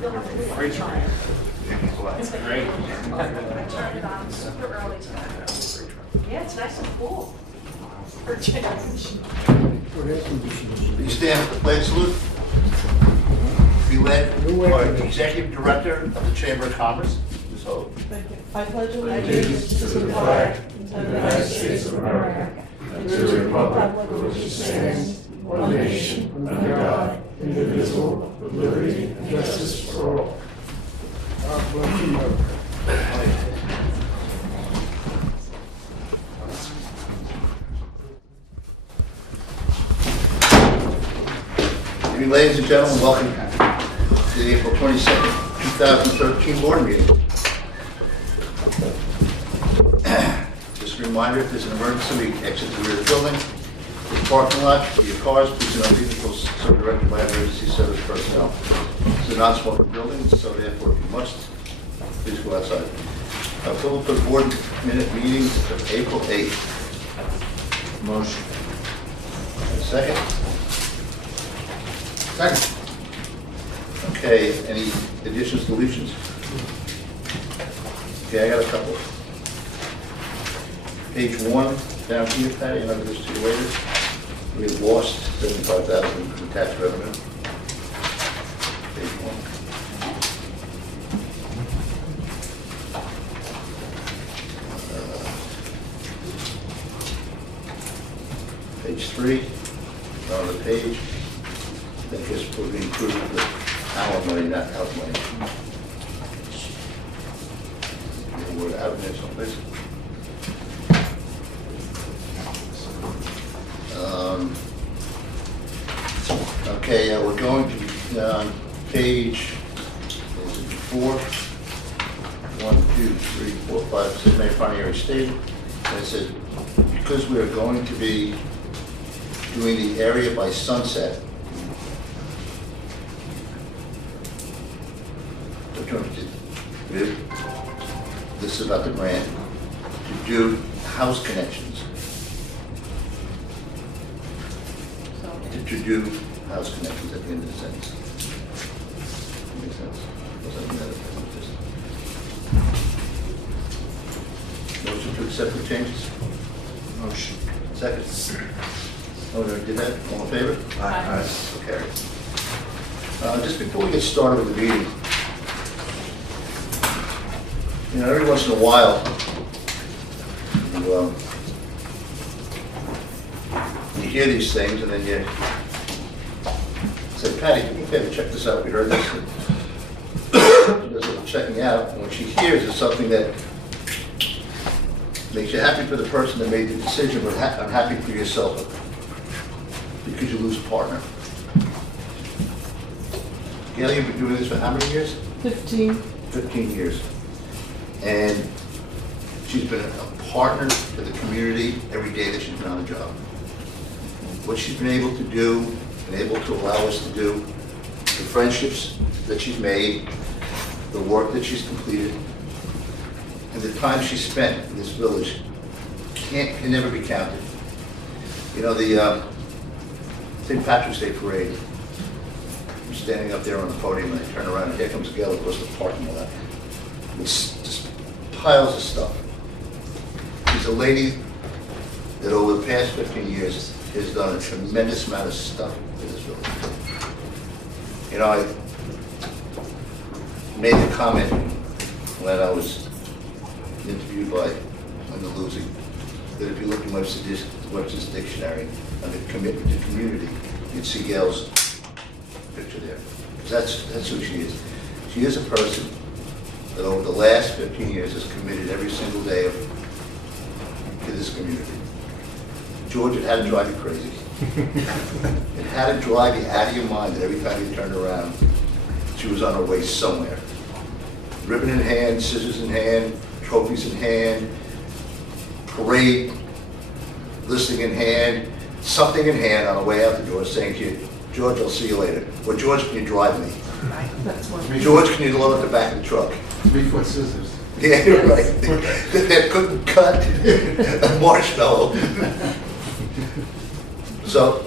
Free trial. That's great. I turned it on super early tonight. Yeah, it's nice and cool for change. Please stand for the flag salute. Be led by the Executive Director of the Chamber of Commerce, Ms. Hope. I pledge allegiance to the flag of the United States of America and to the republic for which it stands, one nation, under God, indivisible, with liberty and justice for all. Ladies and gentlemen, welcome to the April 22nd, 2013 board meeting. Just a reminder, if there's an emergency, we exit the rear building. The parking lot for your cars, please do not vehicles so directed by emergency service personnel. It's a non-smoking building, so therefore, if you must, please go outside. Approval for the board minute meeting of April 8th. Motion. Second? Second. Okay, any additions, deletions? Okay, I got a couple. Page 1, down here, Patty, and I'll just to you later. We have lost $75,000 in tax revenue. Page 1. Page 3, on the page. I guess we'll be included with our money, not out money. The word out there someplace. Okay, we're going to page 4. 1, 2, 3, 4, 5, 6, May primary stated. And it says, because we are going to be doing the area by sunset, this is about the grant, to do house connections. To do house connections at the end of the sentence. Makes sense? Motion to accept the changes? Motion. Second. Oh, no, did that? All in favor? Aye. So carried. Just before we get started with the meeting, you know, every once in a while, you hear these things and then you say, Patty, can you check this out? We heard this. She does a little checking out, and what she hears is something that makes you happy for the person that made the decision, but unhappy for yourself because you lose a partner. Gail, you've been doing this for how many years? 15. 15 years. And she's been a partner to the community every day that she's been on the job. What she's been able to do, been able to allow us to do, the friendships that she's made, the work that she's completed, and the time she spent in this village can never be counted. You know, the St. Patrick's Day parade, I'm standing up there on the podium and I turn around and here comes Gail across the parking lot. It's just piles of stuff. She's a lady that over the past 15 years has done a tremendous amount of stuff in this village. You know, I made the comment when I was interviewed by Linda Luzzi that if you look in Webster's dictionary under commitment to community, you'd see Gail's picture there. Because that's who she is. She is a person that over the last 15 years has committed every single day to this community. George, it had to drive you crazy. It had to drive you out of your mind that every time you turned around, she was on her way somewhere. Ribbon in hand, scissors in hand, trophies in hand, parade, listing in hand, something in hand on the way out the door saying to you, George, I'll see you later. Well, George, can you drive me? That's one. George, can you load up the back of the truck? 3-foot scissors. Yeah, you're right. That couldn't cut a marshmallow. So,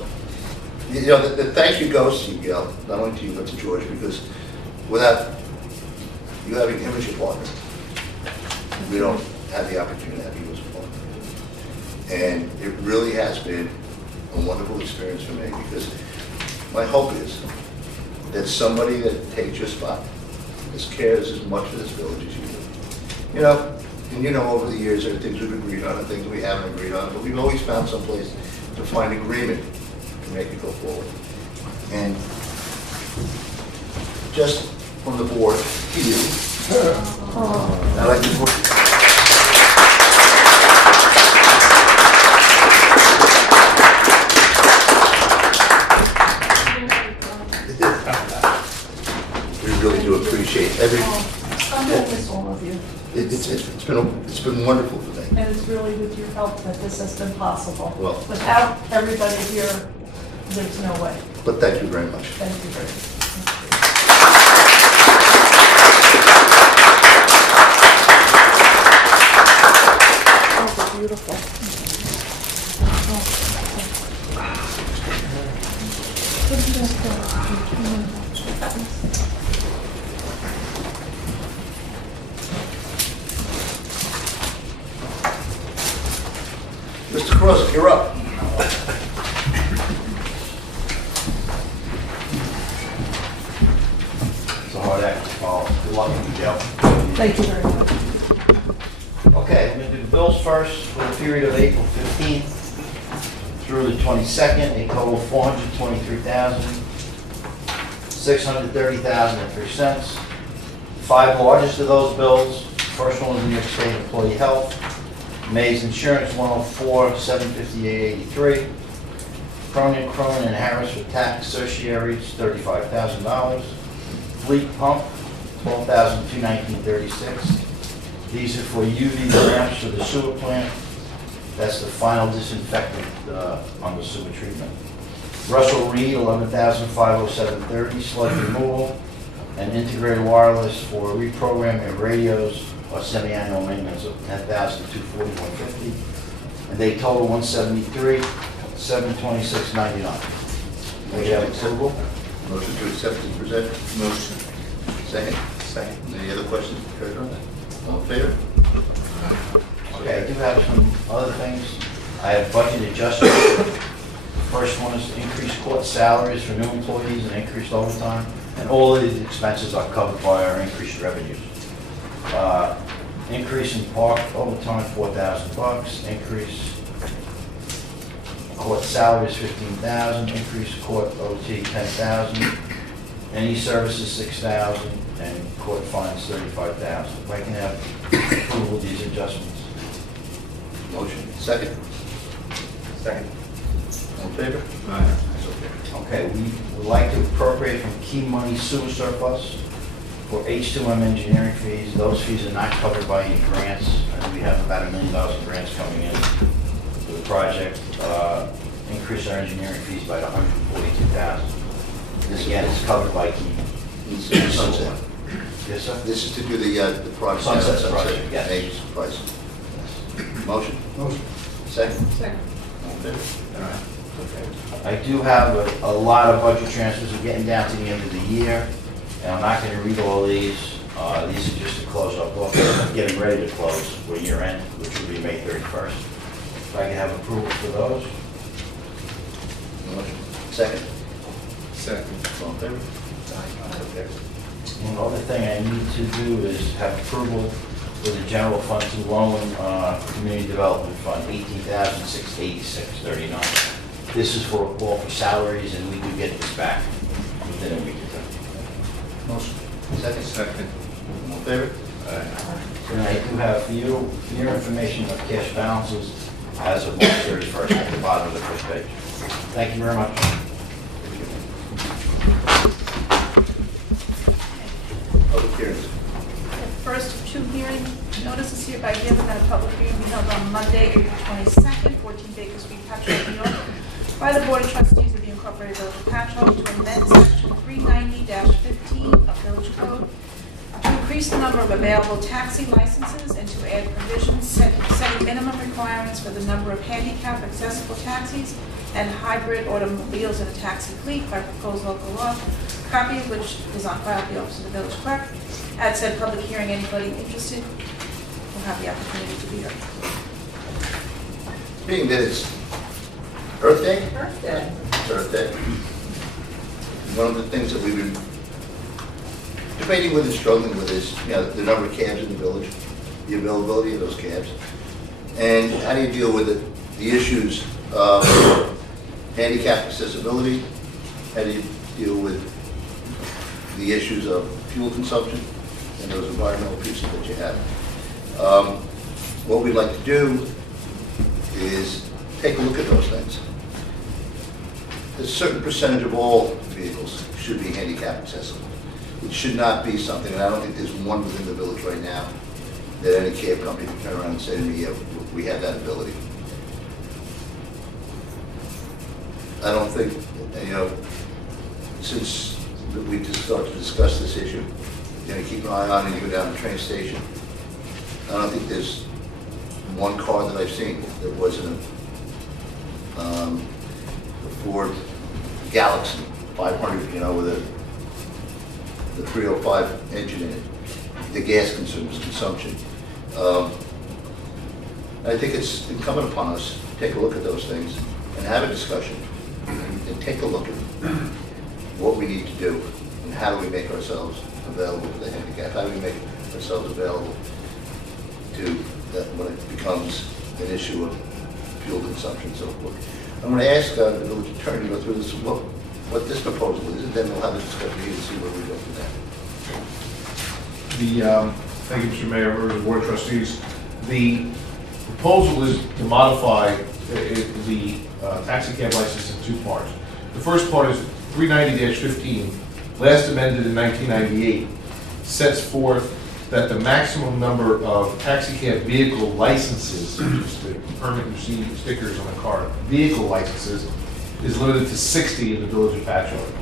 you know, the thank you goes to you, Gail, not only to you, but to George, because without you having him as your partner, we don't have the opportunity to have you as a partner. And it really has been a wonderful experience for me, because my hope is that somebody that takes your spot cares as much for this village as you do. You know, and you know, over the years there are things we've agreed on and things we haven't agreed on, but we've always found some place to find agreement to make it go forward. And just from the board to you, I'd like to put really do appreciate every. I'm going to miss all of you. It's been wonderful for me. And it's really with your help that this has been possible. Well, without everybody here, there's no way. But thank you very much. Thank you very much. Oh, beautiful. Mr. Cross, you're up. It's a hard act to follow. Good luck with you, Joe. Thank you very much. Okay, I'm going to do the bills first for the period of April 15th through the 22nd, a total of $423,630.03. Five largest of those bills. First one was New York State Employee Health. May's Insurance, $104,758.83. Cronin and Harris for tax associaries, $35,000. Fleet Pump, $12,219.36. These are for UV ramps for the sewer plant. That's the final disinfectant on the sewer treatment. Russell Reed, $11,507.30, sludge removal, and integrated wireless for reprogramming of radios or semi-annual maintenance of $10,241.50, and they total $173,726.99. May we have approval? Motion to accept is presented. Motion. Second. Second. Any other questions? All in favor? Okay, I do have some other things. I have budget adjustments. First one is to increase court salaries for new employees and increased overtime, and all of these expenses are covered by our increased revenues. Increase in park overtime, $4,000. Increase court salaries, $15,000. Increase court OT, $10,000. Any services, $6,000, and court fines, $35,000. If I can have approval of these adjustments. Motion. Second. Second. All in favor? Aye. Okay, we would like to appropriate from key money sewer surplus for H2M engineering fees. Those fees are not covered by any grants, and we have about $1 million in grants coming in for the project. Increase our engineering fees by $142,000. This again is covered by key. Sunset. Yes, sir? This is to do the project. Sunset project, yes. A's price. Motion. Motion. Second. Second. All in favor? All right. I do have a lot of budget transfers. We're getting down to the end of the year, and I'm not going to read all these. These are just to close up. Well, I'm getting ready to close for year end, which will be May 31st. If I can have approval for those. Motion. Second. Second. All in favor? Okay. One other thing I need to do is have approval for the general fund to loan community development fund, $18,686.39. This is for a call for salaries, and we do get this back within a week or two. Motion. Second. Second. All in favor? Aye. And I do have for you, your information of cash balances as of March 31st at the bottom of the first page. Thank you very much. Public hearings. First of two hearing notices hereby given that a public hearing be held on Monday, April 22nd, 14 Baker Street, Patchogue, New York, by the Board of Trustees of the Incorporated Village of Patchogue to amend Section 390-15 of Village Code to increase the number of available taxi licenses and to add provisions setting minimum requirements for the number of handicap accessible taxis and hybrid automobiles in a taxi fleet by proposed local law, copy of which is on file at the office of the village clerk. At said public hearing, anybody interested will have the opportunity to be heard. Being that it's Earth Day? Earth Day. It's Earth Day. One of the things that we've been debating with and struggling with is, the number of cabs in the village, the availability of those cabs, and how do you deal with the issues of handicap accessibility, how do you deal with the issues of fuel consumption and those environmental pieces that you have. What we'd like to do is take a look at those things. A certain percentage of all vehicles should be handicap accessible. It should not be something, and I don't think there's one within the village right now that any cab company can turn around and say to me, yeah, we have that ability. I don't think, since we just started to discuss this issue, keep an eye on it, you go down to the train station. I don't think there's one car that I've seen that wasn't a Ford Galaxy 500, with the 305 engine in it. The gas consumption. I think it's incumbent upon us to take a look at those things and have a discussion and take a look at what we need to do and how do we make ourselves available to the handicap? How do we make ourselves available to when it becomes an issue of fuel consumption and so forth? I'm going to ask the village attorney to go through this, what this proposal is, and then we'll have a discussion here and see where we go from there. Thank you, Mr. Mayor, members of the Board of Trustees. The proposal is to modify the taxi cab license in two parts. The first part is 390-15, last amended in 1998, sets forth that the maximum number of taxi cab vehicle licenses, which is the permit you see stickers on the car, vehicle licenses, is limited to 60 in the village of Patchogue.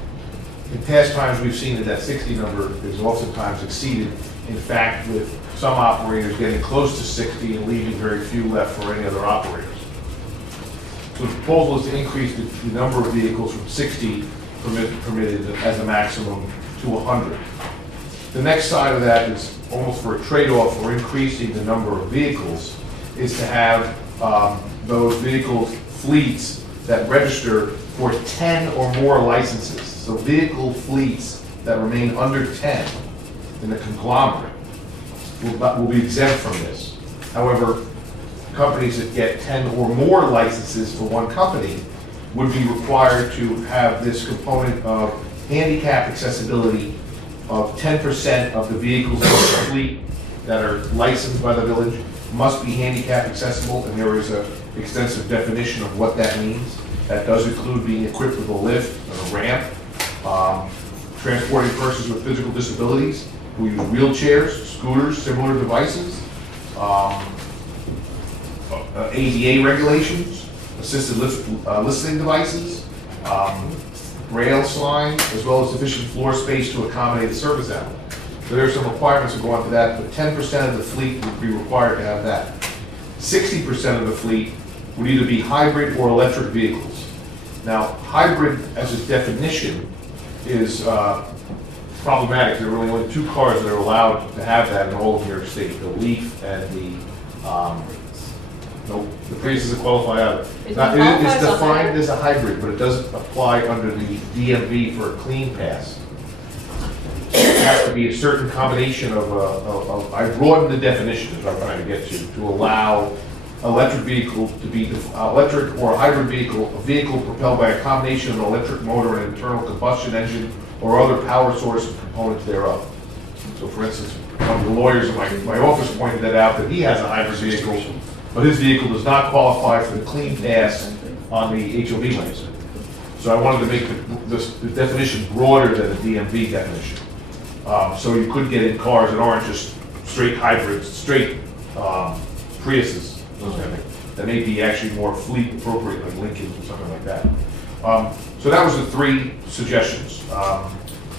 In past times, we've seen that 60 number is oftentimes exceeded. In fact, with some operators getting close to 60 and leaving very few left for any other operators. So the proposal is to increase the number of vehicles from 60 permitted as a maximum to 100. The next side of that is almost for a trade-off for increasing the number of vehicles, is to have those vehicles fleets that register for 10 or more licenses. So vehicle fleets that remain under 10 in a conglomerate will be exempt from this. However, companies that get 10 or more licenses for one company would be required to have this component of handicap accessibility of 10% of the vehicles in the fleet that are licensed by the village must be handicap accessible, and there is an extensive definition of what that means. That does include being equipped with a lift and a ramp, transporting persons with physical disabilities who use wheelchairs, scooters, similar devices, ADA regulations, assisted listening devices, rail slide, as well as sufficient floor space to accommodate the service animal. So there are some requirements that go on to that, but 10% of the fleet would be required to have that. 60% of the fleet would either be hybrid or electric vehicles. Now, hybrid, as its definition, is problematic. There are really only two cars that are allowed to have that in all of New York State, the Leaf and the Prius is a qualified. It's defined as a hybrid, but it doesn't apply under the DMV for a clean pass. It has to be a certain combination of I broadened the definition, is what I'm trying to get to allow electric vehicle to be electric or a hybrid vehicle, a vehicle propelled by a combination of an electric motor and internal combustion engine or other power source and components thereof. So for instance, one of the lawyers in my office pointed that out, that he has a hybrid vehicle, but his vehicle does not qualify for the clean pass on the HOV license. So I wanted to make the definition broader than the DMV definition. So you could get in cars that aren't just straight hybrids, straight Priuses, those kind of things. That may be actually more fleet appropriate, like Lincolns or something like that. So that was the three suggestions.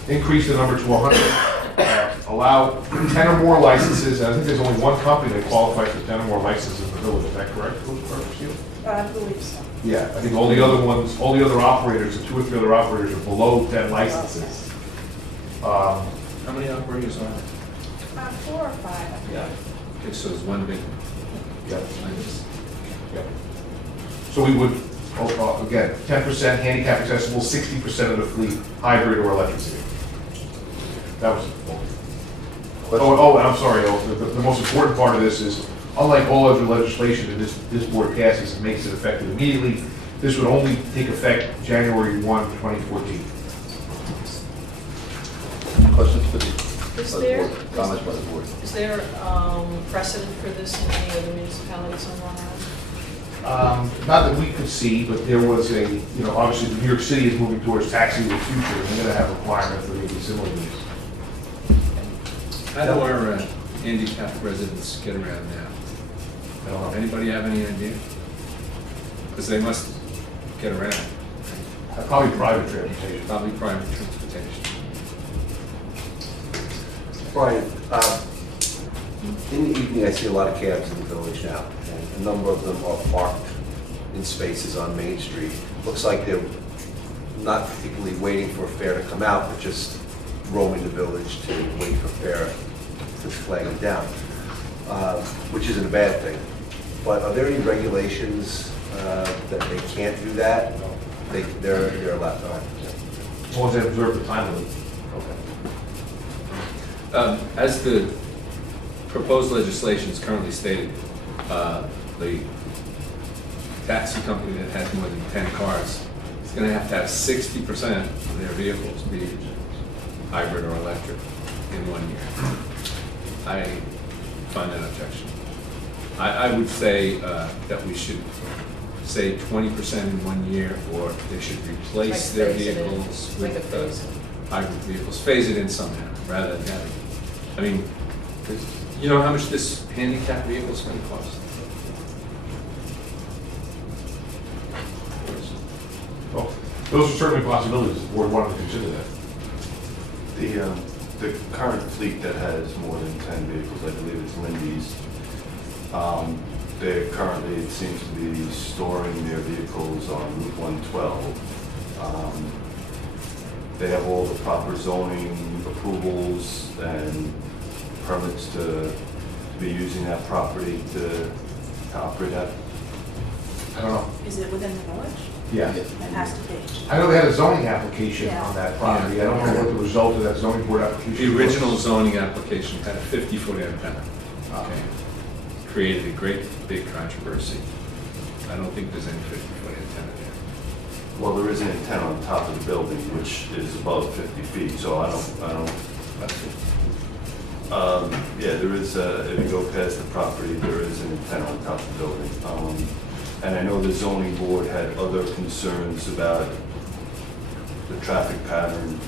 Increase the number to 100. allow 10 or more licenses, and I think there's only one company that qualifies for 10 or more licenses in the village, is that correct? I believe so. Yeah, I think all the other ones, all the other operators, the 2 or 3 other operators are below 10 licenses. How many operators are there? 4 or 5, I think. Yeah. Okay, so there's one big. Yeah. Yeah. So we would, again, 10% handicap accessible, 60% of the fleet hybrid or electricity. That was, and I'm sorry, the most important part of this is, unlike all other legislation that this board passes and makes it effective immediately, this would only take effect January 1, 2014. Questions for the there- board? Comments by the board? Is there precedent for this in any other municipalities on Long Island? Not that we could see, but there was a, obviously New York City is moving towards taxi in the future, and they're gonna have requirements that may be similar to these. How do our handicapped residents get around now? I don't know. Anybody have any idea? Because they must get around, Probably private transportation. probably private transportation. Brian, in the evening, I see a lot of cabs in the village now, and a number of them are parked in spaces on Main Street. Looks like they're not particularly waiting for a fare to come out, but just roaming the village to wait for fare to flag them down, which isn't a bad thing. But are there any regulations that they can't do that? They're allowed to. As long as they observe the time limit. Okay. As the proposed legislation is currently stated, the taxi company that has more than 10 cars is going to have 60% of their vehicles be hybrid or electric in 1 year. I find that objectionable. I would say that we should say 20% in 1 year, or they should replace Like their phase it in. vehicles Like a with phase in. hybrid vehicles. Phase it in somehow, rather than having, I mean, you know how much this handicapped vehicle is going to cost? Well, those are certainly possibilities, the board wanted to consider that. The current fleet that has more than 10 vehicles, I believe it's Lindy's, they currently, it seems to be storing their vehicles on Route 112. They have all the proper zoning approvals and permits to be using that property to operate that. I don't know. Is it within the village? Yeah. It has to be. I know they had a zoning application Yeah. on that property. I don't know what the result of that zoning board application The was. original zoning application had a 50-foot antenna. Okay. Created a great big controversy. I don't think there's any 50-foot antenna there. Well, there is an antenna on top of the building, which is above 50 feet, so I don't, yeah, there is, if you go past the property, there is an antenna on top of the building. And I know the zoning board had other concerns about the traffic pattern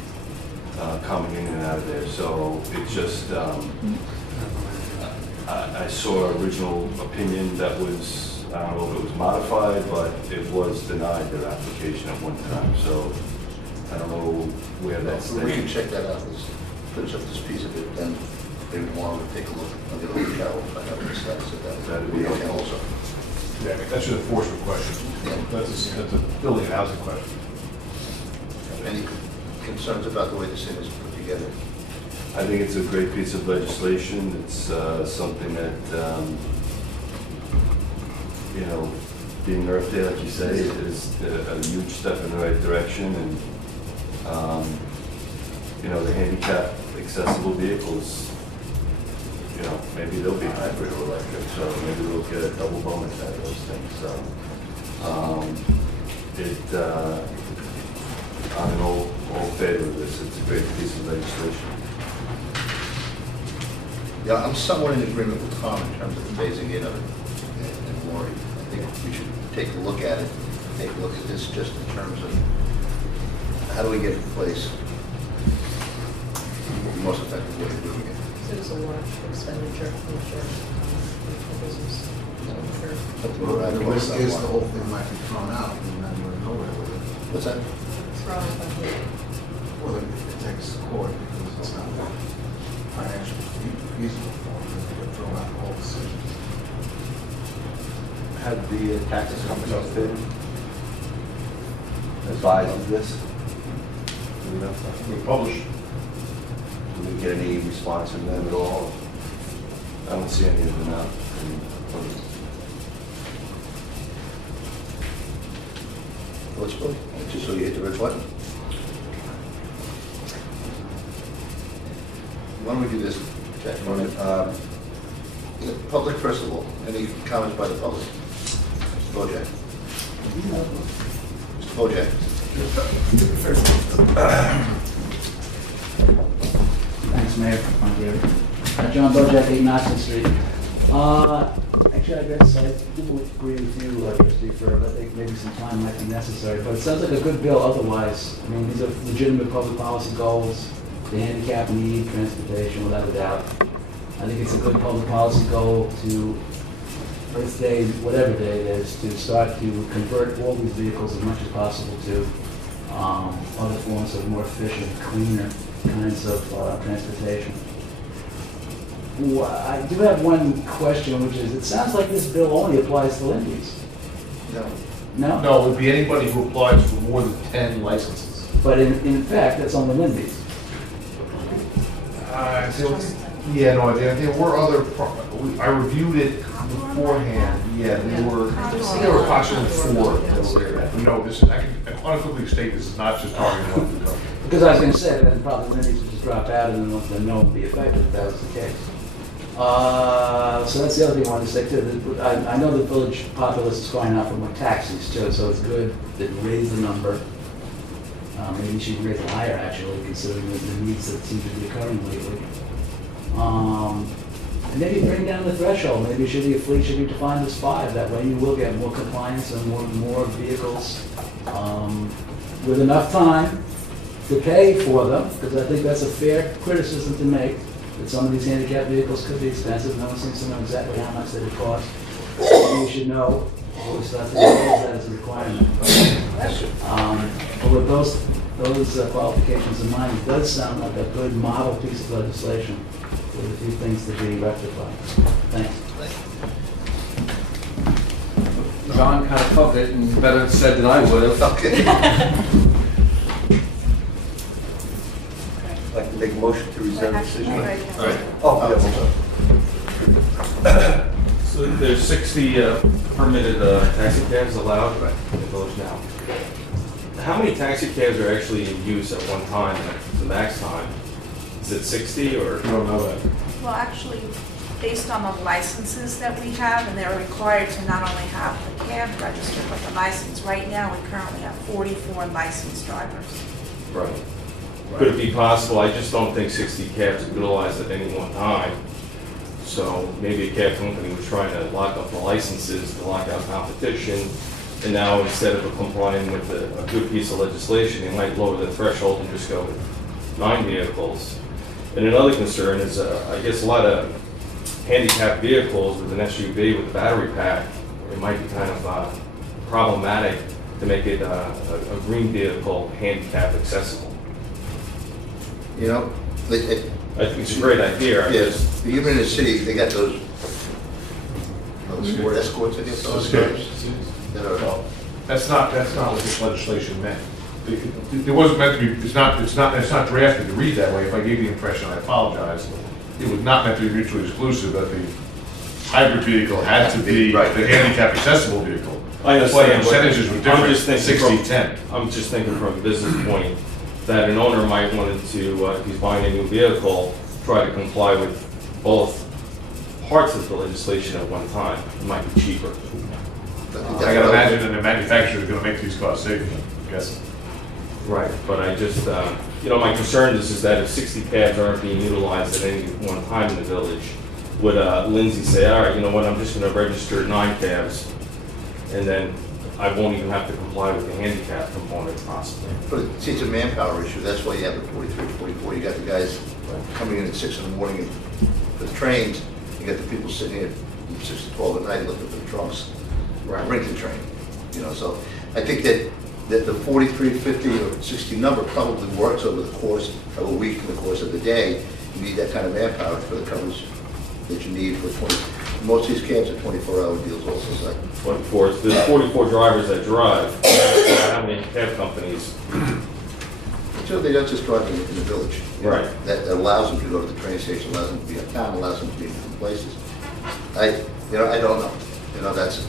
coming in and out of there, so it just, I saw original opinion that was, I don't know if it was modified, but it was denied their application at one time, so I don't know where that's. We can check that out, let's finish up this piece of it, then maybe tomorrow we'll take a look, I'll get a look at it, find out what the status of that. That'd be okay helpful. also. Yeah, that's an enforcement question. That's a building and housing question. Any concerns about the way this thing is put together? I think it's a great piece of legislation. It's something that, being Earth Day, like you say, is a huge step in the right direction. And, the handicapped accessible vehicles, maybe they'll be hybrid or electric, so maybe we'll get a double bonus out of those things. So, I'm in all favor of this. It's a great piece of legislation. Yeah, I'm somewhat in agreement with Tom in terms of phasing in of it and Lori. I think we should take a look at it, take a look at this just in terms of how do we get it in place? The most effective way of doing it. So it's a large expenditure for business. The risk is the whole thing might be thrown out and then we're nowhere with it. What's that? Thrown by the Well, it takes court because it's not working. financially feasible for them to throw out the whole decision. Had the taxi company been advised of this? Do we know? We published. Did we get any response from them at all? I don't see any of them out. Let's go, just so you hit the red button. Why don't we do this, Jack? Public, first of all, any comments by the public? Mr. Bojack? Mr. Bojack? Thanks, Mayor. John Bojack, 8 Knoxon Street. Actually, I guess I do agree with you, Trustee Ferb. I think maybe some time might be necessary, but it sounds like a good bill otherwise. I mean, these are legitimate public policy goals. The handicap need, transportation, without a doubt. I think it's a good public policy goal to, Earth Day, whatever day it is, to start to convert all these vehicles as much as possible to other forms of more efficient, cleaner kinds of transportation. Well, I do have one question, which is, it sounds like this bill only applies to Lindy's. No. No? No, it would be anybody who applies for more than 10 licenses. But in fact, that's on the Lindy's. Yeah, no, there were other, I reviewed it beforehand, yeah, there were approximately 4 that were there. No, this is, I can unequivocally state this is not just targeting one food company. Because I was going to say, then probably Lindy's would just drop out and then no one would be affected if that was the case. So that's the other thing I wanted to say too. I know the village populace is crying out for more taxis too, so it's good that you raise the number. Maybe you should raise it higher actually, considering the needs that seem to be occurring lately. And maybe bring down the threshold. Maybe your fleet should be defined as 5. That way you will get more compliance and more vehicles with enough time to pay for them, because I think that's a fair criticism to make, that some of these handicapped vehicles could be expensive. No one seems to know exactly how much they would cost. You should know, we start to impose that as a requirement. But with those qualifications in mind, it does sound like a good model piece of legislation with a few things to be rectified. Thanks. John kind of covered it, and better said than I would have. Okay. I'd like to make a motion to reserve decision. All right. Oh, yeah, So there's 60 permitted taxi cabs allowed in the village now. How many taxi cabs are actually in use at one time, at the max time? Is it 60 or? I don't know that. Well, actually, based on the licenses that we have, and they're required to not only have the cab registered, but the license. Right now, we currently have 44 licensed drivers. Right. Could it be possible, I just don't think 60 cabs are utilized at any one time. So maybe a cab company was trying to lock up the licenses to lock out competition. And now instead of complying with a good piece of legislation, they might lower the threshold and just go with 9 vehicles. And another concern is, I guess a lot of handicapped vehicles with an SUV with a battery pack, it might be kind of problematic to make it a green vehicle handicap accessible. You know, I think it's a great idea. yes, even in the city, they got those Ford Escorts, I guess, those cars. that are- Well, that's not what this legislation meant. It wasn't meant to be, it's not drafted to read that way. If I gave the impression, I apologize. It was not meant to be mutually exclusive, that the hybrid vehicle had to be the Right. handicap accessible vehicle. I That's why the understand, but percentages were I'm different, just thinking 60-10. I'm just thinking from a business point, that an owner might want to, if he's buying a new vehicle, try to comply with both parts of the legislation at one time. It might be cheaper. I gotta imagine that the manufacturer is gonna make these cars safer, I guess. Right, but I just, my concern is that if 60 cabs aren't being utilized at any one time in the village, would Lindsay say, all right, you know what, I'm just gonna register 9 cabs, and then I won't even have to comply with the handicap component possibly. But see, it's a manpower issue, that's why you have the 43, 44, you got the guys coming in at 6 in the morning for the trains, you got the people sitting at 6 to 12 at night looking for the trunks, bring the train, so I think that the 43, 50, or 60 number probably works over the course of a week, in the course of the day, You need that kind of manpower for the coverage that you need for 20. Most of these cabs are 24-hour deals also, so. 24, there's 44 drivers that drive. How many cab companies? So they're not just driving in the village. You know, Right. That allows them to go to the train station, allows them to be in town, allows them to be in different places. I don't know. That's,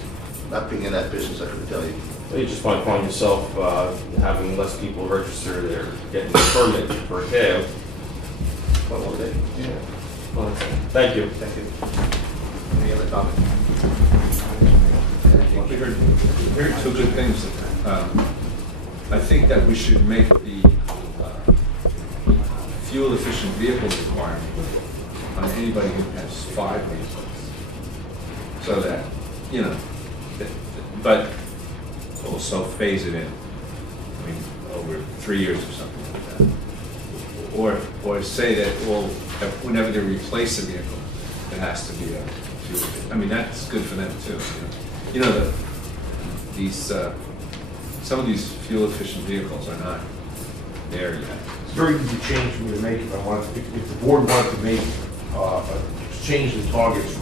not being in that business, I couldn't tell you. You just might find yourself having less people register there, getting a permit for a cab. What will they? Yeah. Well, thank you. Thank you. Any other comment? We heard two good things. I think that we should make the fuel-efficient vehicle requirement on anybody who has 5 vehicles. So that, but also phase it in, over 3 years or something like that. Or say that, whenever they replace a vehicle, it has to be a fuel. That's good for them too. Some of these fuel-efficient vehicles are not there yet. It's very easy change for me to make if the board wanted to make, change the targets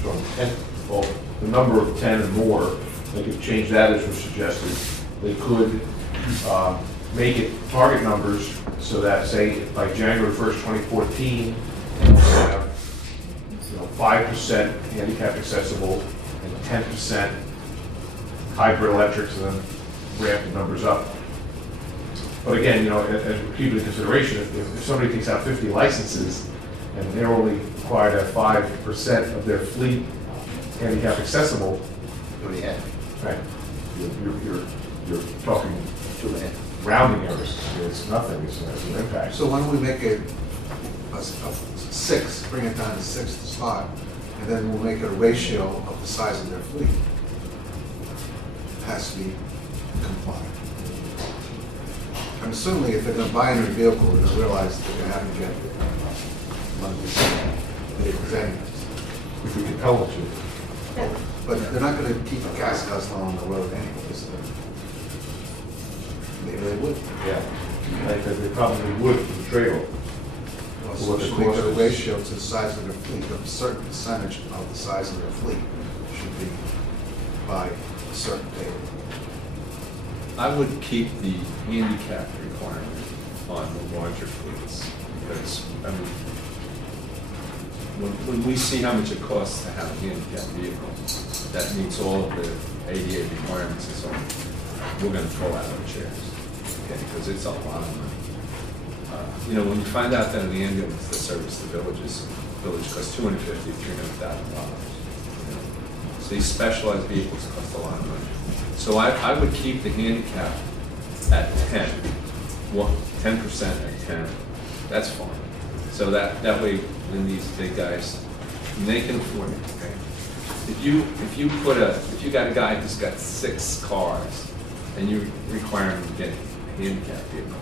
from 10, well, the number of 10 and more, they could change that as was suggested. They could make it target numbers so that, say, by January 1st, 2014, we'll have 5% handicap accessible and 10% hybrid electrics, and then ramp the numbers up. But again, as we keep in consideration, if somebody takes out 50 licenses and they're only required to have 5% of their fleet handicap accessible, What do you have? right? You're talking 2.5. rounding errors. It's nothing. It's an impact. So why don't we make it a 6, bring it down to 6 to start, and then we'll make it a ratio of the size of their fleet. It has to be compliant. Certainly if they're going to buy a new vehicle, they're going to realize they're going to have to get monthly exams. If we compel them to. But they're not going to keep a gas guzzler on the road anyways. Maybe they would. Yeah. They probably would for the trade-off. Well, What so the should make cost it a is. ratio to the size of their fleet. A certain percentage of the size of their fleet should be by a certain date. I would keep the handicap requirement on the larger fleets, because, when we see how much it costs to have a handicapped vehicle that meets all of the ADA requirements and so on, we're gonna fall out of our chairs, okay, because it's a lot of money. When you find out that an ambulance that services the village costs $250,000, $300,000. So these specialized vehicles cost a lot of money. So I would keep the handicap at 10, 10% at 10. That's fine. So that way, when these big guys, they can afford it. Okay? If you got a guy who's got 6 cars, and you require him to get a handicapped vehicle,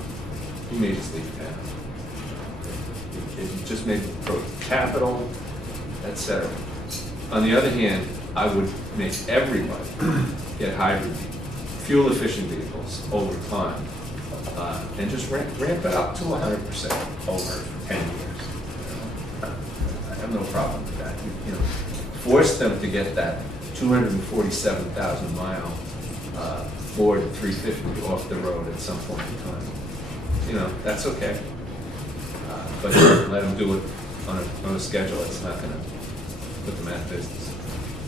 you may just leave town. It just may go capital, etc. On the other hand, I would make everybody get hybrid, fuel-efficient vehicles over time, and just ramp it up to 100% over 10 years. I have no problem with that. Force them to get that 247,000 mile Ford 350 off the road at some point in time. That's okay. But let them do it on a schedule that's not going to put them out of business.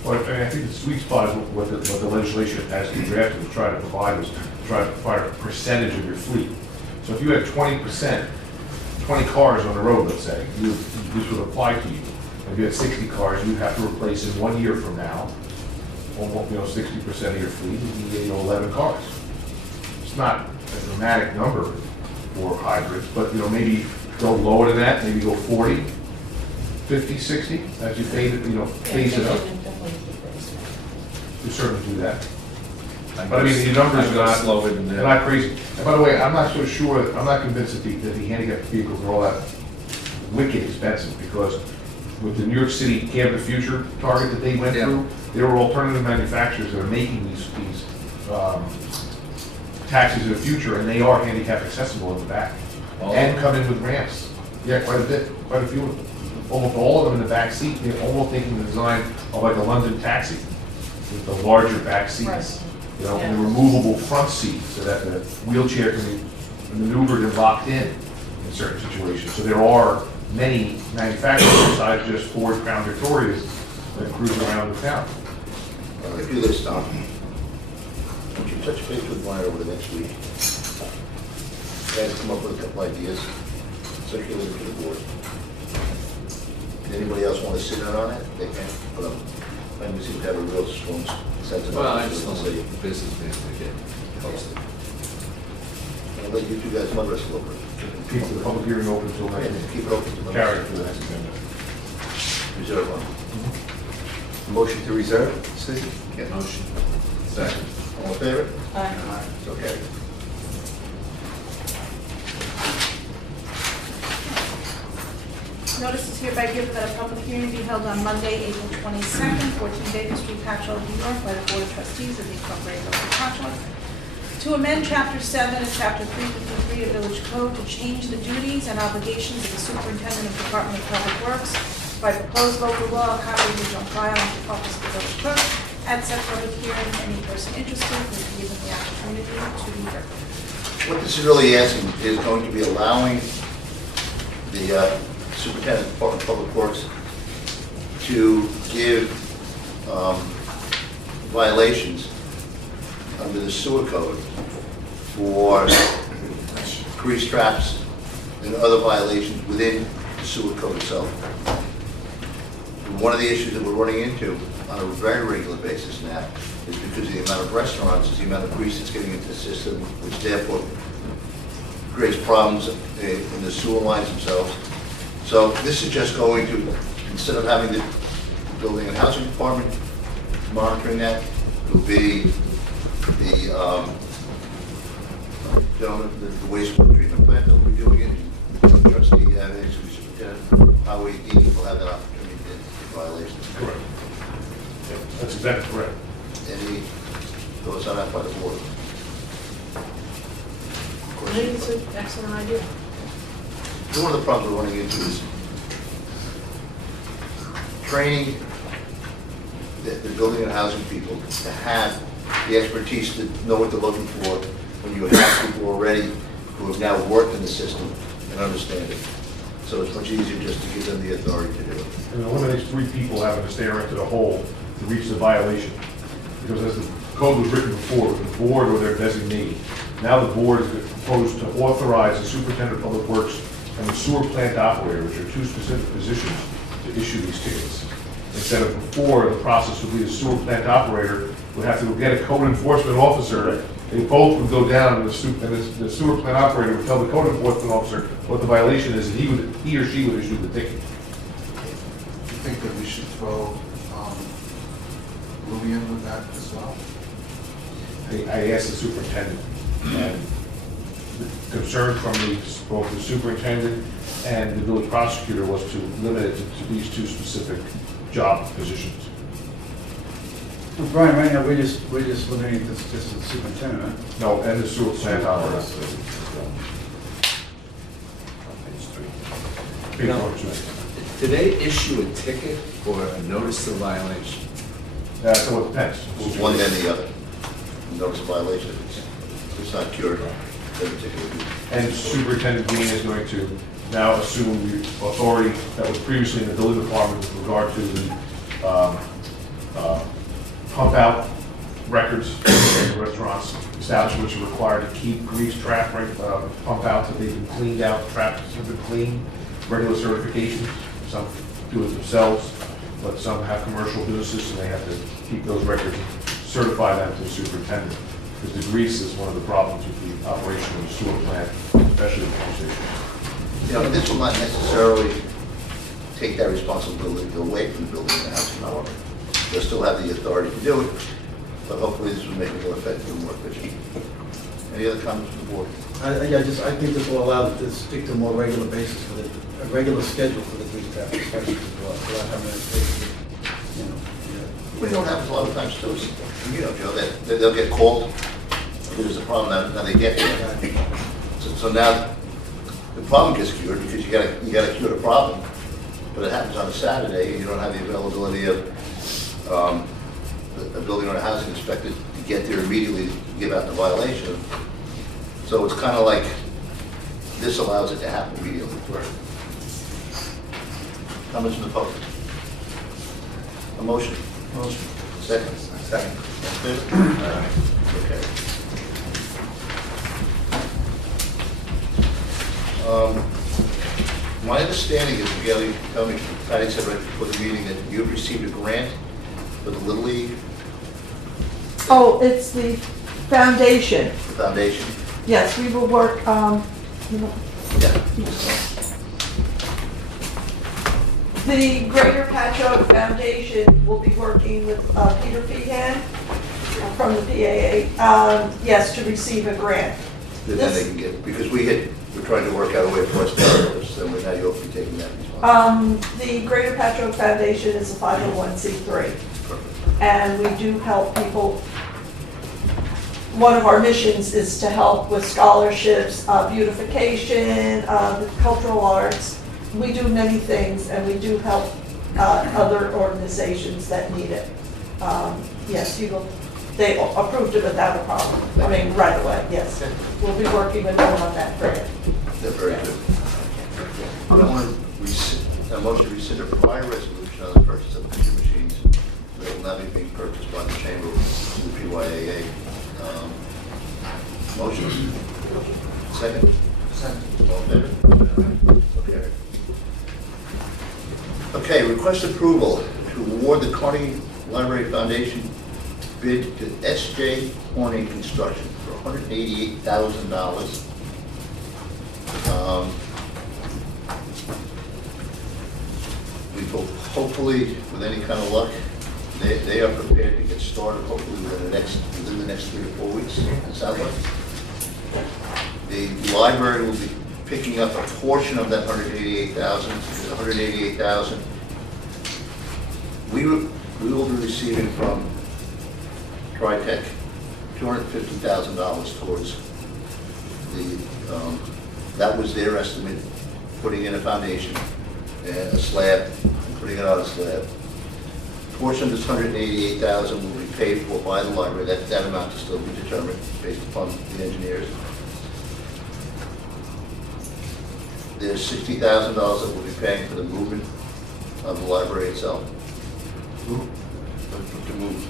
Well, I think the sweet spot is what the legislation has been drafted to try to provide is try to provide a percentage of your fleet. So if you had 20%, 20 cars on the road, let's say, this would apply to you. If you had 60 cars, you'd have to replace in 1 year from now, 60% of your fleet, you get 11 cars. It's not a dramatic number for hybrids, but maybe go lower than that, maybe go 40, 50, 60, as you phase it up. You certainly do that. But the numbers are not crazy. And by the way, I'm not so sure, I'm not convinced that the handicapped vehicles are all that wicked expensive, because with the New York City Cab of the Future target that they went through, there were alternative manufacturers that are making these taxis of the future, and they are handicap accessible in the back, and come in with ramps. Yeah, quite a bit, quite a few of them. Almost all of them in the back seat, they're almost taking the design of like a London taxi, with the larger back seats. Right. You know, and Yeah. the removable front seat, so that the wheelchair can be maneuvered and locked in certain situations. So there are many manufacturers besides just Ford Crown Victorias that cruise around the town. If you list, Tom, would you touch base with Brian over the next week? Guys come up with a couple ideas, circulate it to the board. Does anybody else want to sit in on it? They can, but I seem to have a real strong sense of. Well, I just don't want the businessman to get posted. I'll let you two guys mud wrestle over it. Keep the public hearing open until Yeah, next, keep it open to carry it to the next agenda. Reserve one. Motion to reserve, Steve? Okay. Motion. Second. All in favor? Aye. It's okay. Notice is hereby given that a public hearing be held on Monday, April 22nd, 14 Baker Street, Patchogue, New York, by the Board of Trustees of the Incorporated Village of Patchogue, to amend Chapter 7 and Chapter 353 of Village Code to change the duties and obligations of the Superintendent of Department of Public Works by proposed local law, a copy of which on file in the office of the village clerk. At such public hearing, any person interested will be given the opportunity to be heard. What this is really asking is going to be allowing the Superintendent of Department of Public Works to give violations under the sewer code for grease traps and other violations within the sewer code itself. And one of the issues that we're running into on a very regular basis now is because of the amount of restaurants, is the amount of grease that's getting into the system, which therefore creates problems in the sewer lines themselves. So this is just going to, instead of having the Building and Housing Department monitoring that, it will be the gentleman, the wastewater treatment plant that will be doing it. Trustee, Superintendent, Highway D will have that opportunity to get violations. Correct. Yeah, that's exactly correct. Any thoughts on that by the board? I think it's an excellent idea. One of the problems we're running into is training the building and housing people to have the expertise to know what they're looking for when you have people already who have now worked in the system and understand it. So it's much easier just to give them the authority to do it. And it eliminates 3 people having to stare into the hole to reach the violation. Because as the code was written before, with the board or their designee, now the board is proposed to authorize the superintendent of public works and the sewer plant operator, which are 2 specific positions, to issue these tickets. Instead of before, the process would be the sewer plant operator would have to go get a code enforcement officer. They both would go down, and the sewer plant operator would tell the code enforcement officer what the violation is, and he or she would issue the ticket. Do you think that we should throw Ruby in with that as well? I asked the superintendent, and the concern from both the superintendent and the village prosecutor was to limit it to these 2 specific job positions. Well, Brian, right now, we're just limiting this just to the superintendent, right? No, and the sewer plant operator. Page 1, 2. Do they issue a ticket or a notice of violation? So it depends. One then the other. Notice of violation, it's not cured, then particularly. And Superintendent Green is going to now assume the authority that was previously in the building department with regard to the pump out records in restaurants. Establishments are required to keep grease trap, pump outs that they've been cleaned out, traps that have been cleaned, regular certifications. Some do it themselves, but some have commercial businesses and they have to keep those records, certify them to the superintendent. Because the grease is one of the problems with the operation of the sewer plant, especially the pump station. You know, this will not necessarily take that responsibility away from the building and housing department. They'll still have the authority to do it, but hopefully this will make it more effective and more efficient. Any other comments from the board? I think this will allow them to stick to a more regular basis for a regular schedule for the grease trap inspection as well, without having to take, We don't have a lot of times too, you know, Joe, that they'll get called, there's a problem, now they get there. So now, the problem gets cured because you gotta cure the problem. But it happens on a Saturday, and you don't have the availability of a building or a housing inspector to get there immediately to give out the violation. So it's kind of like, this allows it to happen immediately. Comments from the public? A motion? Motion. Second? Second. Okay. My understanding is, Miguel, you tell me, Patty said right before the meeting that you have received a grant for the Little League Oh, it's the foundation. Foundation. Yes, we will work, you know, Yeah. the Greater Patchogue Foundation will be working with Peter Feehan from the PAA, yes, to receive a grant. Then they can get, because we're trying to work out a way for us to, so now you'll be taking that responsibility. The Greater Patchogue Foundation is a 501c3, Perfect. and we do help people. One of our missions is to help with scholarships, beautification, the cultural arts. We do many things, and we do help other organizations that need it. Yes, they approved it without a problem. I mean, right away, yes. We'll be working with them on that grant. They're very good. I want a motion to rescind a prior resolution on the purchase of picture machines that will now be being purchased by the Chamber of the PYAA. Motion? Second? Second. All in favor? Okay. Okay, request approval to award the Carnegie Library Foundation bid to S.J. Horning Construction for $188,000. We hope, hopefully, with any kind of luck, they are prepared to get started hopefully within the next 3 to 4 weeks. It sounds like. The library will be picking up a portion of that $188,000. The $188,000 we will be receiving from TriTech $250,000 towards the. That was their estimate, putting in a foundation and a slab, and putting it on a slab. Portion of this $188,000 will be paid for by the library. That amount to still be determined based upon the engineers. There's $60,000 that we'll be paying for the movement of the library itself. To move.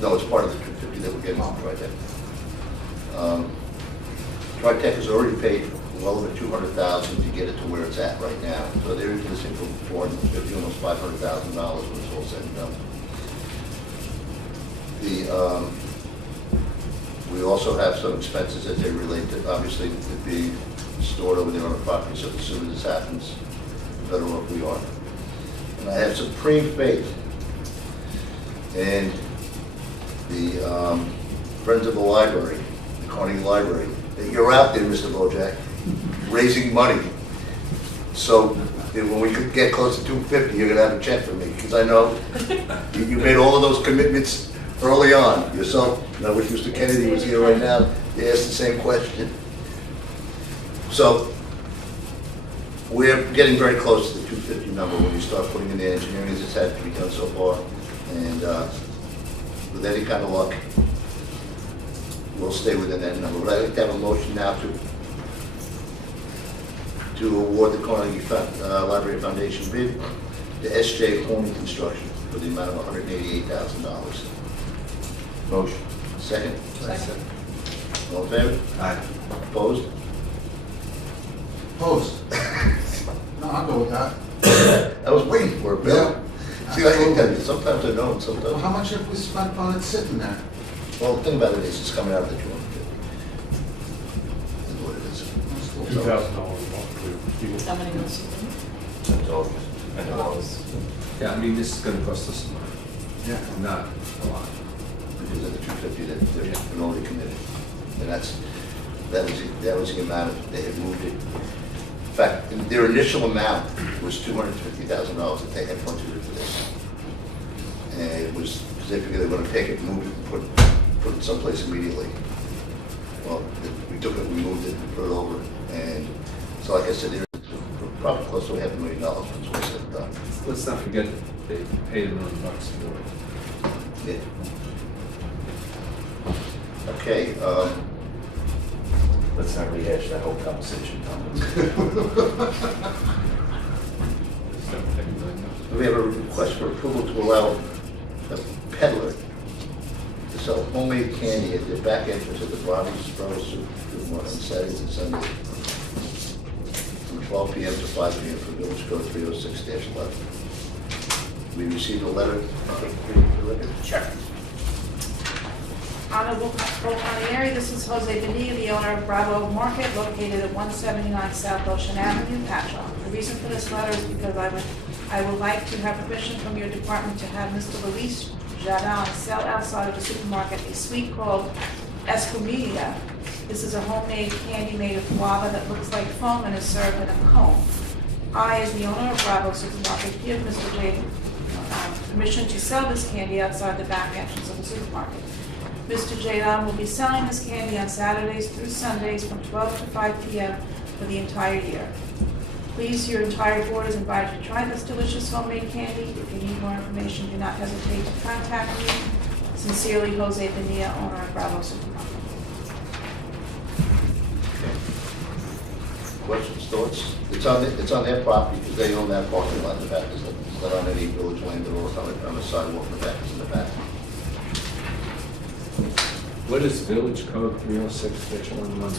No, it's part of the $250 that we're getting from TriTech. TriTech has already paid well over $200,000 to get it to where it's at right now. So they're into this thing for $450,000, almost $500,000 when it's all said and done. We also have some expenses that they relate to, obviously, to be stored over there on the property, so as soon as this happens, the better off we are. And I have supreme faith in the Friends of the Library, the Carnegie Library, that you're out there, Mr. Bojack, raising money. So when we get close to 250, you're gonna have a check for me, because I know you made all of those commitments early on. Yourself, and I wish Mr. Kennedy was here right now, he asked the same question. So we're getting very close to the 250 number when you start putting in the engineering that's had to be done so far. And with any kind of luck, we'll stay within that number. But I'd like to have a motion now to award the Carnegie Library Foundation bid to S.J. Horning Construction for the amount of $188,000. Motion. Second? Second. All in favor? Aye. Opposed? Opposed? No, I'll go with that. I was waiting for it, Bill. See, I can tell you, sometimes I know, and sometimes. Well, how much have we spent on it sitting there? Well, the thing about it is, it's coming out of the 250. Is what it is. $2,000. How many months? That's all. Yeah, I mean, this is gonna cost us money, Yeah. not a lot. Because of the 250 that they've been already committed. And that was the amount they had moved it. In fact, their initial amount was $250,000 that they had budgeted for this. And it was, because they figured they were gonna take it, move it, and put it someplace immediately. Well, we took it, we moved it, we put it over, and So like I said, there's probably close to $500,000 once all said and done. Let's not forget that they paid $1 million for it. Yeah. Okay, Let's not rehash that whole conversation, Tom. we have a request for approval to allow a peddler to sell homemade candy at the back entrance of the Bobby's Bros Supermarket on Saturdays and Sundays from 12 p.m. to 5 p.m. for Village Code 306-11. We received a letter. Sure. Honorable County, this is Jose Bonilla, the owner of Bravo Market, located at 179 South Ocean Avenue, Patchogue. The reason for this letter is because I would like to have permission from your department to have Mr. Luis Jardin sell outside of the supermarket a sweet called Escamilla. This is a homemade candy made of guava that looks like foam and is served in a cone. I, as the owner of Bravo Supermarket, give Mr. J permission to sell this candy outside the back entrance of the supermarket. Mr. Jadon will be selling this candy on Saturdays through Sundays from 12 to 5 p.m. for the entire year. Please, your entire board is invited to try this delicious homemade candy. If you need more information, do not hesitate to contact me. Sincerely, Jose Bonilla, owner of Bravo Supermarket. Questions, thoughts? It's on their property because they own that parking lot in the back. It's not on any village land at all. It's on the sidewalk in the back. It's in the back. What is Village Code 306-11?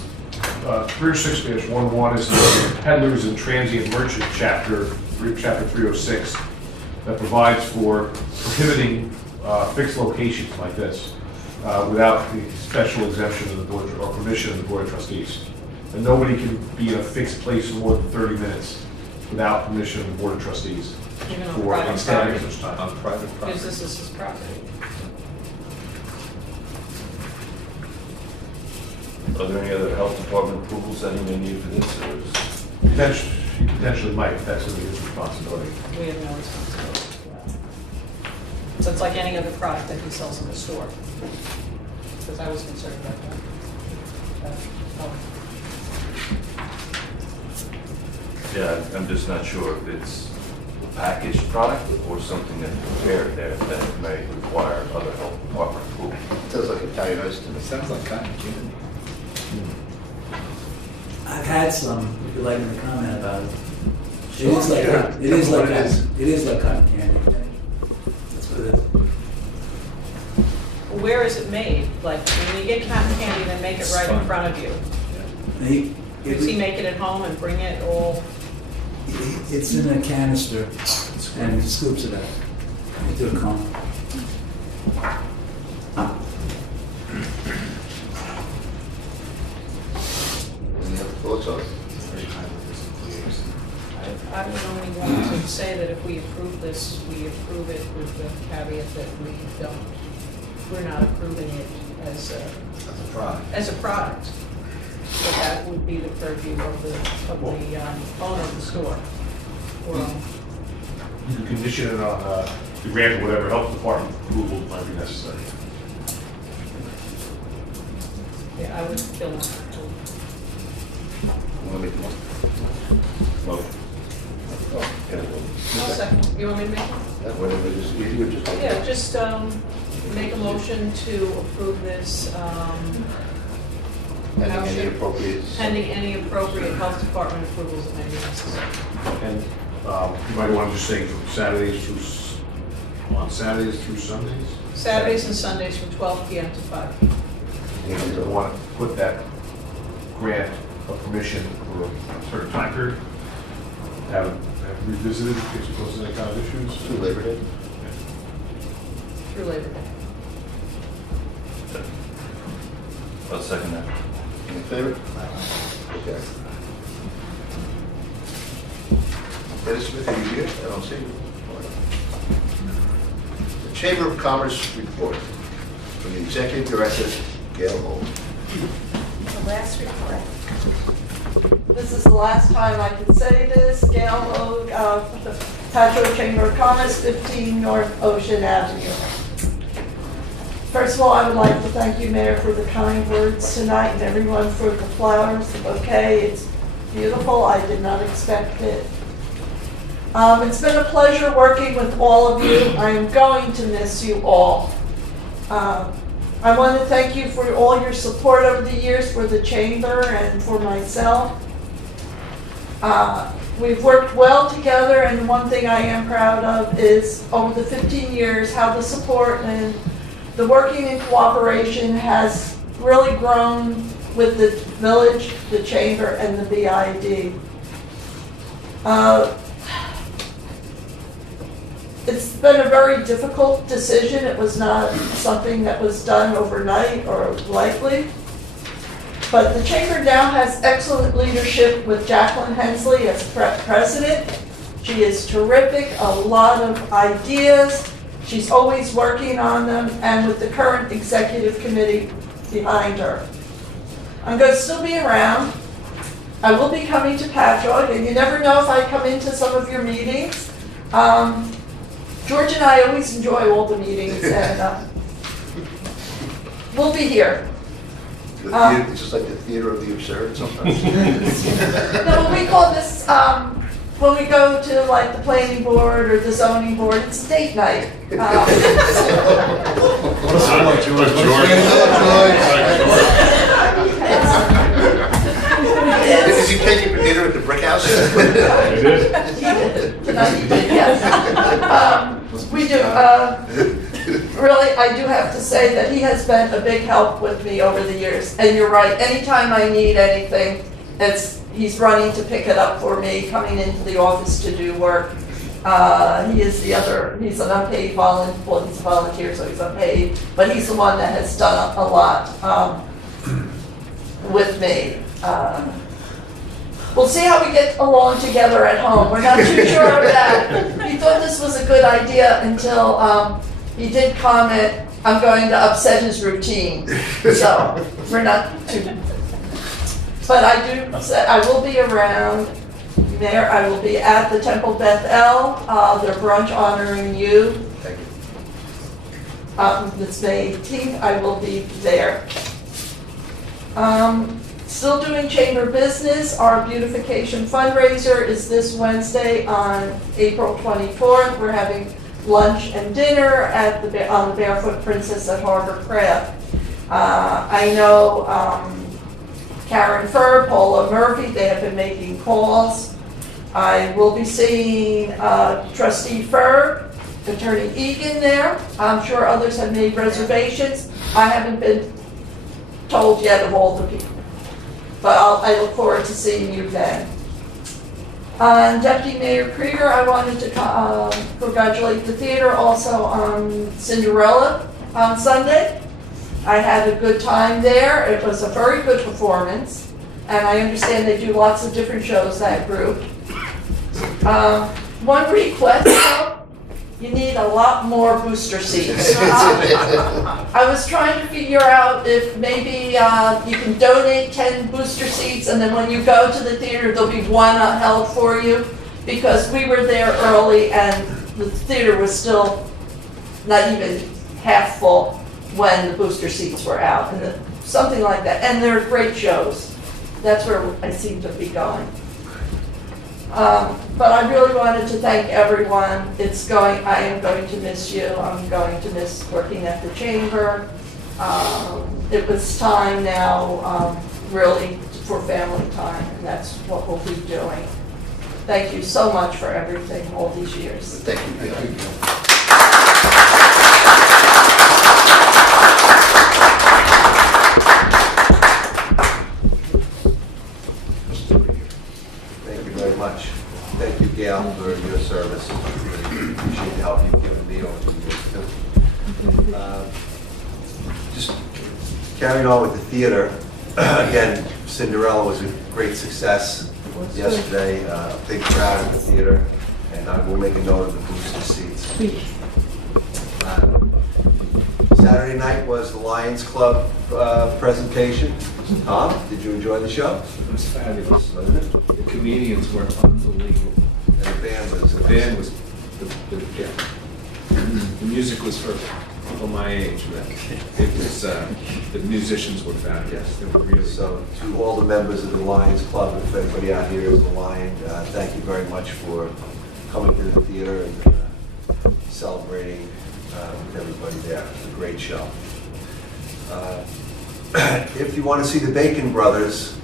306-11 is the Peddlers and Transient Merchant Chapter 306 that provides for prohibiting fixed locations like this without the special exemption of the board or permission of the Board of Trustees. And nobody can be in a fixed place for more than 30 minutes without permission of the Board of Trustees. Even on For private extended property? such time. On private property? Because this is his property. Are there any other health department approvals that he may need for this, or is? He potentially might, if that's really his responsibility. We have no responsibility for that. So it's like any other product that he sells in the store. Because I was concerned about that. Yeah, I'm just not sure if it's a packaged product or something that's prepared there that may require other health department approval. It sounds like Italian ice to me. It sounds like cotton candy. I've had some, if you'd like me to comment about it. It is like cotton, it is like cotton, it is like cotton candy. That's what it is. Where is it made? Like, when you get cotton candy, they make it right in front of you. Does he make it at home and bring it all? It's in a canister and he scoops it out into a cone. Any other thoughts on it? I would only want to say that if we approve this, we approve it with the caveat that we're not approving it as a product. So that would be the purview of the owner of the store. You can condition it on the grant or whatever health department approval might be necessary. Yeah, I would feel that. Want to make the motion? I'll second. You want me to make it? Whatever it is, you would just. Yeah, just make a motion to approve this Pending any appropriate. pending any appropriate health department approvals that may be necessary. And you might want to just say on Saturdays through Sundays. Saturdays and Sundays from 12 p.m. to 5 p.m. You want to put that grant of permission for a certain time period. Have it revisited in case it poses any kind of issues. Through Labor Day. Through Labor Day. I'll second that. In favor? Okay. Dennis Smith, are you here? I don't see you. The Chamber of Commerce report from the Executive Director, Gail Holt. The last report. This is the last time I can say this. Gail Hogue, the Patchogue Chamber of Commerce, 15 North Ocean Avenue. First of all, I would like to thank you, Mayor, for the kind words tonight and everyone for the flowers, the bouquet. It's beautiful. I did not expect it. It's been a pleasure working with all of you. I am going to miss you all. I want to thank you for all your support over the years for the chamber and for myself. We've worked well together, and one thing I am proud of is over the 15 years how the support and the working in cooperation has really grown with the village, the chamber, and the BID. It's been a very difficult decision. It was not something that was done overnight or lightly. But the chamber now has excellent leadership with Jacqueline Hensley as president. She is terrific, a lot of ideas. She's always working on them, and with the current executive committee behind her. I'm going to still be around. I will be coming to Patchogue, and you never know if I come into some of your meetings. George and I always enjoy all the meetings, and we'll be here. It's just like the theater of the absurd sometimes. No, we call this, when we go to like the planning board or the zoning board, it's date night. Is he taking for dinner at the brick house? Tonight he did, yes. We do. Really, I do have to say that he has been a big help with me over the years. And you're right, anytime I need anything, he's running to pick it up for me, coming into the office to do work. He's an unpaid volunteer, well, he's a volunteer, so he's unpaid, but he's the one that has done a lot with me. We'll see how we get along together at home. We're not too sure of that. He thought this was a good idea until he did comment, I'm going to upset his routine. So we're not too. But I do say I will be around. Mayor, I will be at the Temple Beth El, their brunch honoring you. Thank you. It's May 18th. I will be there. Still doing chamber business. Our beautification fundraiser is this Wednesday on April 24th. We're having lunch and dinner at on the Barefoot Princess at Harbor Craft. I know Karen Furr, Paula Murphy, they have been making calls. I will be seeing Trustee Furr, Attorney Egan there. I'm sure others have made reservations. I haven't been told yet of all the people. But I look forward to seeing you then. Deputy Mayor Krieger, I wanted to congratulate the theater also on Cinderella on Sunday. I had a good time there. It was a very good performance. And I understand they do lots of different shows, that group. One request, though, you need a lot more booster seats. I was trying to figure out if maybe you can donate 10 booster seats, and then when you go to the theater, there'll be one held for you, because we were there early and the theater was still not even half full when the booster seats were out, and something like that. And they're great shows. That's where I seem to be going. But I really wanted to thank everyone. I am going to miss you. I'm going to miss working at the chamber. It was time now, really, for family time, and that's what we'll be doing. Thank you so much for everything all these years. Thank you. Thank you. Thank you very much. Thank you, Gail, for your service. Really appreciate the help you've given me over the years. Just carrying on with the theater, again, Cinderella was a great success yesterday. Big crowd at the theater, and I will make a note of the booster seats. Saturday night was the Lions Club presentation. Tom, did you enjoy the show? It was fabulous, wasn't it? The comedians were unbelievable. And the band was. The band was, the music was perfect. people my age, but it was, the musicians were fabulous. They were really. So to all the members of the Lions Club, if anybody out here is a Lion, thank you very much for coming to the theater and celebrating with everybody there. It was a great show. If you want to see the Bacon Brothers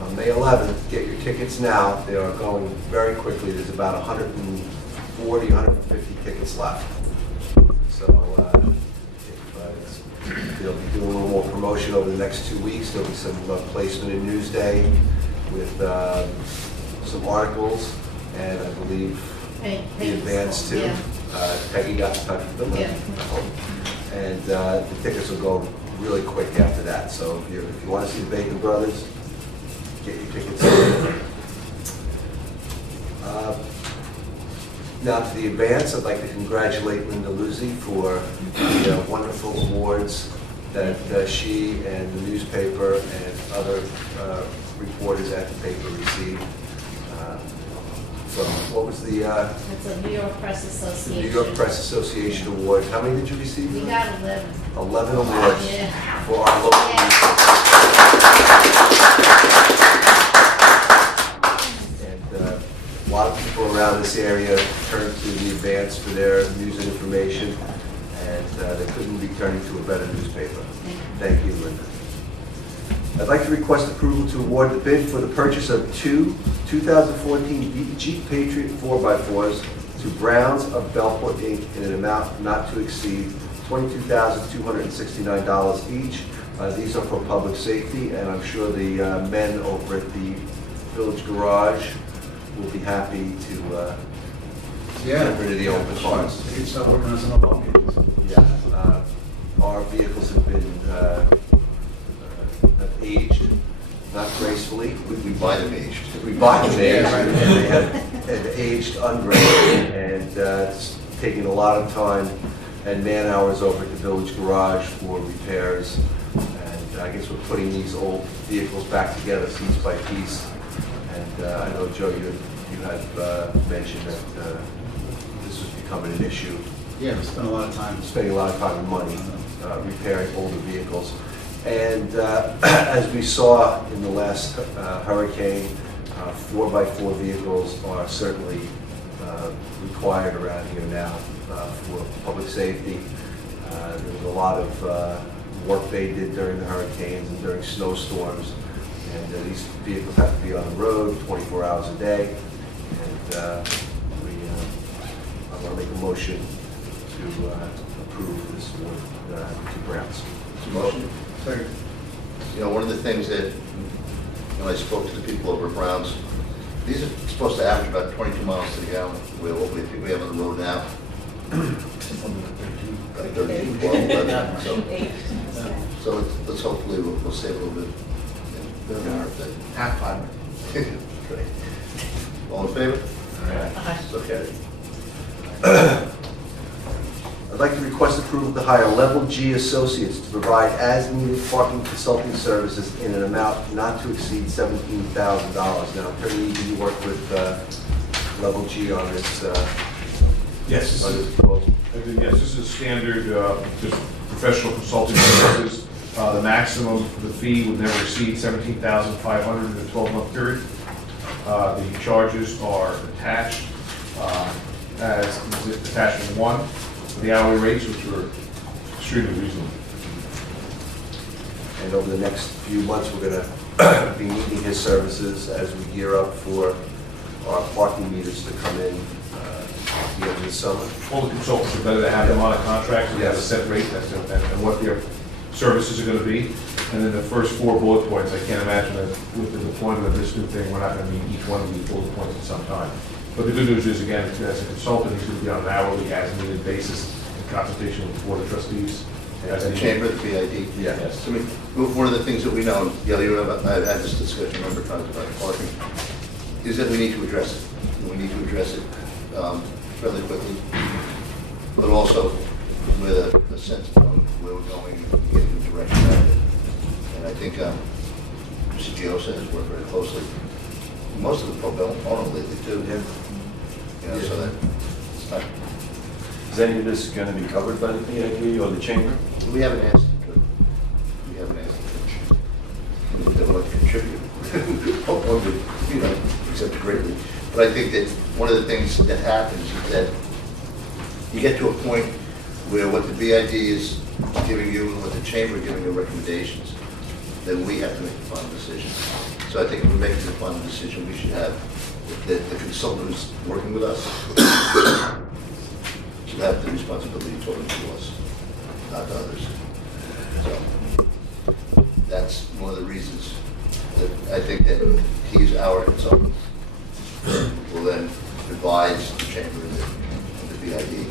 on May 11th, get your tickets now. They are going very quickly. There's about 140, 150 tickets left. So they'll be doing a little more promotion over the next 2 weeks. There'll be some placement in Newsday with some articles, and I believe the advance too. Yeah. Peggy got in touch with them. Yeah. And the tickets will go really quick after that. So if you want to see the Bacon Brothers, get your tickets. Now to the advance, I'd like to congratulate Linda Luzzi for the wonderful awards that she and the newspaper and other reporters at the paper received. From, what was the... It's a New York Press Association. New York Press Association Award. How many did you receive? We got 11. 11 awards Yeah. for our local And a lot of people around this area turn to the Advance for their news and information, and they couldn't be turning to a better newspaper. Thank you, Linda. I'd like to request approval to award the bid for the purchase of two 2014 Jeep Patriot 4x4s to Browns of Bellport, Inc. in an amount not to exceed $22,269 each. These are for public safety, and I'm sure the men over at the Village Garage will be happy to get rid of the open cars. They can start working on some of our vehicles. Yeah, our vehicles have been have aged, not gracefully. We buy them aged. We buy them aged, and they have aged ungracefully, and it's taking a lot of time and man hours over at the Village Garage for repairs. And I guess we're putting these old vehicles back together piece by piece. And I know, Joe, you had mentioned that this was becoming an issue. Yeah, we spent a lot of time. Spending a lot of time and money repairing older vehicles. And as we saw in the last hurricane, 4x4 vehicles are certainly required around here now for public safety. There was a lot of work they did during the hurricanes and during snowstorms, and these vehicles have to be on the road 24 hours a day. And I want to make a motion to approve this award to Browns. Motion. Second. You know, one of the things that, when I spoke to the people over at Browns, these are supposed to average about 22 miles to the gallon. What we have on the road now. Like 13, 12, 11. So let's hopefully we'll save a little bit. Half fiber. Great. All in favor? So carried. I'd like to request approval to hire Level G Associates to provide as-needed parking consulting services in an amount not to exceed $17,000. Now, Attorney, do you work with Level G on this? Yes. On this proposal? Yes, this is standard, just professional consulting services. The maximum for the fee would never exceed $17,500 in a 12-month period. The charges are attached as attachment 1. The hourly rates, which were extremely reasonable. And over the next few months, we're going to be needing his services as we gear up for our parking meters to come in at the end of the summer. All the consultants are better to have them on a contract, we have a set rate and what their services are going to be. And then the first 4 bullet points, I can't imagine that with the deployment of this new thing, we're not going to need each one of these bullet points at some time. But the good news is, again, as a consultant, he's going to be on an hourly, as-needed basis in consultation with the Board of Trustees. As a chamber, the PID. Yeah. Yes. I mean, one of the things that we know, I've had this discussion a number of times about parking, is that we need to address it. We need to address it fairly quickly, but also with a sense of where we're going and getting the direction out of it. And I think Mr. Giosa has worked very closely. Most of the pro bono lately too. Yeah. You know, so that it's not. Is any of this going to be covered by the PID or the chamber? We haven't asked them to. We haven't asked them to. I mean, they would like to contribute. Or, you know, accept it greatly. But I think that one of the things that happens is that you get to a point where what the BID is giving you and what the chamber is giving you recommendations, then we have to make the final decision. So I think if we're making the final decision, we should have the consultant who's working with us should have the responsibility talking to us, not to others. So that's one of the reasons that I think that he's our consultant, will then advise the chamber and the BID.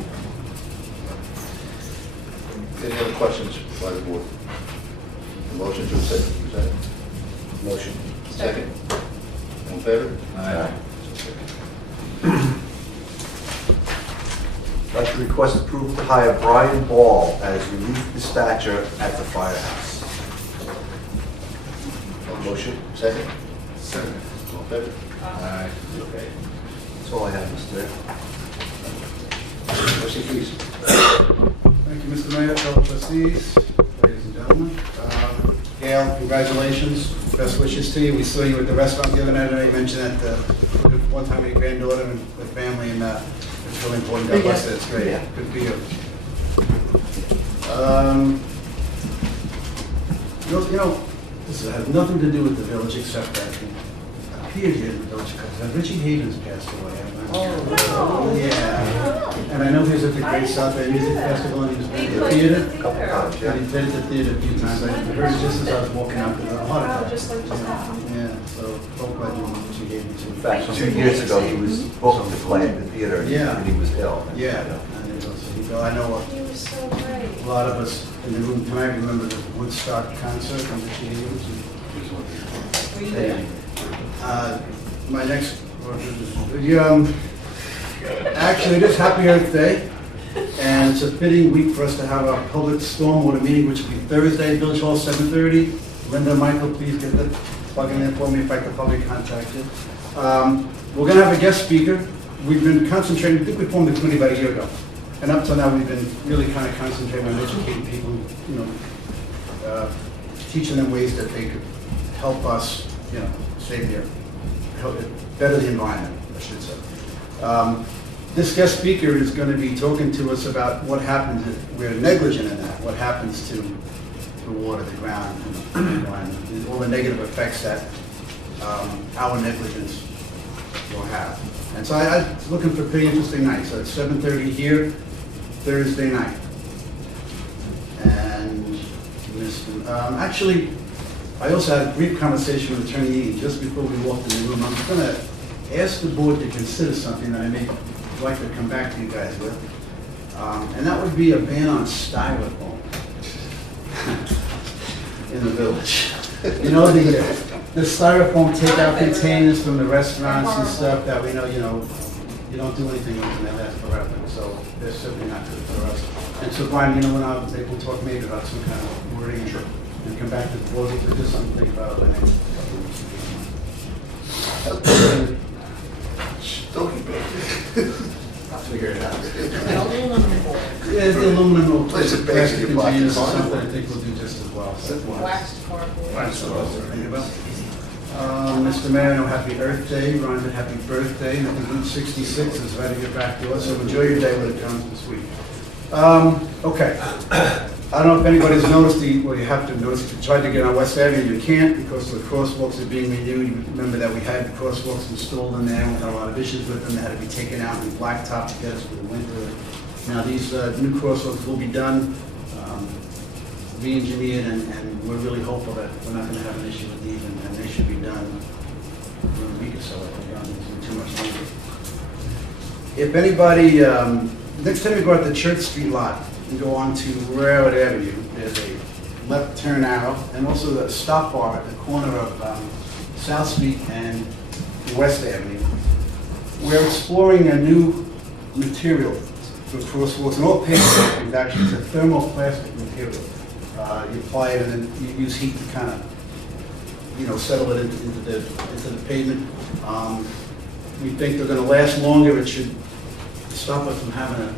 Any other questions by the board? A motion to accept the present? Motion. Second. All in favor? Aye. I'd like to request approval to hire Brian Ball as relief dispatcher at the firehouse. Motion. Second. Second. All in favor? Aye. Okay. That's all I have, Mr. Mayor. Trustee, please. Thank you, Mr. Mayor, fellow trustees, ladies and gentlemen. Gail, congratulations, best wishes to you. We saw you at the restaurant the other night, and you mentioned that one time with your granddaughter and with family, and it's really important. God bless it, it's great. Yeah. Good for you. You know, this has nothing to do with the village, except that I appeared here in the village because Richie Havens passed away. Oh, Yeah. And I know he was at the Great South Bay Music Festival, and he was in the theater. Couple times, yeah. And he played at the theater a few times. I heard it just as I was walking out to the heart attack. Just like just happened. Yeah, so hope glad you she gave me some. In fact, 2 years ago, he was booked to play at the theater, Yeah. and he was ill. Yeah, and it was, I know He was so great. a lot of us in the room tonight remember the Woodstock concert on Richie Havens. Were you there? My next, actually, it is Happy Earth Day, and it's a fitting week for us to have our public stormwater meeting, which will be Thursday, Village Hall, 7:30. Linda, Michael, please get the plug in there for me if I could probably contact you. We're going to have a guest speaker. We've been concentrating, I think we formed the committee about a year ago, and up till now we've been really kind of concentrating on educating people, you know, teaching them ways that they could help us, you know, save their, help better the environment, I should say. This guest speaker is going to be talking to us about what happens if we're negligent in that, what happens to the water, the ground, and the environment, all the negative effects that our negligence will have. And so I was looking for a pretty interesting night. So it's 7:30 here, Thursday night. And actually, I also had a brief conversation with Attorney Eaton just before we walked in the room. I'm going to ask the board to consider something that I may like to come back to you guys with. And that would be a ban on styrofoam in the village. You know, the styrofoam takeout containers from the restaurants and stuff that we know, you don't do anything with them, they last forever. So they're certainly not good for us. And so Brian, you know, when I was able to talk maybe about some kind of wording and come back to the board, it's just something to think about over the next couple of weeks. Don't keep it. I'll figure it out. Aluminum foil. Yeah, the aluminum or Place it back in plastic your pocket. containers or something, I think will do just as well. Waxed cardboard. There you go. Mr. Mayor, no happy Earth Day. Rhonda, happy birthday. And I think Route 66 is ready to get back to us, so enjoy your day when it comes this week. Okay. I don't know if anybody's noticed well, you have to notice, if you tried to get on West Avenue, you can't because the crosswalks are being renewed. You remember that we had the crosswalks installed in there, we had a lot of issues with them, they had to be taken out and blacktop to get us for the winter. Now these new crosswalks will be done, re-engineered, and we're really hopeful that we're not going to have an issue with these, and they should be done in a week or so. I think I don't think it's too much longer. If anybody, next time you go out the Church Street lot and go on to Railroad Avenue, there's a left turn arrow and also the stop bar at the corner of South Street and West Avenue. We're exploring a new material for crosswalks, and all pavement is actually it's a thermoplastic material. You apply it and then you use heat to kind of, settle it into the pavement. We think they're going to last longer. It should stop us from having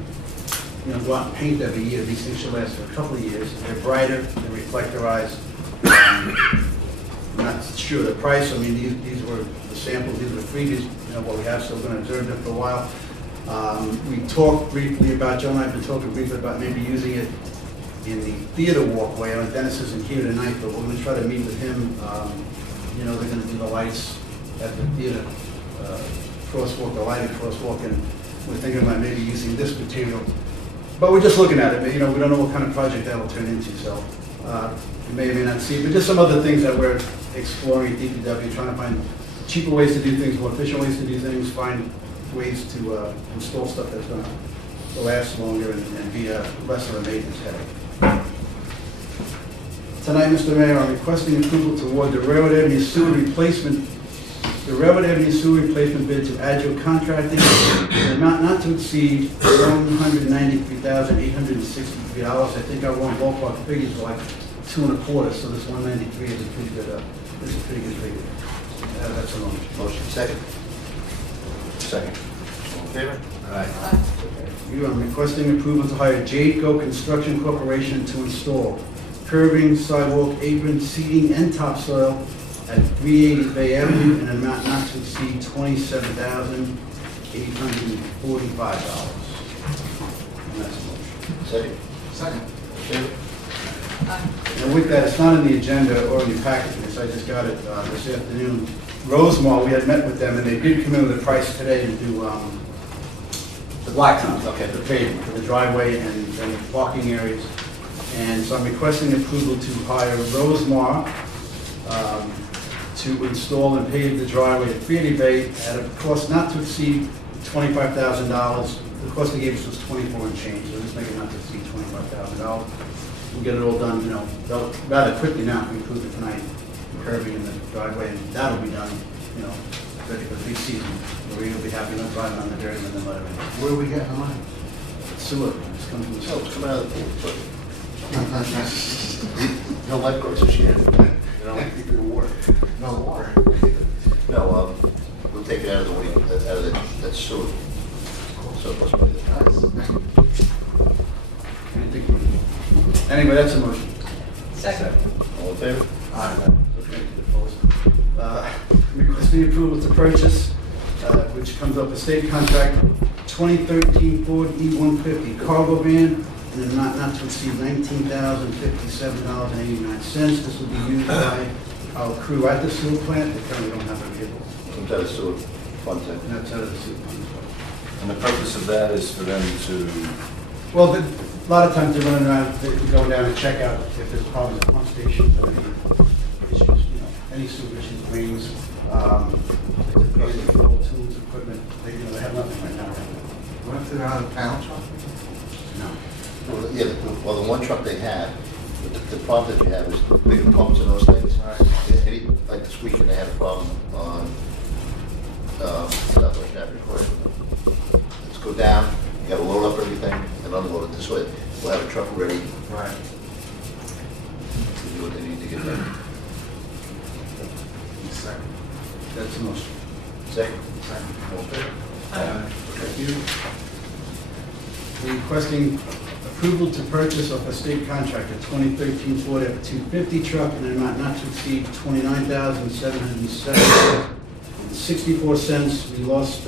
go out and paint every year. These things should last for a couple of years. They're brighter, they're reflectorized. I'm not sure the price. I mean, these were the samples, these were the freebies, what we have, so we're going to observe them for a while. We talked briefly about, Joe and I have been talking briefly about maybe using it in the theater walkway. I know Dennis isn't here tonight, but we're going to try to meet with him. They're going to do the lights at the theater crosswalk, the lighted crosswalk, and we're thinking about maybe using this material. But we're just looking at it. We don't know what kind of project that will turn into, so you may or may not see. But just some other things that we're exploring at DPW, trying to find cheaper ways to do things, more efficient ways to do things, find ways to install stuff that's going to last longer and be less of a maintenance headache. Tonight, Mr. Mayor, I'm requesting approval to award the Railroad Avenue sewer replacement bid to Agile Contracting, an amount not to exceed $193,863. I think our one ballpark figures were like 2.25, so this 193 is a pretty good figure. That's a Motion second. Second. All in favor? Aye. I'm requesting approval to hire Jadeco Construction Corporation to install curbing, sidewalk, apron, seating, and topsoil at 380 Bay Avenue in an amount not to exceed $27,845. And that's a motion. Second. Favor? And with that, it's not in the agenda or in your package, because I just got it this afternoon. Rosemont, we had met with them, and they did come in with a price today to do the blacktop, the pavement for the driveway and the parking areas. And so I'm requesting approval to hire Rosemont to install and pave the driveway at 380 Bay at a cost not to exceed $25,000. The cost they gave us was 24 and change, so just make it not to exceed $25,000. We'll get it all done, rather quickly now if we approve it tonight, the curbing in the driveway, and that'll be done, ready for the big season. We're going to be happy enough driving on the dirt and then let it in. Where are we getting the money? Sewer, it's coming from the No, sewer. it's coming out of the pool. No lifeguards this year. Keep your water. No water. No, we'll take it out of that sewer. Surplus money. Anyway, that's a motion. Second. All in favor? Requesting approval to purchase, which comes up a state contract, 2013 Ford E-150 cargo van, and an amount not to exceed $19,057.89. This will be used by our crew at the sewer plant. They currently don't have a vehicle. Comes out of sewer fund. And that's out of the sewer plant as well. And the purpose of that is for them to, Well, a lot of times they're running around, they're going down and check out if there's problems at pump stations or any issues, any sewer issues, drains, tools, equipment. They have nothing right now. What if they're on a panel truck? No. Well, yeah, well, the one truck they have, the problem that you have is bigger pumps and those things. Like this weekend, they had a problem on Southwest Avenue. Let's go down, you gotta load up everything and unload it this way. We'll have a truck ready Right. to do what they need to get done. Second. That's a motion. Second. All in favor? Thank you. We're requesting approval to purchase of a state contract, a 2013 Ford F-250 truck, in an amount not to exceed $29,707.64. We lost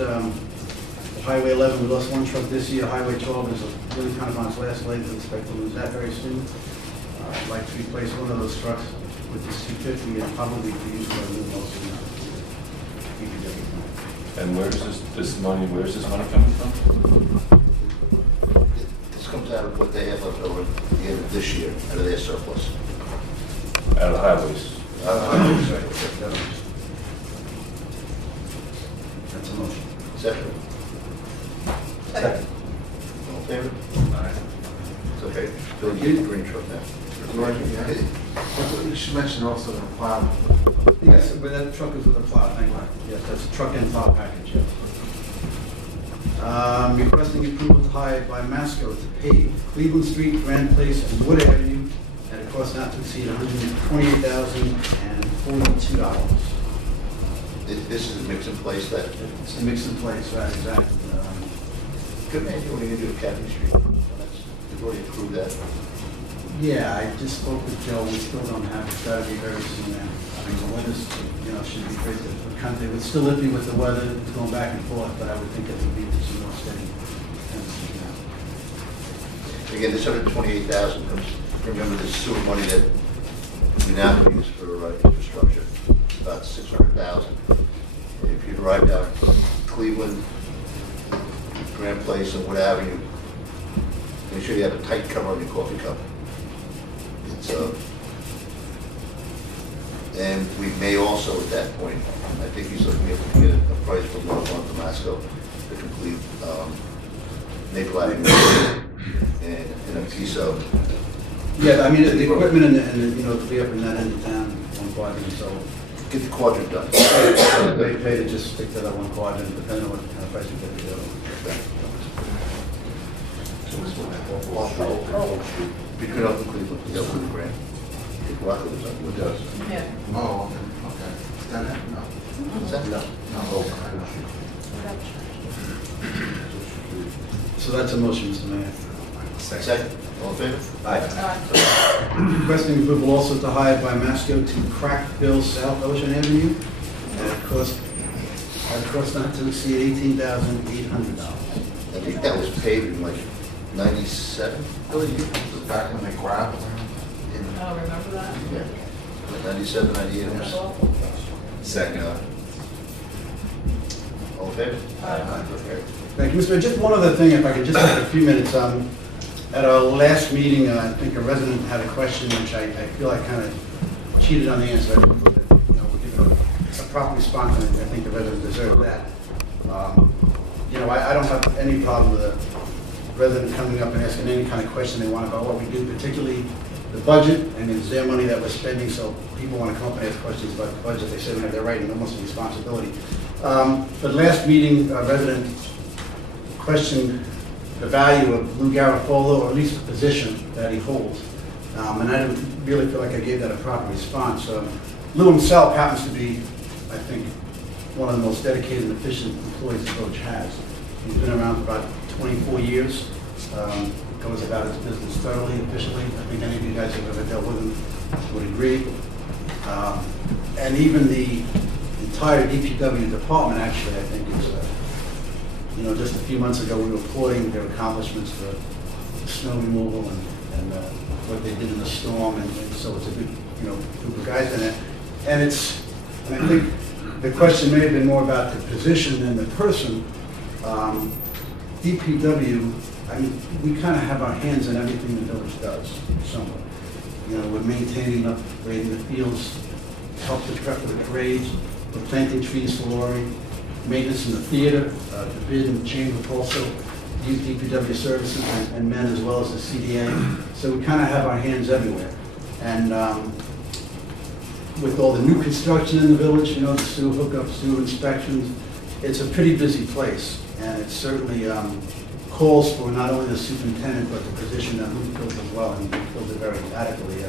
Highway 11, we lost one truck this year. Highway 12 is really kind of on its last leg. We expect to lose that very soon. I'd like to replace one of those trucks with this 250 and probably to use for a new most of and where's this money coming from? This comes out of what they have left over at the end of this year, out of their surplus. Out of the highways. That's a motion. Second. Second. All in favor? Aye. It's okay. Bill, you get a green truck now. You should mention also the plow. Yes, but that truck is with a plow, thank you. Yes, that's a truck and plow package, yes. Requesting approval to hire by Masco to pave Cleveland Street, Grand Place, and Wood Avenue at a cost not to exceed $128,042. This is a mix and place that, It's a mix and place, right, exactly. good man, what are you gonna do with Kathy Street? You've already approved that. Yeah, I just spoke with Joe, we still don't have, it's gotta be very soon now. I mean, the weather's, should be crazy. It would still iffy with the weather, it's going back and forth, but I would think it would be some more steady. Again, this 128,000 comes, remember the sewer money that we now use for infrastructure, about 600,000. If you drive down Cleveland, Grand Place, and Wood Avenue, make sure you have a tight cover on your coffee cup. It's and we may also, at that point, I think he's looking at get a price from North Damasco to complete Maple Avenue and a piece of. Yeah, I mean, the equipment and to be up in that end of town, one quadrant, so. Get the quadrant done. They pay to just stick to that one quadrant, depending on what kind of price you get to do. Between up and Cleveland, you got Wood Grand. If Rockland is on Wood does. Yeah. Oh, okay. Is that it? No. Is that? No. So that's a motion, Mr. Mayor. Second. All in favor? Aye. Requesting approval also to hire by Masco to crack fill South Ocean Avenue at a cost not to exceed $18,800. I think that was paid in like 97. Back when they grabbed. Oh, remember that? Yeah. Like 97, 98. That's awful. Second. All in favor? Aye. Thank you, Mr. Mayor. Just one other thing, if I could just take a few minutes. At our last meeting, I think a resident had a question, which I feel I kind of cheated on the answer. We're giving a proper response, and I think the resident deserved that. I don't have any problem with a resident coming up and asking any kind of question they want about what we do, particularly the budget, and it's their money that we're spending, so people want to come up and ask questions about the budget. They certainly have their right and almost a responsibility. But last meeting, a resident questioned the value of Lou Garofalo, or at least the position that he holds. And I didn't really feel like I gave that a proper response. Lou himself happens to be, I think, one of the most dedicated and efficient employees the village has. He's been around for about 24 years, goes about his business thoroughly, efficiently. I think any of you guys who have ever dealt with him would agree. And even the entire DPW department, actually, I think is just a few months ago, we were applauding their accomplishments for snow removal and what they did in the storm, and so it's a good, group of guys in it. And I think the question may have been more about the position than the person. DPW, I mean, we kind of have our hands in everything the village does, somewhat. We're maintaining, upgrading the fields, help to prep for the parades, we're planting trees for Lori, maintenance in the theater, the bid and chamber also use DPW services and men as well as the CDA. So we kind of have our hands everywhere. And with all the new construction in the village, the sewer hookups, sewer inspections, it's a pretty busy place. And it certainly calls for not only the superintendent, but the position that Lou filled as well, and he filled it very adequately.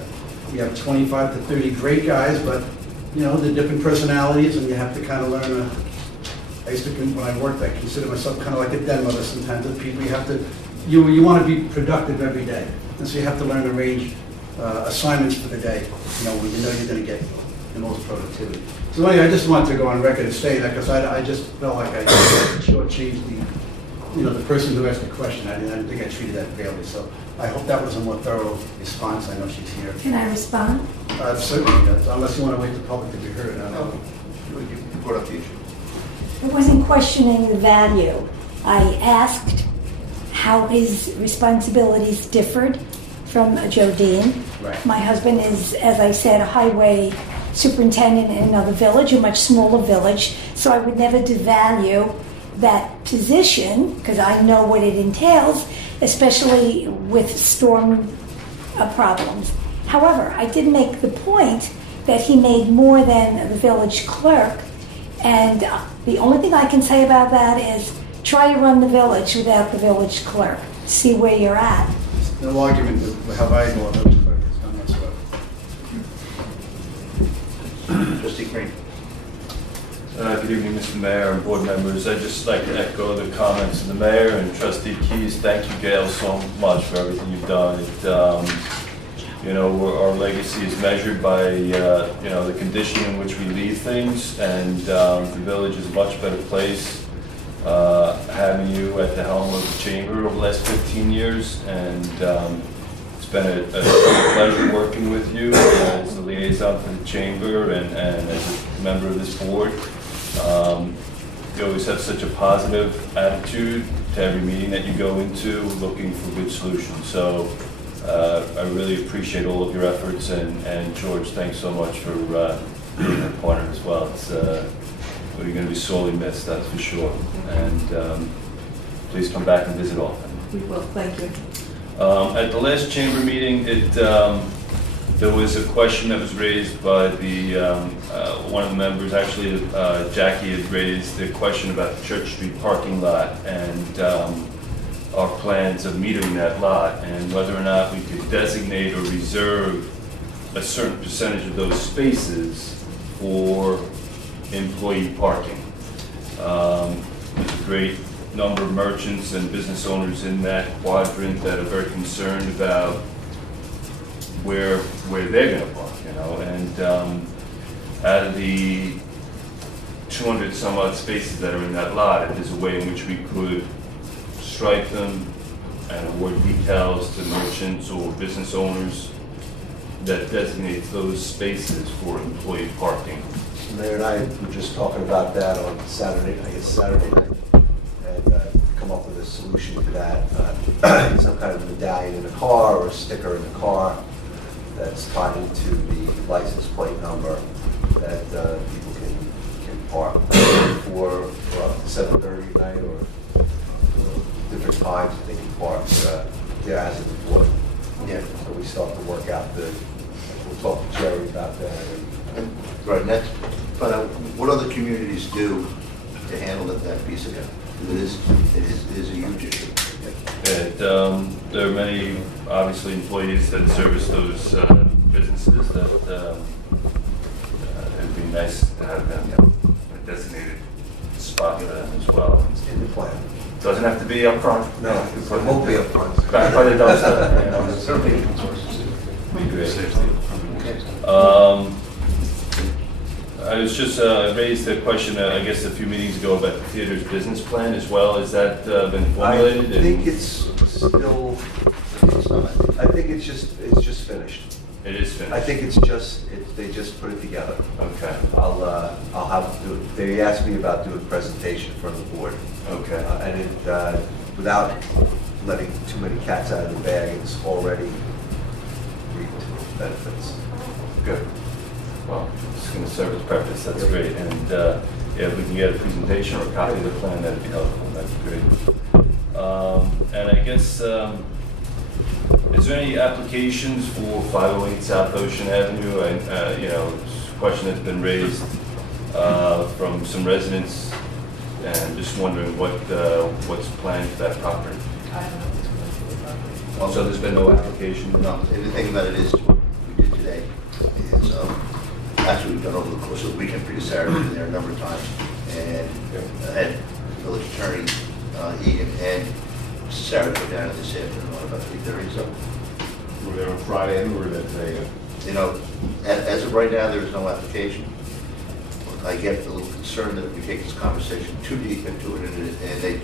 We have 25 to 30 great guys, but they're different personalities, and you have to kind of learn I used to, when I worked, I consider myself kind of like a den mother sometimes with people. You have to, you want to be productive every day. And so you have to learn to arrange assignments for the day, when you know you're going to get the most productivity. So anyway, I just wanted to go on record and say that because I just felt like I shortchanged the person who asked the question. I didn't think I treated that fairly. So I hope that was a more thorough response. I know she's here. Can I respond? Certainly, unless you want to wait the public to be heard. I don't know. You brought up the issue. I wasn't questioning the value. I asked how his responsibilities differed from Joe Dean. Right. My husband is, as I said, a highway superintendent in another village, a much smaller village, so I would never devalue that position because I know what it entails, especially with storm problems. However, I did make the point that he made more than the village clerk, and the only thing I can say about that is try to run the village without the village clerk. See where you're at. No argument with how valuable a village clerk is done whatsoever. Trustee Green. Good evening, Mr. Mayor and board members. I'd just like to echo the comments of the mayor and Trustee Keys. Thank you, Gail, so much for everything you've done. You know, our legacy is measured by, you know, the condition in which we leave things, and the village is a much better place having you at the helm of the chamber over the last 15 years, and it's been a pleasure working with you as a liaison for the chamber and as a member of this board. You always have such a positive attitude to every meeting that you go into, looking for good solutions. So I really appreciate all of your efforts, and George, thanks so much for being a partner as well. It's, you're going to be sorely missed, that's for sure. And please come back and visit often. We will, thank you. At the last chamber meeting, there was a question that was raised by one of the members. Actually, Jackie had raised the question about the Church Street parking lot and our plans of metering that lot, and whether or not we could designate or reserve a certain percentage of those spaces for employee parking. There's a great number of merchants and business owners in that quadrant that are very concerned about where they're going to park, you know, and out of the 200 some odd spaces that are in that lot, if there's a way in which we could stripe them and award details to merchants or business owners that designates those spaces for employee parking. Mayor and I were just talking about that on Saturday night, and come up with a solution to that. Some kind of medallion in the car or a sticker in the car that's tied into the license plate number that people can park for up to 7:30 at night or different times that they can park there as an employee. Yeah. So we start to work out we'll talk to Jerry about that. Right, and that's, but what other communities do to handle that piece of it? It is a huge issue. There are many, obviously, employees that service those businesses that it'd be nice to have them a designated spot for them as well. It's in the plan. Doesn't have to be up front. No, it won't be up front. Back by the dumpster. You know, Certainly. be great. I was just raised a question, I guess, a few meetings ago about the theater's business plan as well. Has that been formulated? I think it's still. I think it's just finished. It is finished. I think they just put it together. Okay. I'll have to do it. They asked me about doing a presentation for the board. Okay. And without letting too many cats out of the bag, it's already reaped benefits. Good. Well, it's going to serve its purpose. That's great. And yeah, if we can get a presentation or a copy of the plan, that'd be helpful. That'd be great. And I guess, is there any applications for 508 South Ocean Avenue? And you know, it's a question that's been raised from some residents, and just wondering what's planned for that property. I don't know what's going for the property. Also, there's been no application. No, and the thing about it is, what we did today is, actually we've done over the course of the weekend, pretty Saturday, been there a number of times, and had village attorney, Egan, and Sarah go down this afternoon, about 3:30, so. We were there on Friday and we were there today. You know, as of right now, there is no application. I get a little concerned that if we take this conversation too deep into it and they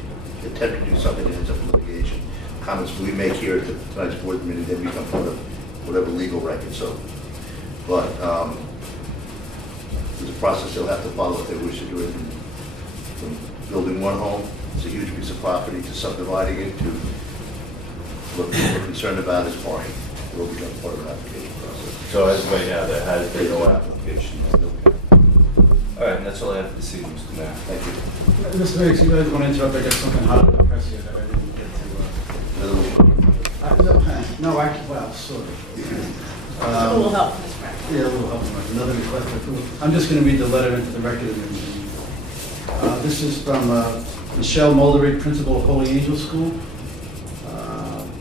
attempt to do something that ends up in litigation, comments we make here at tonight's board meeting, then become part of whatever legal record, so. But there's a process they'll have to follow if they wish to do it. From building one home, it's a huge piece of property, to subdividing it, to what we're concerned about is parking. It will become part of an application process. So as of right now, there has been no application. Okay. All right, and that's all I have to see, Mr. Mayor. Thank you. Mr. Mayor, you guys want to interrupt? I got something hot on the press here that I didn't get to. No, well, sort of. A little help from this friend. Yeah, a little help. Another request. I'm just going to read the letter into the record. This is from Michelle Muldery, principal of Holy Angel School.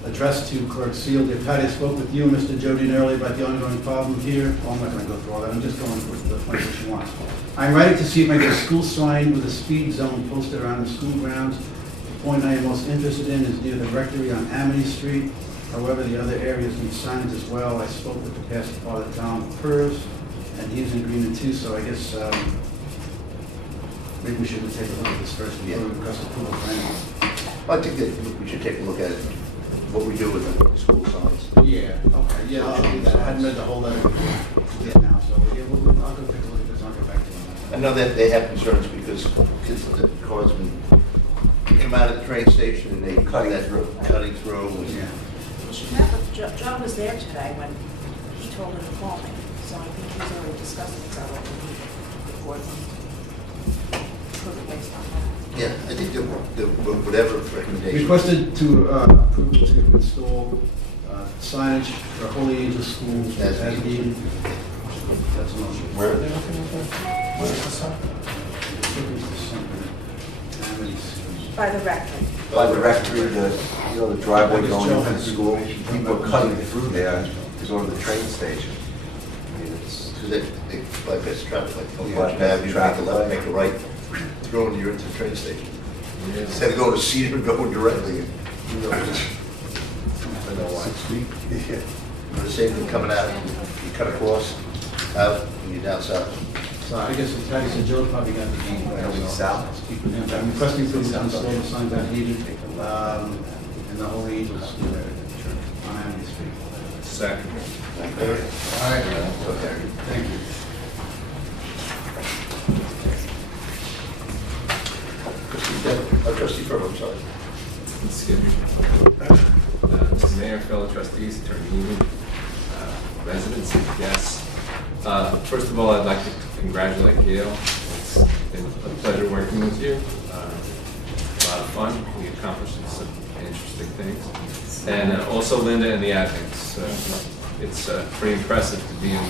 Address Trustee, Clerk Seal. Dear Patty, I spoke with you and Mr. Jodine earlier about the ongoing problem here. Well, I'm not going to go through all that. I'm just going with the point that she wants. I'm writing to see if I get a school sign with a speed zone posted around the school grounds. The point I am most interested in is near the rectory on Amity Street. However, the other areas need signs as well. I spoke with the pastor, Father Tom Purrs, and he's in agreement too, so I guess maybe we should take a look at this first before we request approval for anything. I think that we should take a look at what we do with the school signs. Yeah, okay, yeah, I'll do that. I hadn't read the whole letter yet now, so yeah, I'll go take a look at this, I'll get back to you on that. I know that they have concerns because the cars have been came out of the train station and they cutting through. And, Yeah. She met with John was there today when he told her to call me, so I think he's already discussed it about what we need before approve it based on that. yeah, I think that whatever recommendation. Requested to approve to install signage for Holy Angel School as needed. That's a motion. Where are they looking at that? Where is the sign? By the rectory. By the rectory, the driveway going into the school, people are cutting through there to go to the train station. I mean, it's, Because they bypass traffic, like, Yeah, Washington Avenue, make a traffic left, light. make a right, throw in, you're into the train station. Instead of going to Cedar and going directly, you know, just, I know why. 6 feet. The same thing coming out, you cut across, out, and you're down south. So I guess it's Patty said Joe probably got the deed. Going south. Speak with him. I'm requesting to install the signs as needed in the Holy Angel School on Amity Street. Second. All right. Okay. Thank you. Trustee Furman, I'm sorry. Let's get Mr. Mayor, fellow trustees, Attorney Newman, residents, and guests. First of all, I'd like to congratulate Gail. It's been a pleasure working with you. A lot of fun. We accomplished some interesting things. And also Linda and the admins. It's pretty impressive to be in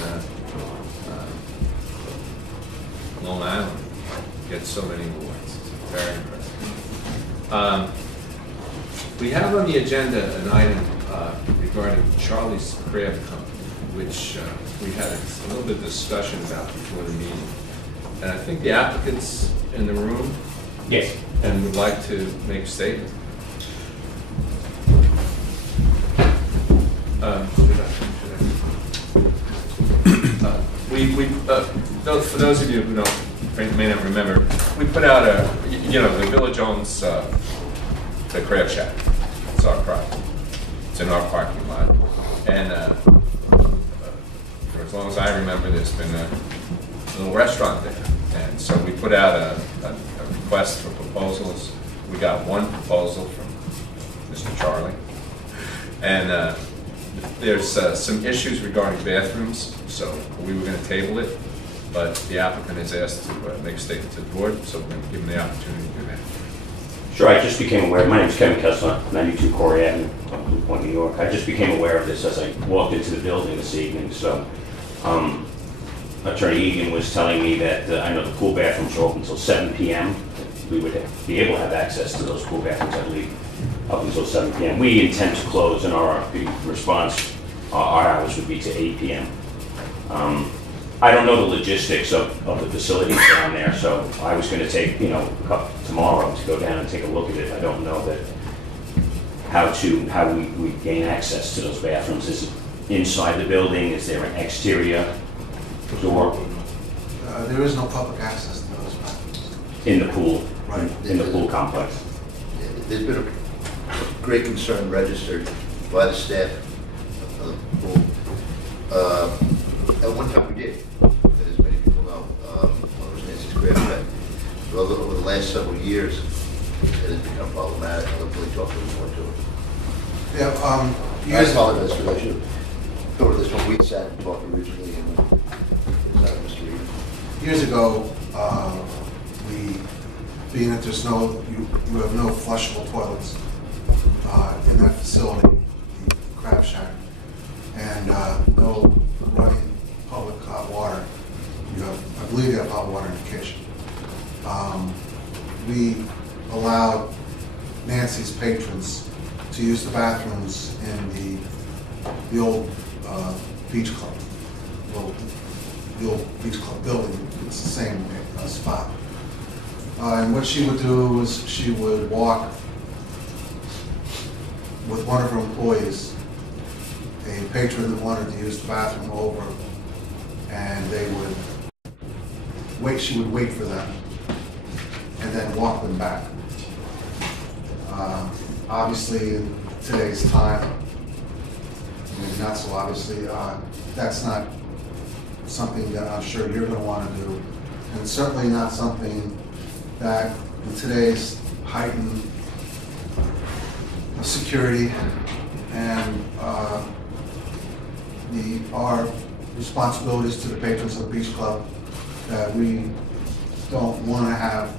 Long Island, get so many awards. Very impressive. We have on the agenda an item regarding Charlie's Crab Company, which we had a little bit of discussion about before the meeting. And I think the applicant's in the room. Yes. And would like to make a statement. For those of you who may not remember, we put out the village owns the Crab Shack. It's our property. It's in our parking lot. And for as long as I remember, there's been a little restaurant there. And so we put out a request for proposals. We got one proposal from Mr. Charlie. And there's some issues regarding bathrooms, so we were going to table it, but the applicant has asked to make a statement to the board, so we're going to give him the opportunity to do that. Sure, I just became aware, my name is Kevin Kessler, 92 Corey Avenue, Blue Point, New York. I just became aware of this as I walked into the building this evening, so Attorney Egan was telling me that I know the pool bathrooms are open until 7 p.m. We would be able to have access to those pool bathrooms, I believe, up until 7 p.m. We intend to close in our RFP response. Our hours would be to 8 p.m. I don't know the logistics of the facilities down there, so I was going to take, tomorrow to go down and take a look at it. I don't know that how we gain access to those bathrooms. Is it inside the building? Is there an exterior door? There is no public access to those bathrooms. In the pool? Right. In the pool complex? There's been a great concern registered by the staff of the pool. At one time we did, as many people know, one was Nancy's Crab Shack. But over the last several years, it has become problematic. I'll really talk a little more to it. Yeah, I apologize for that. I should have go to this when we sat and talked originally. And Mr. Reed. years ago, being that there's you have no flushable toilets in that facility, the Crab Shack, and no running public hot water. I believe you have hot water in the kitchen. We allowed Nancy's patrons to use the bathrooms in the old beach club. Well, the old beach club building, it's the same spot. And what she would do is she would walk with one of her employees, a patron that wanted to use the bathroom, over, and they would wait, she would wait for them, and then walk them back. Obviously, in today's time, maybe not so obviously, that's not something that I'm sure you're going to want to do, and certainly not something that in today's heightened security and our responsibilities to the patrons of the beach club, that we don't want to have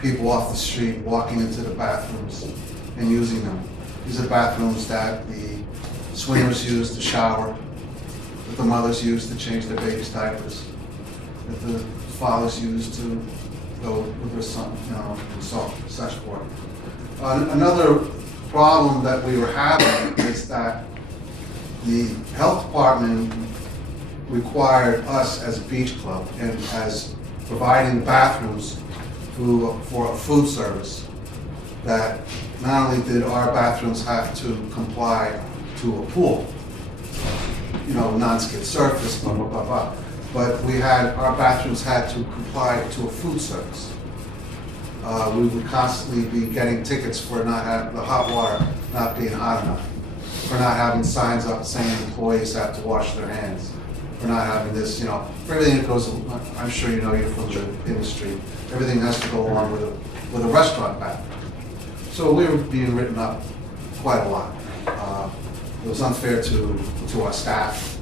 people off the street walking into the bathrooms and using them. These are bathrooms that the swingers use to shower, that the mothers use to change their babies' diapers, that the fathers use to go with their son, and such forth. Another problem that we were having is that the health department required us as a beach club and as providing bathrooms for a food service, that not only did our bathrooms have to comply to a pool, non-skid surface, blah, blah, blah, blah, but our bathrooms had to comply to a food service. We would constantly be getting tickets for not having the hot water not being hot enough, for not having signs up saying employees have to wash their hands, for not having this, for everything that goes, I'm sure you know, you're from the industry, everything has to go along with a restaurant bathroom. So we were being written up quite a lot. It was unfair to our staff,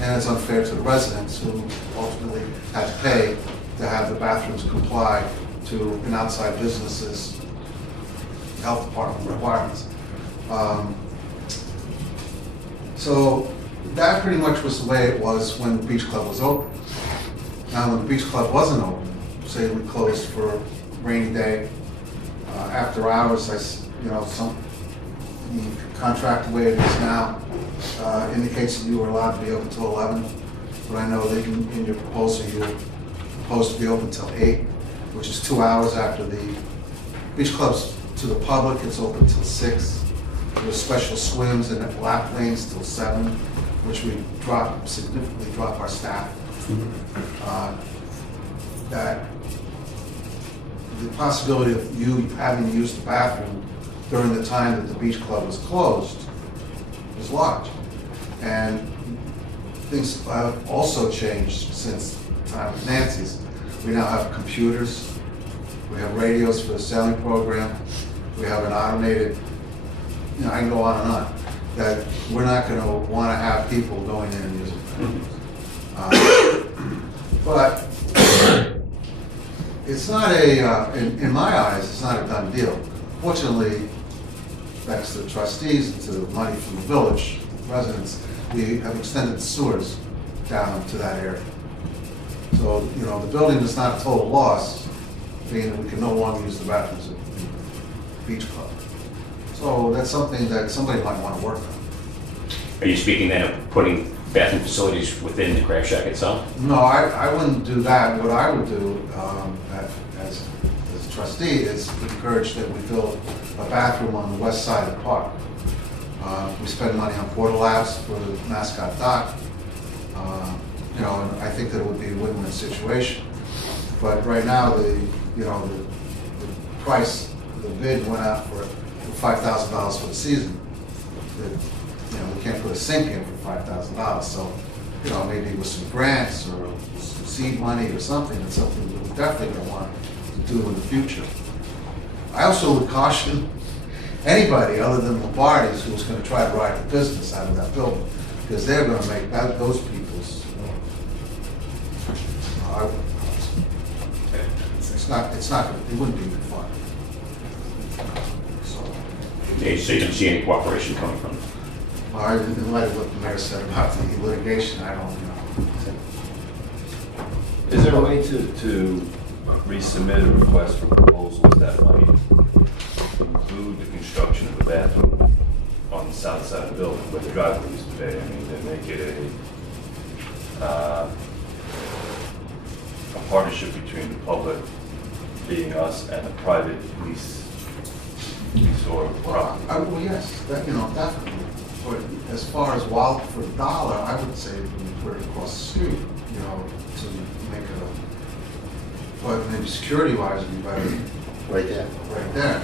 and it's unfair to the residents who ultimately had to pay to have the bathrooms comply to an outside business's health department requirements. So that pretty much was the way it was when the beach club was open. Now, when the beach club wasn't open, say we closed for a rainy day, after hours, the contract the way it is now indicates that you were allowed to be open till 11, but I know that in your proposal you're supposed to be open till 8, which is 2 hours after the beach clubs. To the public, it's open till 6. There's special swims and lap lanes till 7, which we significantly drop our staff. That the possibility of you having to use the bathroom during the time that the beach club was closed is large. And things have also changed since the time of Nancy's. We now have computers, we have radios for the sailing program, we have an automated, I can go on and on, that we're not going to want to have people going in and using bathrooms. But it's not in my eyes, it's not a done deal. Fortunately, thanks to the trustees and to the money from the village residents, we have extended the sewers down to that area. So, the building is not a total loss, being that we can no longer use the bathrooms at the beach club. So that's something that somebody might want to work on. Are you speaking then of putting bathroom facilities within the crab shack itself? No, I wouldn't do that. What I would do as a trustee is encourage that we build a bathroom on the west side of the park. We spend money on porta labs for the mascot dock. And I think that it would be a win-win situation. But right now, the price, the bid went out for $5,000 for the season. We can't put a sink in for $5,000. So, maybe with some grants or some seed money or something, it's something that we're definitely going to want to do in the future. I also would caution anybody other than Lombardi's who's going to try to ride the business out of that building, because they're going to make those people's. It wouldn't be good fun. So you don't see any cooperation coming from them? In light of what the mayor said about the litigation, I don't know. Is there a way to resubmit a request for proposals that might include the construction of a bathroom on the south side of the building where the driveway used to be. I mean, they make it a partnership between the public, being us, and a private lease or property. Well, yes, that, definitely. But as far as wild for the dollar, I would say we put it across the street, to make it but maybe security-wise would be better. Right there. Right there.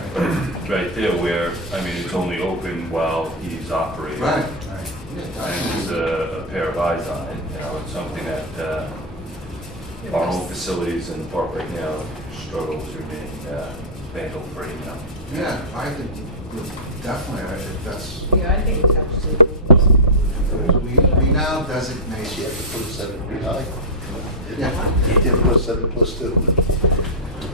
Right there where, I mean, it's only open while he's operating. Right. And there's a pair of eyes on it, it's something that our own facilities in the park right now struggle to remain vandal-free, Yeah, I think definitely, if that's, Yeah, I think it helps to. we now designate. You have to put 7 feet high. Yeah. You did put 7+2.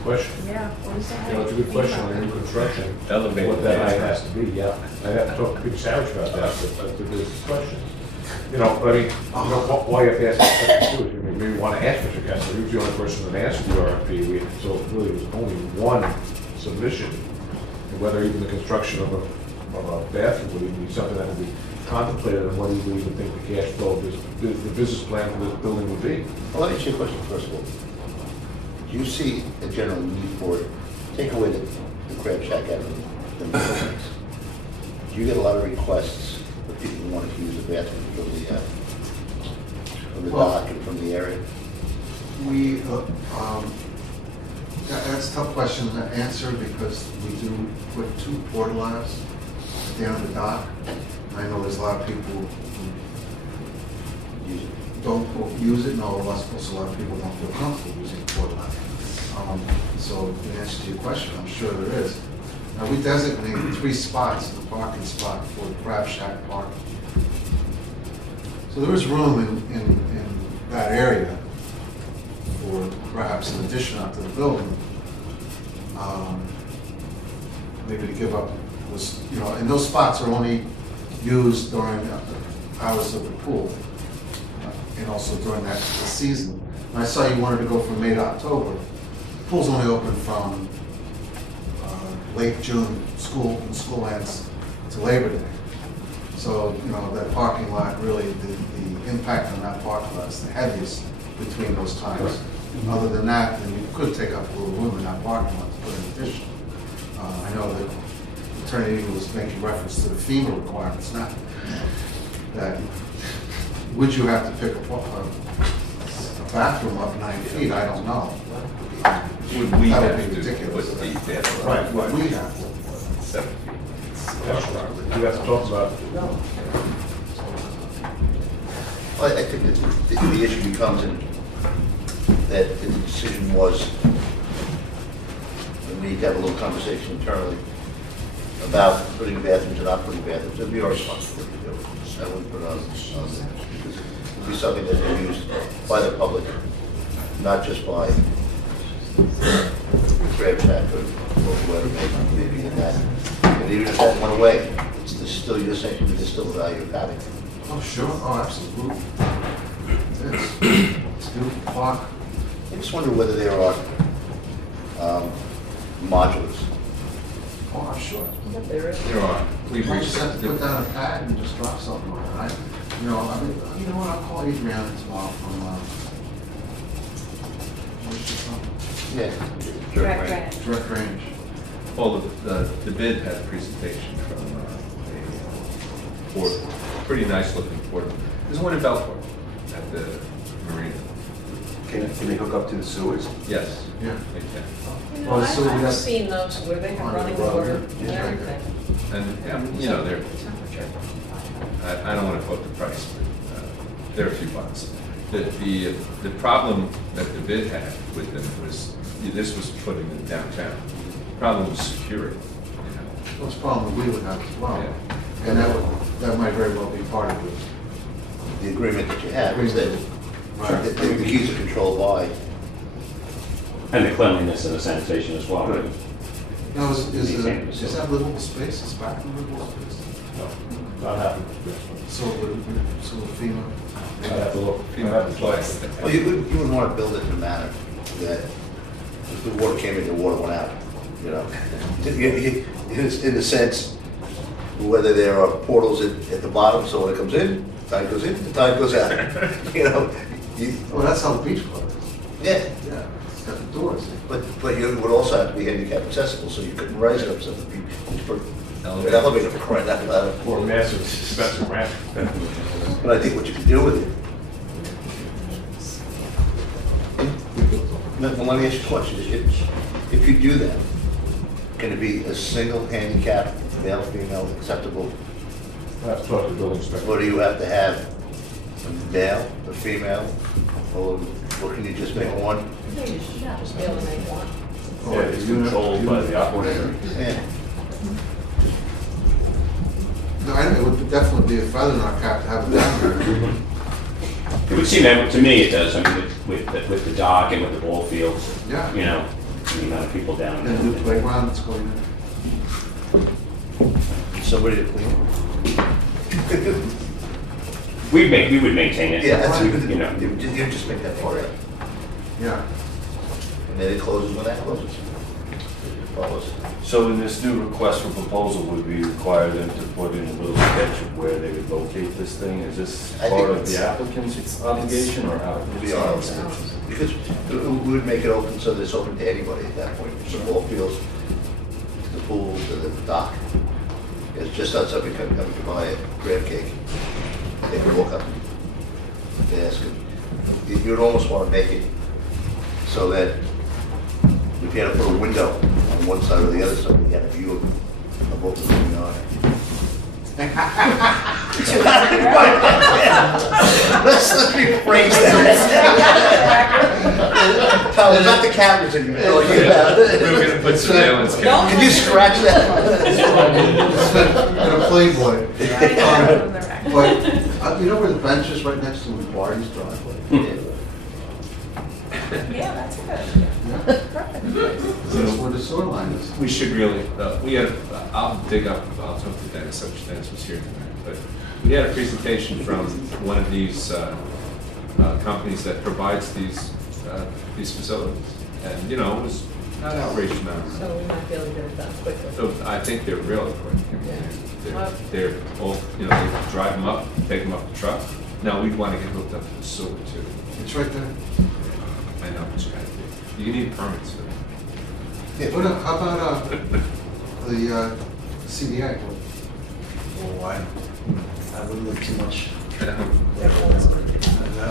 Question. Yeah, what is that? It's a good question on new construction. Elevated. What that height has to be, yeah. I have to talk to Peter Savage about that, but that's a good question. But I mean, why you have to ask that question too? I mean, maybe you want to ask Mr. Kessler, he was the only person that answered the RFP, so it really was only one submission. And whether even the construction of a bathroom would even be something that would be contemplated, and what do you even think the cash flow, the business plan for this building would be? Well, let me ask you a question first of all. Do you see a general need for it? Take away the crab shack out of the buildings. Do you get a lot of requests for people who want to use the bathroom from the dock and from the area? We, that's a tough question to answer because we do put 2 porta labs down the dock. I know there's a lot of people who don't use it, no, also a lot of people don't feel comfortable using porta labs. So in answer to your question, I'm sure there is. Now, we designated 3 spots in the parking spot for the crab shack parking. So there is room in that area for perhaps an addition out to the building. Maybe to give up was, and those spots are only used during hours of the pool and also during the season. And I saw you wanted to go from May to October. The pool's only open from late June, school ends to Labor Day. So, that parking lot really, the impact on that parking lot is the heaviest between those times. Other than that, then you could take up a little room in that parking lot to put an addition. I know that Attorney Eagle was making reference to the FEMA requirements, not that, would you have to pick a bathroom up 9 feet? I don't know. Would we That have would be to ridiculous. put the bathroom? Right, would we have to? 7 feet. You have to talk about it. Well, I think that the issue becomes that the decision was, we need to have a little conversation internally about putting bathrooms and not putting bathrooms. It'd be our responsibility to do it. I wouldn't put it on because it would be something that's been used by the public, not just by crab shack or whoever maybe in that. And even if that went away, it's still, you're saying there's still value of having it. Oh, sure. Oh, absolutely. It's good park. I just wonder whether there are modulars. Oh, I'm sure. There is. There are. You just have to put down a pad and just drop something on it. You know what, I'll call Adriana tomorrow from, where's she from? Yeah. Direct Range. Well, the bid had a presentation from a pretty nice looking port. There's one in Belfort at the marina. Can they hook up to the sewers? Yes. Yeah. They can. Well, so we I've have- seen those where they have running water and everything. And, they're, I don't want to quote the price, but they're a few bucks. The problem that the bid had with them was, this was putting them downtown. The problem was security. Well, it's a problem we would have as well. Yeah. And that might very well be part of it. The agreement that you have is that the keys are controlled by. And the cleanliness and the sanitation as well. Right? Now, is that livable space? Is bathroom livable space? No, not happening. So would FEMA? I'd have to look. I'd have to twice. Well, you wouldn't want to build it in a manner that If the water came in, the water went out, you know? In the sense, whether there are portals at the bottom, so when it comes in, tide goes in, the tide goes out, you know? Well, that's how the beach club is. Yeah, Yeah, it's got the doors. but you would also have to be handicap accessible, so you couldn't raise it up, so the elevator for crying out loud. Or massive, expensive ramp. But I think what you could do with it. Now, let me ask you a question. If you do that, can it be a single handicap, male, female, acceptable? I have to talk to the building inspector. Or do you have to have a male, a female, or can you just make one? You should just be able to make one. Yeah, it's controlled by the operator. Yeah. No, it would definitely be a feather in our cap to have it down there. It would seem that, to me, it does, I mean, with the dock and with the ball fields, Yeah. you know, the amount of people down And a new playground that's going in. Somebody to clean it? We would maintain it. Yeah, that's, You know. you just make that part out. Yeah. And then it closes when that closes. Follows. So in this new request for proposal, would we require them to put in a little sketch of where they would locate this thing? Is this I think part of it's- the applicant's obligation or how? To be honest, because we would make it open so that it's open to anybody at that point, from ball fields, to the pool, to the dock. It's just not somebody coming to buy a crab cake. They can walk up and ask them. You'd almost want to make it so that if you had to put a window on one side or the other side, you had a view of what's going on. Let's rephrase that. There's not the cameras anymore. We were gonna put surveillance cameras. Can you scratch that? And a Playboy. But, you know where the bench is right next to Marty's driveway? Yeah, that's a good idea. Perfect. That's where the sewer line is. We should really, I'll dig up, I'll talk to Dennis, I wish Dennis was here tonight, but we had a presentation from one of these companies that provides these facilities. And, you know, it was not outrageous amounts. So we might be able to get it done quickly. So I think they're really quick. Yeah. They're both, you know, they drive them up, take them up the truck. Now, we'd want to get hooked up to the sewer too. It's right there. I know, it's kind of, you need permits for that. Yeah, how about, the, CDI? Oh, I wouldn't look too much. I Everyone's going to do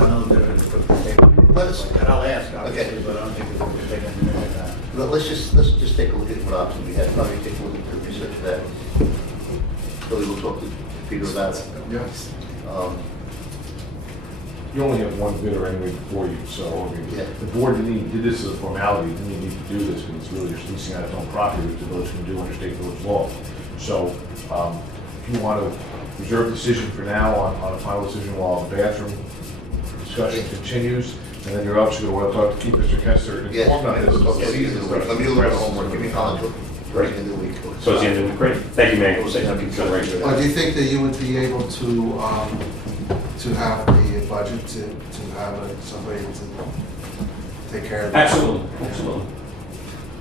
don't know if they're gonna put the table. Let us, And I'll ask, obviously, Okay. but I don't think they're gonna take anything like that. let's just take a look at what options we have. Probably take a look at the research of that. Billy will talk to Peter about it. Yes. You only have one bidder anyway before you, so, I mean, Yeah. the board did this as a formality, didn't even need to do this, because it's really just leasing out its own property, which the village can do under state village law. So, if you want to reserve decision for now on a final decision while the bathroom discussion continues, and then you're obviously going to want to talk to keep Mr. Kester Yes. informed on this. Okay, let me do the homework, give me a call, right in the week. So it's the end of the great. Thank you, Mayor. We'll take that into consideration. Do you think that you would be able to have the budget to have somebody to take care of that? Absolutely, absolutely.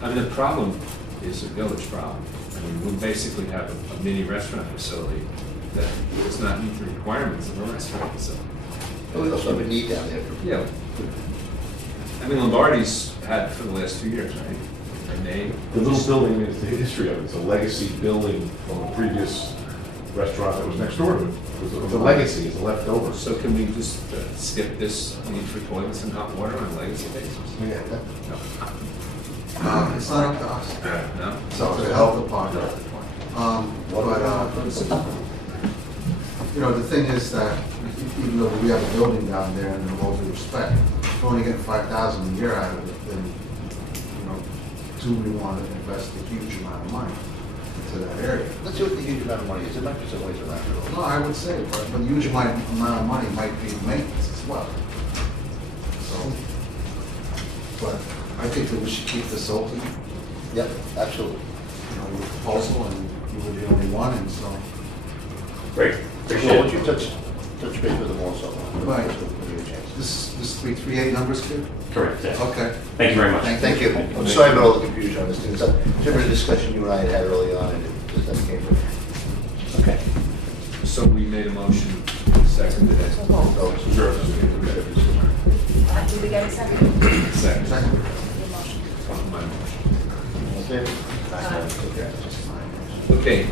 I mean, the problem is a village problem. I mean, we basically have a mini restaurant facility that does not meet the requirements of a restaurant facility. We also have a need down there for. Yeah. I mean, Lombardi's had for the last 2 years, right? And they, The little building is the history of it. It's a legacy building from a previous restaurant that was next door to it. It's a legacy, it's a leftover. so can we just skip this need for toilets and hot water on a legacy basis? Yeah. No. It's not up to us. No? It's up to the health department. You know, the thing is that even though we have a building down there, and in all due respect, if we're only getting 5,000 a year out of it, then, you know, do we want to invest a huge amount of money into that area? Let's see what the huge amount of money is. There might be some ways around it. No, I would say, but a huge amount of money might be maintenance as well. So, but I think that we should keep this open, Yep, absolutely. you know, with proposal, and you were the only one, and so. Great. So Appreciate once it. you touch touch base with them also. Right. Give you a chance. This 338 number's good? Correct, yes. Okay. Thank you very much. Thank you. I'm sorry about all the confusion on this thing. It's a different discussion you and I had early on, and it just doesn't came from here. Okay. So we made a motion, seconded it. Oh, sure. Did we get a second? Second. Second. Your motion. My motion. Okay. Okay,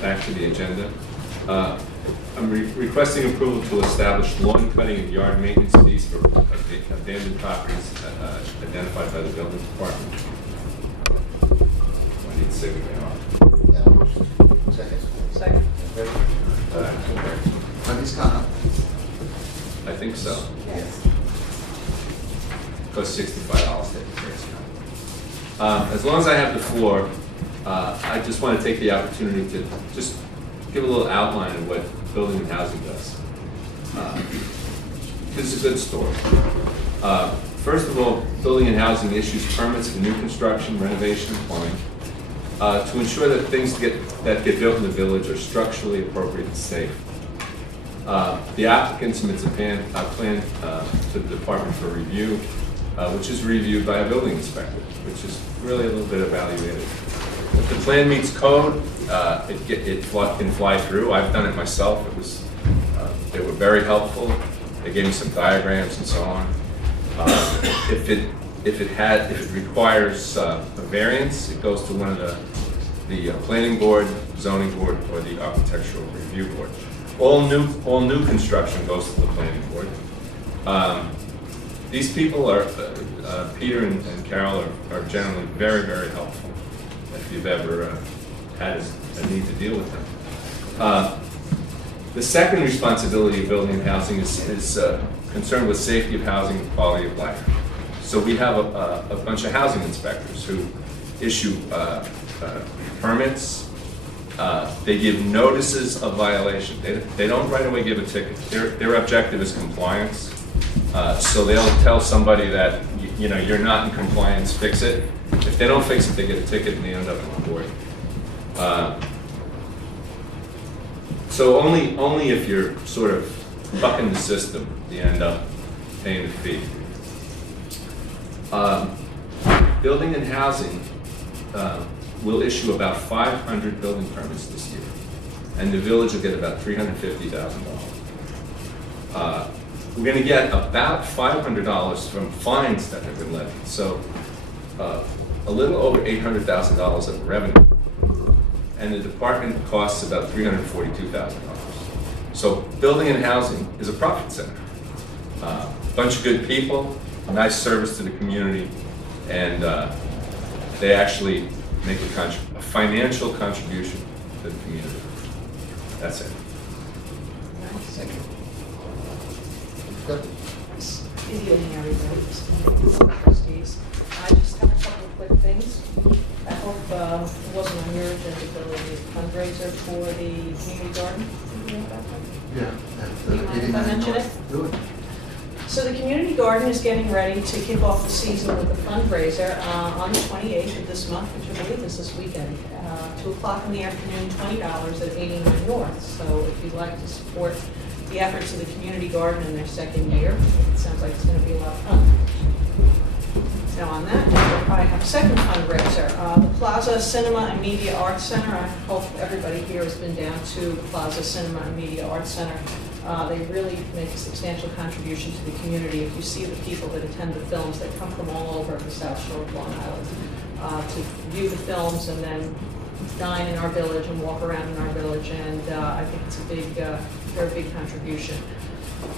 back to the agenda. I'm requesting approval to establish lawn cutting and yard maintenance fees for abandoned properties identified by the building department. I need to say what they are. Second. Second. Have these gone up? I think so. Yes. Costs $65 to take the trash out. As long as I have the floor, I just want to take the opportunity to just give a little outline of what building and housing does. This is a good story. First of all, building and housing issues permits for new construction, renovation, and plumbing to ensure that things that get built in the village are structurally appropriate and safe. The applicant submits a plan to the department for review, which is reviewed by a building inspector, which is really a little bit evaluated. If the plan meets code, it can fly through. I've done it myself. They were very helpful. They gave me some diagrams and so on. If it requires a variance, it goes to one of the planning board, zoning board, or the architectural review board. All new construction goes to the planning board. These people are Peter and Carol are generally very, very helpful. If you've ever had a need to deal with them. The second responsibility of building and housing is concerned with safety of housing and quality of life. So we have a bunch of housing inspectors who issue permits. They give notices of violation. They don't right away give a ticket. Their objective is compliance. So they'll tell somebody that you're not in compliance, fix it. If they don't fix it, they get a ticket and they end up on board. So only if you're sort of bucking the system, you end up paying the fee. Building and housing will issue about 500 building permits this year, and the village will get about $350,000. We're going to get about $500 from fines that have been levied, so a little over $800,000 of revenue, and the department costs about $342,000. So building and housing is a profit center. A bunch of good people, a nice service to the community, and they actually make a financial contribution to the community. That's it. Thank you. Good evening, everybody. Trustees. I just have a couple of quick things. I hope it wasn't on your agenda, Billy, the fundraiser for the community garden. Did you know about that? Yeah. Do you mind if I mention it? Do it. So the community garden is getting ready to kick off the season with a fundraiser on the 28th of this month, which I believe is this weekend, 2 o'clock in the afternoon, $20 at 89 North. So if you'd like to support the efforts of the community garden in their second year, it sounds like it's going to be a lot of fun. So on that note, I have a second fundraiser, the Plaza Cinema and Media Arts Center. I hope everybody here has been down to the Plaza Cinema and Media Arts Center. They really make a substantial contribution to the community. If you see the people that attend the films, they come from all over the South Shore of Long Island to view the films and then dine in our village and walk around in our village, and I think it's a very big contribution.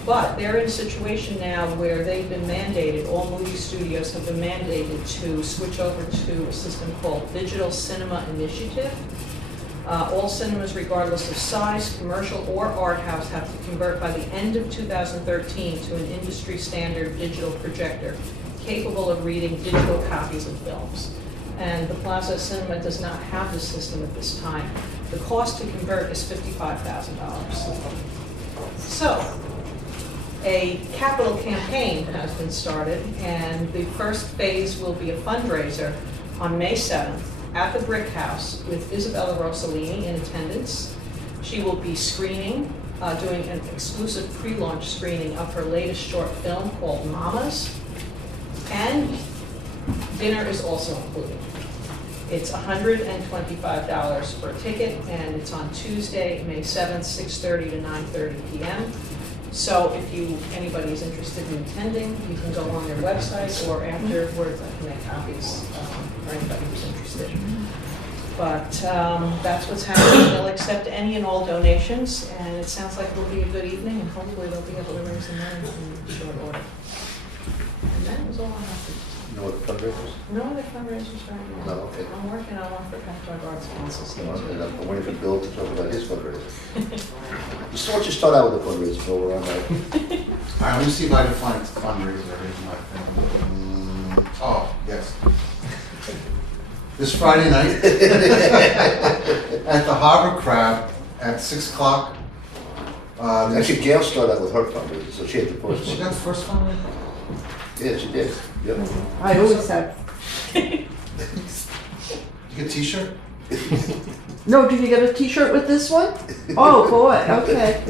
But they're in a situation now where they've been mandated, all movie studios have been mandated to switch over to a system called Digital Cinema Initiative. All cinemas, regardless of size, commercial or art house, have to convert by the end of 2013 to an industry standard digital projector capable of reading digital copies of films. And the Plaza Cinema does not have this system at this time. The cost to convert is $55,000. So, a capital campaign has been started, and the first phase will be a fundraiser on May 7th at the Brick House with Isabella Rossellini in attendance. She will be screening doing an exclusive pre-launch screening of her latest short film called Mamas. And dinner is also included. It's $125 for a ticket, and it's on Tuesday, May 7th, 6:30 to 9:30 p.m. So if anybody's interested in attending, you can go on their website, or afterwards I can make copies for anybody who's interested. But that's what's happening. They'll accept any and all donations, and it sounds like it'll be a good evening, and hopefully they'll be able to raise some money in short order. And that was all I have to. No other fundraisers? No other fundraisers right now. No, okay. I'm working on one for Patchogue Arts Council. I'm waiting for Bill to talk about his fundraiser. You start out with a fundraiser, Bill, we're on that. All right, let me see if I can find a fundraiser in my thing. Oh, yes. This Friday night at the Harbor Crab at 6 o'clock. Actually, Gail started out with her fundraiser, so she had the first She one. got the first fundraiser? Yeah, she did. Yep. I always have. You get a t-shirt? No, did you get a t-shirt with this one? Oh, boy, okay.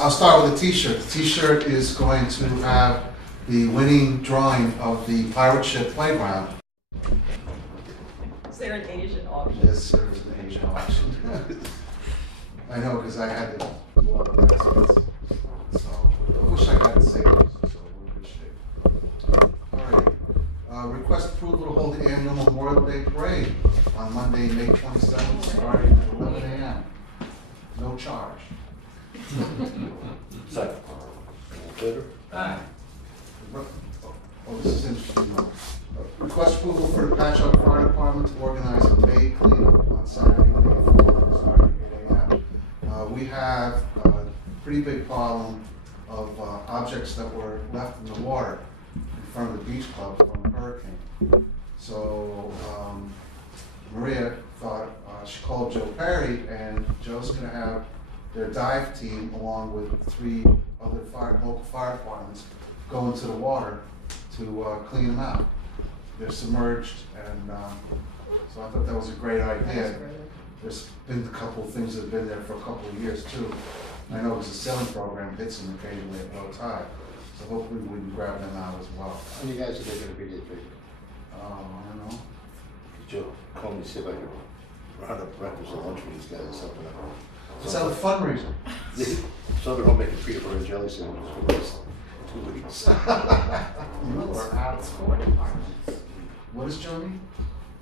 I'll start with a t-shirt. The t-shirt is going to have the winning drawing of the pirate ship playground. Is there an Asian option? Yes, there is an Asian auction. I know, because I had to do all the baskets. So, I wish I got saved, so we're in good shape. All right. Request approval to hold the annual Memorial Day Parade on Monday, May 27th, starting at 11 a.m. No charge. Second. Favor? Aye. Oh, this is interesting. Request approval for the Patchogue Fire Department to organize a May cleanup on Saturday, May 4th, starting at 8 a.m. We have a pretty big problem of objects that were left in the water in front of the beach club from a hurricane. So Maria thought, she called Joe Perry, and Joe's going to have their dive team along with 3 other local fire departments go into the water to clean them out. They're submerged, and so I thought that was a great idea. There's been a couple of things that have been there for a couple of years too. I know it's a sailing program hits them occasionally at low tide, so hopefully we can grab them out as well. How many guys are they going to be there? I don't know. Joe, call me, see if I can round up breakfast or lunch for these guys or something. Let's have a fundraiser. So they're home making peanut butter and jelly sandwiches for the next 2 weeks. You are out. What is Johnny?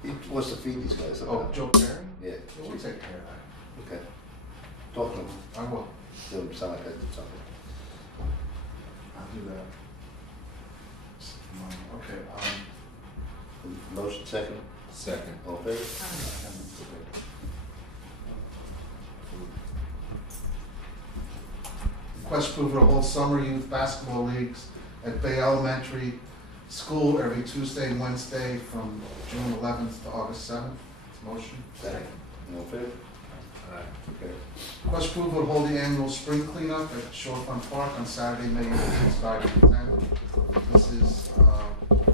He wants to feed these guys. Oh, Joe Perry? Yeah. We'll take care of that. Okay. Talk to him. I will. Doesn't sound like I did something. I'll do that. Okay, Motion second? Second. All in favor? request approval to hold summer youth basketball leagues at Bay Elementary School every Tuesday and Wednesday from June 11th to August 7th. Motion. Second. All in favor? Okay. Request approval to hold the annual spring cleanup at Shorefront Park on Saturday, May 18th, starting at 10. This is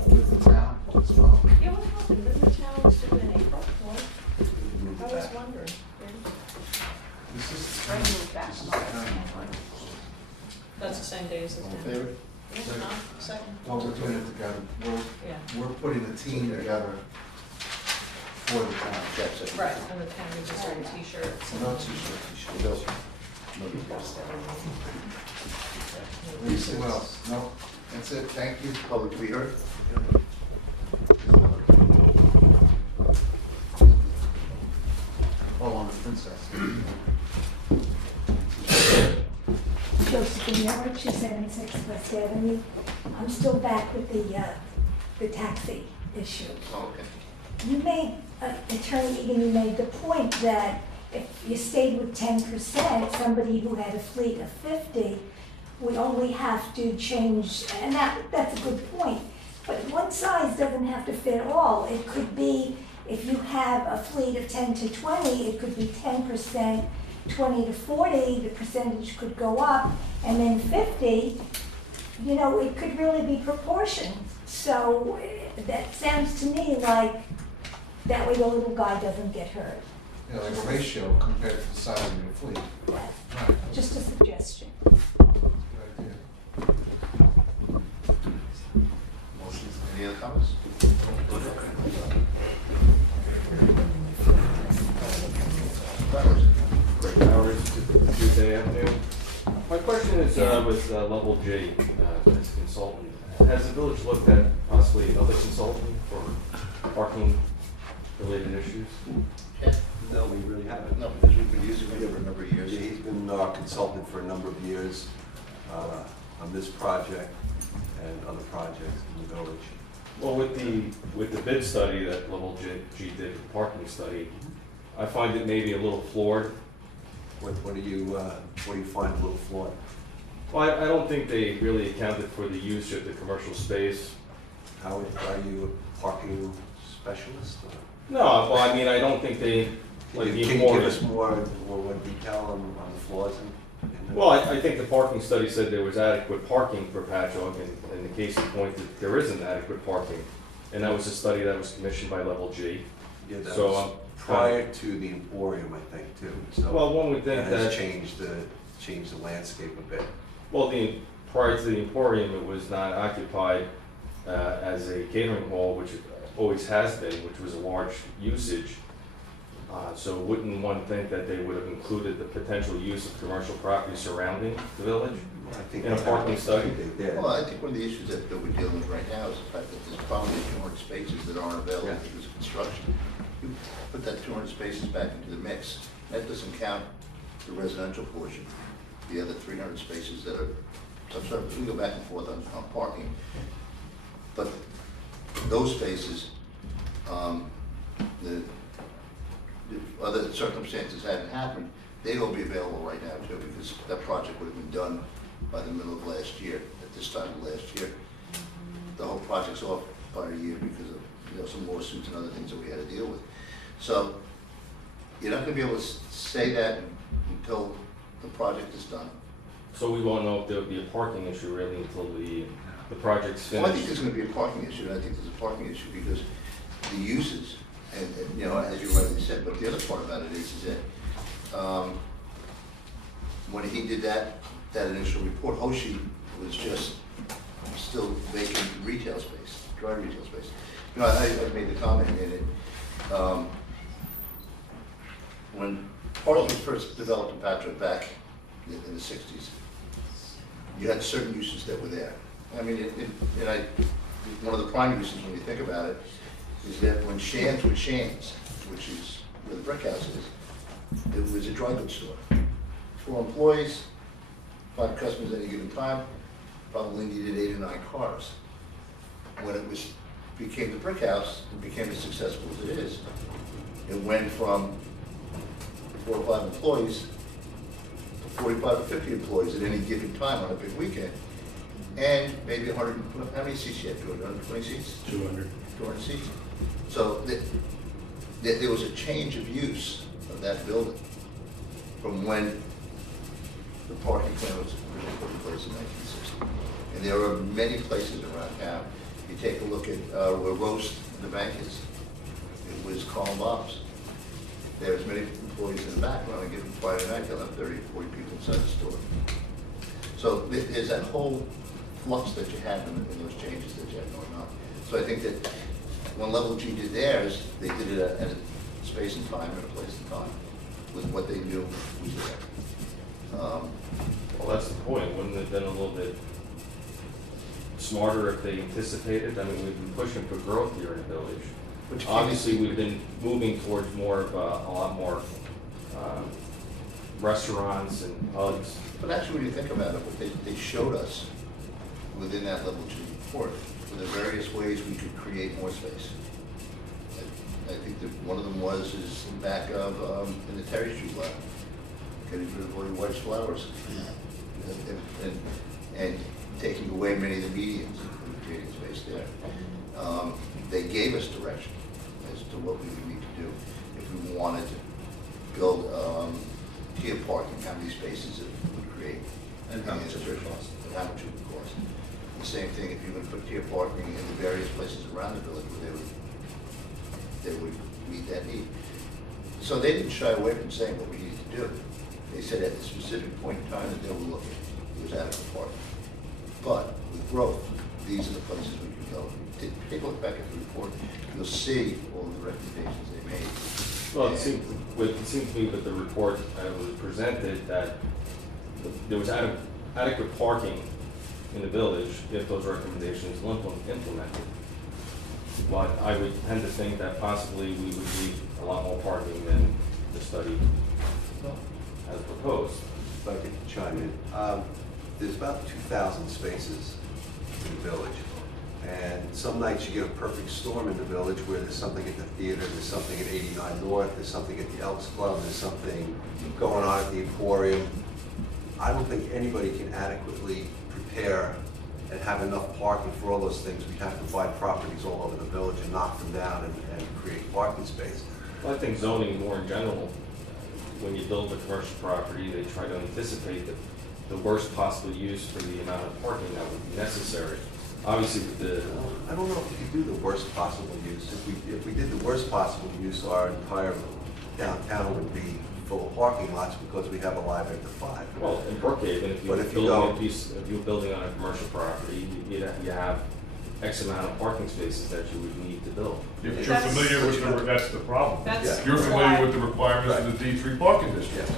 with the town as well. Yeah, what happened? Didn't the town was due in April? What? I was wondering. This is back. this is the town. That's the same day as the All in town. favor? Yeah, no, second. Well, we're doing it together. Yeah. We're putting a team together for the town. Check, second. Right, and the town is just wearing t-shirts. No t-shirt. No. Let me see what else. No, that's it. Thank you. Public to be heard? Oh, on the princess. Josephine Miller, 276 West Avenue. I'm still back with the taxi issue. Okay. You made, Attorney Egan, you made the point that if you stayed with 10%, somebody who had a fleet of 50 would only have to change, and that's a good point. But one size doesn't have to fit all. It could be, if you have a fleet of 10 to 20, it could be 10%, 20 to 40, the percentage could go up, and then 50, you know, it could really be proportioned. So that sounds to me like that way the little guy doesn't get hurt. you know, like a ratio compared to the size of your fleet. Right. Just a suggestion. Good idea. Motions, any other comments? Howard, Tuesday afternoon. My question is with Level J as a consultant. Has the village looked at possibly another consultant for parking-related issues? Yeah. No, we really haven't. No, because we've been using it for a number of years. Yeah, he's been consultant for a number of years on this project and other projects in the village. Well, with the bid study that Level G did, the parking study, I find it maybe a little flawed. What do you find a little flawed? Well, I don't think they really accounted for the use of the commercial space. How are you a parking specialist? No, well, I mean, I don't think they, like, Can even you more. give us more detail on the flaws? Well, I think the parking study said there was adequate parking for Patchogue, and in the case in point, that there isn't adequate parking. And that was a study that was commissioned by Level G. Yeah, that So, was prior to the Emporium, I think, too. So Well, one would think that has that, changed the landscape a bit. well, prior to the Emporium, it was not occupied as a catering hall, which it always has been, which was a large usage. So wouldn't one think that they would have included the potential use of commercial property surrounding the village I think in a parking study? They did. Well, I think one of the issues that we're dealing with right now is the fact that there's probably 200 spaces that aren't available Yeah. because of construction. You put that 200 spaces back into the mix, that doesn't count the residential portion, the other 300 spaces that are subsurface. We go back and forth on parking, but those spaces, the other circumstances hadn't happened, they'd all be available right now too, because that project would have been done by the middle of last year, at this time of last year. The whole project's off by a year because of, you know, some lawsuits and other things that we had to deal with. So you're not gonna be able to say that until the project is done. So we won't know if there would be a parking issue really until the project's Well, I think finished. there's gonna be a parking issue, and I think there's a parking issue because the uses, and, you know, as you rightly said, but the other part about it is that, when he did that initial report, Hoshi was just still vacant retail space, dry retail space. You know, I made the comment in it, when parking was first developed in Patchogue back in the 60s, you had certain uses that were there. I mean, one of the prime uses when you think about it is that when Shands was Shands, which is where the brick house is, it was a dry goods store. 4 employees, 5 customers at any given time, probably needed 8 or 9 cars. When it became the brick house, it became as successful as it is. It went from 4 or 5 employees to 45 or 50 employees at any given time on a big weekend. And maybe 100, how many seats you had, 120 seats? 200. 200 seats. So there was a change of use of that building from when the parking plan was originally put in place in 1960. And there are many places around town. You take a look at where Roast and the bank is. It was Carl Bob's. There's many employees in the back. On a given Friday night, they'll have 30 or 40 people inside the store. So there's that whole flux that you have in those changes that you have going on. So I think that when Level G did theirs, they did it at a space and time, at a place and time, with what they knew was there. Well, that's the point. Wouldn't it have been a little bit smarter if they anticipated? I mean, we've been pushing for growth here in the village. Obviously, we've been moving towards more of a lot more restaurants and pubs. But actually, when you think about it, what they showed us within that Level G report were the various ways we could create more space. I think that one of them was in back of, in the Terry Street lot, getting rid of all your white flowers. And taking away many of the medians and creating space there. They gave us direction as to what we would need to do if we wanted to build tier parking, how many spaces it would create. And how much it would cost. And how much it would cost. The same thing if you would put tier parking in the various places around the village where they would meet that need. So So they didn't shy away from saying what we need to do. They said at the specific point in time that they were looking, it was adequate parking. But with growth, these are the places we can go. Take a look back at the report, you'll see all the recommendations they made. Well, it seemed to me with the report that was presented that there was adequate parking in the village if those recommendations were implemented. But I would tend to think that possibly we would need a lot more parking than the study has proposed. If I could chime in, there's about 2,000 spaces in the village. And some nights you get a perfect storm in the village where there's something at the theater, there's something at 89 North, there's something at the Elks Club, there's something going on at the Emporium. I don't think anybody can adequately prepare and have enough parking for all those things. We'd have to buy properties all over the village and knock them down and create parking space. Well, I think zoning more in general, when you build a commercial property, they try to anticipate the worst possible use for the amount of parking that would be necessary. Obviously, with the... I don't know if we could do the worst possible use. If we did the worst possible use, our entire downtown would be full of parking lots because we have a live at the 5. Well, in Brookhaven, if you're building on a commercial property, you have X amount of parking spaces that you would need to build. If you're familiar with that's the problem. That's You're why- familiar with the requirements of the D3 parking district. Yeah.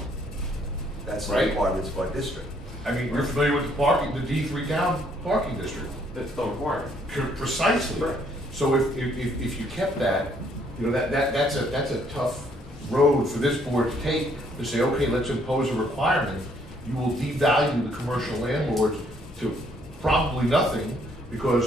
That's the Right. requirements of our district. I mean, you're familiar with the parking, the D3 town parking district. That's no requirement. Precisely. Right. So if you kept that, you know, that's a tough road for this board to take, to say, okay, let's impose a requirement. You will devalue the commercial landlords to probably nothing, because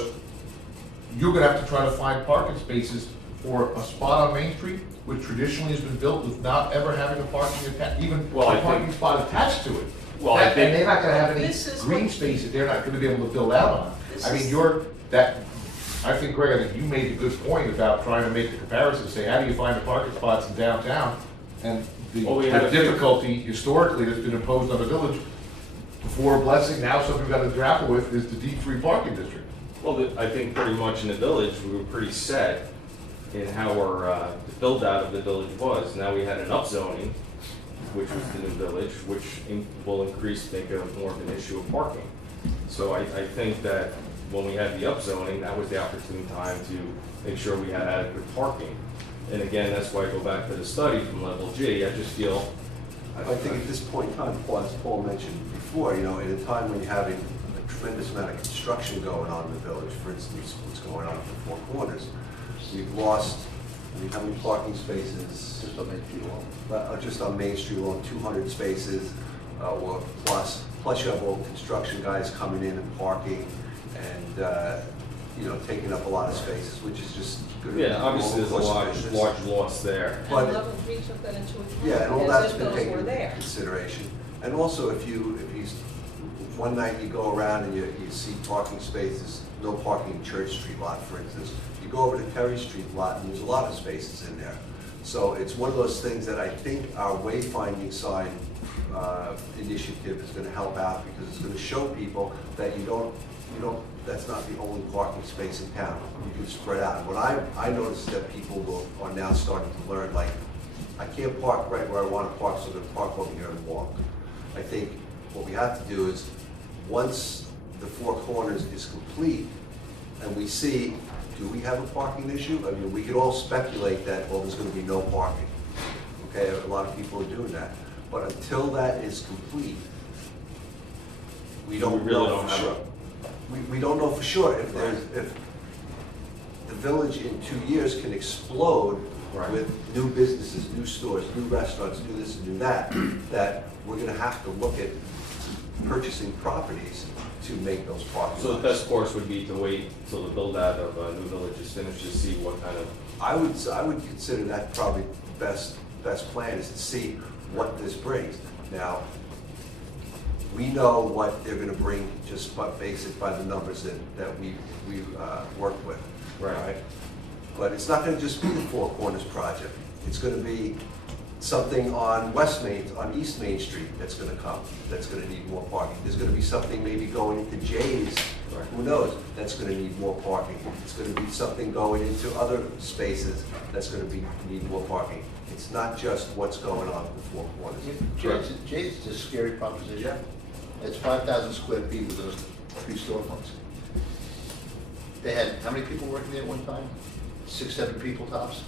you're gonna have to try to find parking spaces for a spot on Main Street, which traditionally has been built with not ever having a parking even Well, I a parking think- spot attached to it. Well, I And think- they're not gonna have any This is green what- space that they're not gonna be able to build out on. This I mean, is- I think, Greg, I think you made a good point about trying to make the comparison, say, how do you find the parking spots in downtown? And the Well, we had a few- difficulty historically that's been imposed on the village, before Blessing, now something we've got to grapple with, is the D3 parking district. Well, I think pretty much in the village, we were pretty set in how our the build out of the village was. Now we had an upzoning, which was the new village, which will increase, make a more of an issue of parking. So I think that when we had the upzoning, that was the opportune time to make sure we had adequate parking. And again, that's why I go back to the study from level G. I just feel. I think at this point in time, as Paul mentioned before, you know, in a time when you're having a tremendous amount of construction going on in the village, for instance, what's going on at the Four Corners, we've lost, I mean, how many parking spaces? Just on Main Street alone. Just on Main Street alone, 200 spaces, or plus you have all the construction guys coming in and parking, and, you know, taking up a lot of spaces, which is just good. Yeah, obviously there's a large loss there. And But- level 3 took that into account. Yeah, and all because that's if been those taken were into there. consideration. And also, if you, one night you go around and you see parking spaces, no parking in Church Street lot, for instance, you go over to Perry Street lot, and there's a lot of spaces in there. So it's one of those things that I think our wayfinding sign initiative is gonna help out, because it's gonna show people that you don't, that's not the only parking space in town. You can spread out. What I noticed that people are now starting to learn, like, I can't park right where I want to park, so I'm going to park over here and walk. I think what we have to do is, once the Four Corners is complete, and we see, do we have a parking issue? I mean, we could all speculate that, well, there's going to be no parking. Okay, a lot of people are doing that. But until that is complete, we don't really know don't for have sure. We don't know for sure if the village in 2 years can explode Right. with new businesses, new stores, new restaurants, do this and do that, that we're gonna have to look at purchasing properties to make those parking So the lots. best course would be to wait till the build out of New Village is finished to see what kind of. I would consider that probably the best plan, is to see what this brings. Now, we know what they're gonna bring just by the numbers that we worked with. Right. But it's not gonna just be the Four Corners project. It's gonna be something on East Main Street that's gonna come, that's gonna need more parking. There's gonna be something maybe going into Jay's Who knows? That's gonna need more parking. It's gonna be something going into other spaces that's gonna need more parking. It's not just what's going on at the four corners. Jay, it's a scary proposition. It's 5,000 square feet with those 3 storefronts. They had, how many people working there at one time? 6, 7 people tops?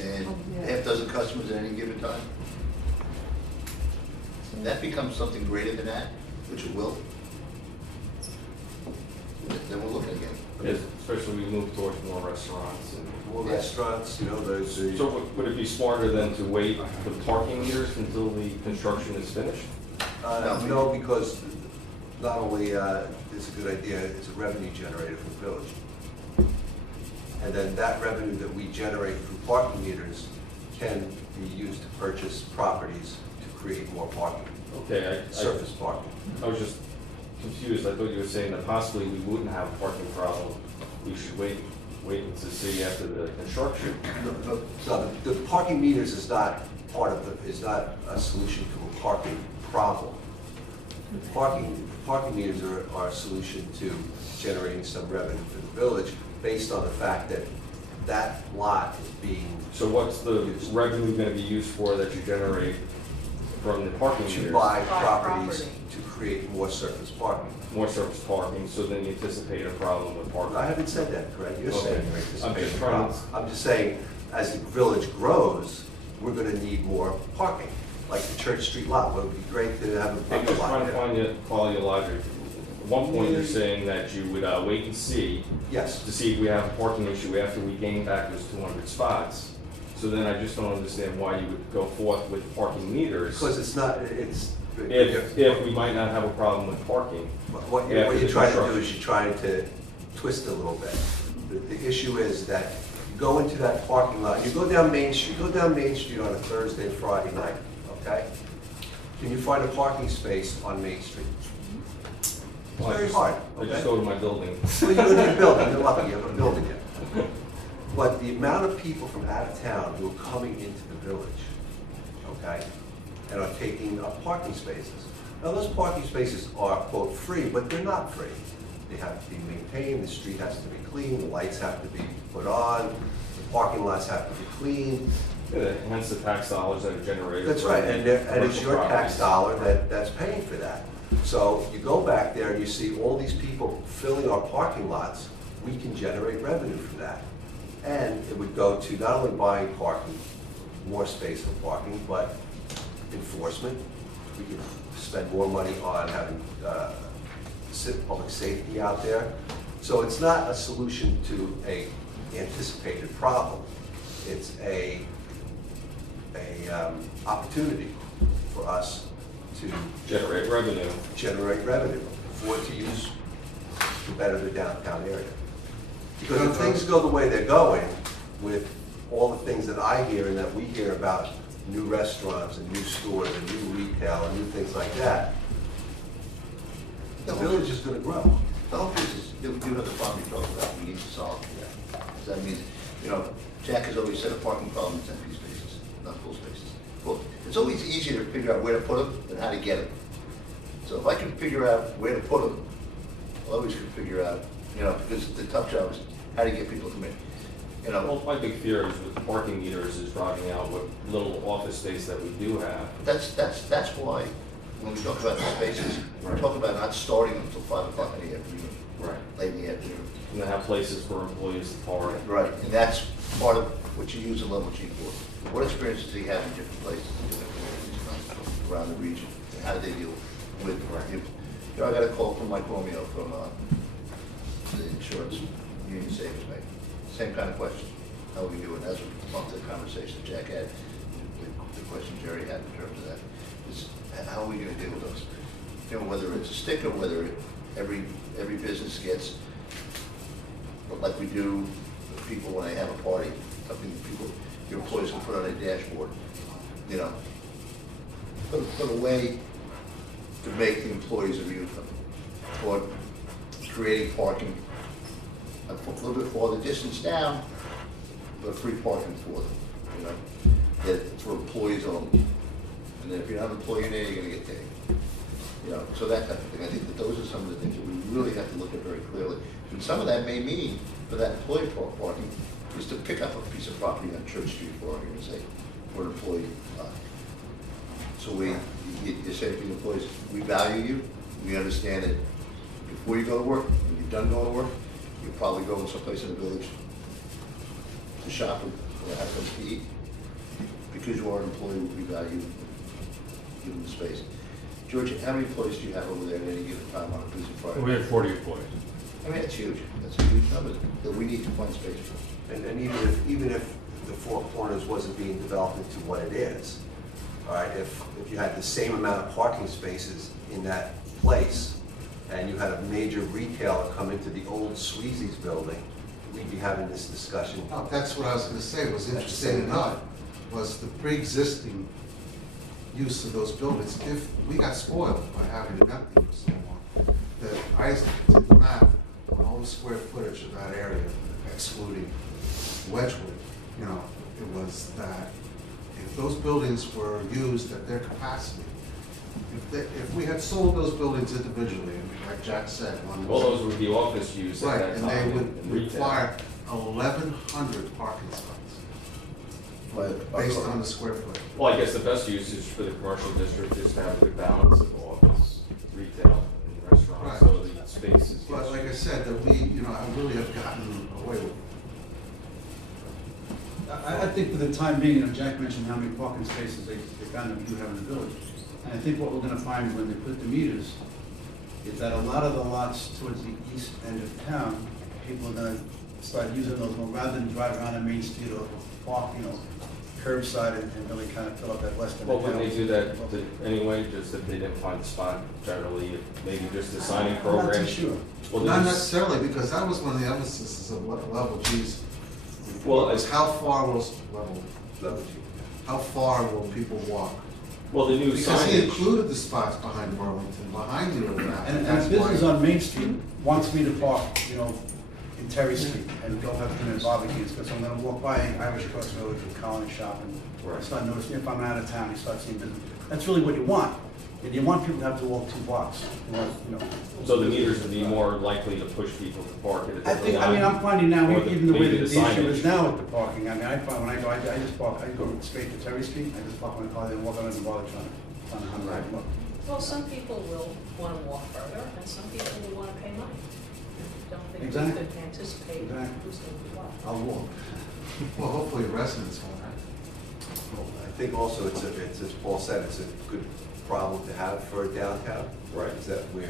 And half dozen customers at any given time? And that becomes something greater than that, which it will. Then we're looking again. Yes, especially we move towards more restaurants and. More restaurants, you know, those. So would it be smarter then to wait for the parking meters until the construction is finished? No, because not only it's a good idea, it's a revenue generator for the village. And then that revenue that we generate through parking meters can be used to purchase properties to create more parking. Okay, Surface parking. I was just confused. I thought you were saying that possibly we wouldn't have a parking problem. We should wait to see after the construction. No, the parking meters is not part of is not a solution to a parking problem. The parking meters are a solution to generating some revenue for the village based on the fact that that lot is being. So what's the revenue going to be used for that you generate from the parking meters? To buy properties to create more surface parking. More surface parking, so then you anticipate a problem with parking. I haven't said that, Craig. You're saying you anticipate a problem. I'm just saying, as the village grows, we're going to need more parking. Like the Church Street lot, it would be great to have a I'm bigger just lot trying to there. follow your logic. At one point, you're saying that you would wait and see. Yes. To see if we have a parking issue after we gain back those 200 spots. So then I just don't understand why you would go forth with parking meters. Because it's not, it's. If we might not have a problem with parking. What you're trying to do is you're trying to twist it a little bit. The issue is that you go into that parking lot, you go down Main Street, on a Thursday and Friday night, okay? Can you find a parking space on Main Street? It's very hard. I just go to my building. Well, you go to your building, you're lucky, you have a building yet. But the amount of people from out of town who are coming into the village, okay, and are taking up parking spaces. Now, those parking spaces are, quote, free, but they're not free. They have to be maintained, the street has to be clean, the lights have to be put on, the parking lots have to be cleaned. Yeah, hence the tax dollars that are generated. That's right, and it's your tax dollar that's paying for that. So you go back there and you see all these people filling our parking lots, we can generate revenue from that. And it would go to not only buying parking, more space for parking, but enforcement. We could spend more money on having public safety out there. So it's not a solution to a anticipated problem. It's a opportunity for us to generate revenue to use to better the downtown area. Because if things go the way they're going, with all the things that I hear and that we hear about new restaurants and new stores and new retail and new things like that, the village is going to grow. The whole business, you have the problem you talk about, we need to solve. So that means, Jack has always said a parking problem is empty spaces, not full spaces. Well, it's always easier to figure out where to put them than how to get them. So if I can figure out where to put them, I always can figure out, because the tough job is how to get people to come in. Well, my big fear is with the parking meters is driving out what little office space that we do have. That's why, when we talk about the spaces, we're talking about not starting until 5 o'clock in the afternoon. Right. Late in the afternoon. And they have places for employees to park. Right, and that's part of what you use a level G for. What experiences do you have in different places, in different communities around the region? And how do they deal with people? I got a call from Mike Romeo from the insurance union savings bank. Same kind of question. How are we doing? That's what the conversation Jack had, the question Jerry had in terms of that. Is how are we going to deal with those? Whether it's a sticker, whether every business gets, like we do with people when they have a party, something your employees can put on a dashboard. Put a way to make the employees immune from it, or creating parking a little bit farther distance down, but free parking for them, that for employees only. And then if you're not an employee in there, you're going to get taken. You know, so that type of thing. I think that those are some of the things that we really have to look at very clearly. And some of that may mean for that employee parking is to pick up a piece of property on Church Street, for argument's sake, for an employee. So you say to the employees, we value you. We understand that before you go to work, when you're done going to work, you're probably going someplace in the village to shop or have something to eat. Because you are an employee, we value you, give them the space. George, how many employees do you have over there at any given time on a busy Friday? We have 40 employees. I mean, that's huge. That's a huge number that we need to find space for. And even if the Four Corners wasn't being developed into what it is, all right, if you had the same amount of parking spaces in that place, and you had a major retailer come into the old Sweezy's building, we'd be having this discussion. Oh, that's what I was gonna say, was interesting enough, was the pre-existing use of those buildings. If we got spoiled by having them empty for so long, that I did the math on all the square footage of that area, excluding Wedgewood, you know, it was that if those buildings were used at their capacity, if we had sold those buildings individually, and like Jack said, one All those would be office use at right, that and time. they would and retail. require 1,100 parking spots based on the square foot. Well, I guess the best usage for the commercial district is to have a good balance of office, retail, and restaurants, Right. so the spaces. But like I said, that we, you know, I really have gotten away with it. I think for the time being, you know, Jack mentioned how many parking spaces they found that we do have in the village. And I think what we're gonna find when they put the meters is that a lot of the lots towards the east end of town, people are gonna start using those more, rather than drive around on Main Street or park, you know, curbside and really kind of fill up that west end Well, of town. wouldn't they do that anyway, just if they didn't find the spot generally, maybe just a signing program? I'm not too sure. Well, Not there's- necessarily, because that was one of the emphases of what level G's. Well, is how far will, Level G. how far will people walk? Well, the new Because he signage, included the spots behind Burlington, behind the river. And a business on Main Street wants me to park, you know, in Terry Street and go have dinner and barbecues, because I'm gonna walk by Irish Cross Village and Collins Shop and I start noticing, if I'm out of town, you start seeing business. That's really what you want. And you want people to have to walk 2 blocks, you know. so the meters would be more likely to push people to park at a I different think, I mean, line. I'm finding now, Or even the way maybe that the the issue signage. is now with the parking, I mean, I find when I go, I just park, I go straight to Terry Street, I just park my car there and walk out and bother trying to hunt around. Well, some people will want to walk further, and some people will want to pay money. Don't think we Exactly. could anticipate Exactly. who's going to walk. I'll walk. Well, hopefully residents won't. I think also it's, as Paul said, it's a good problem to have for downtown. Right. Is that we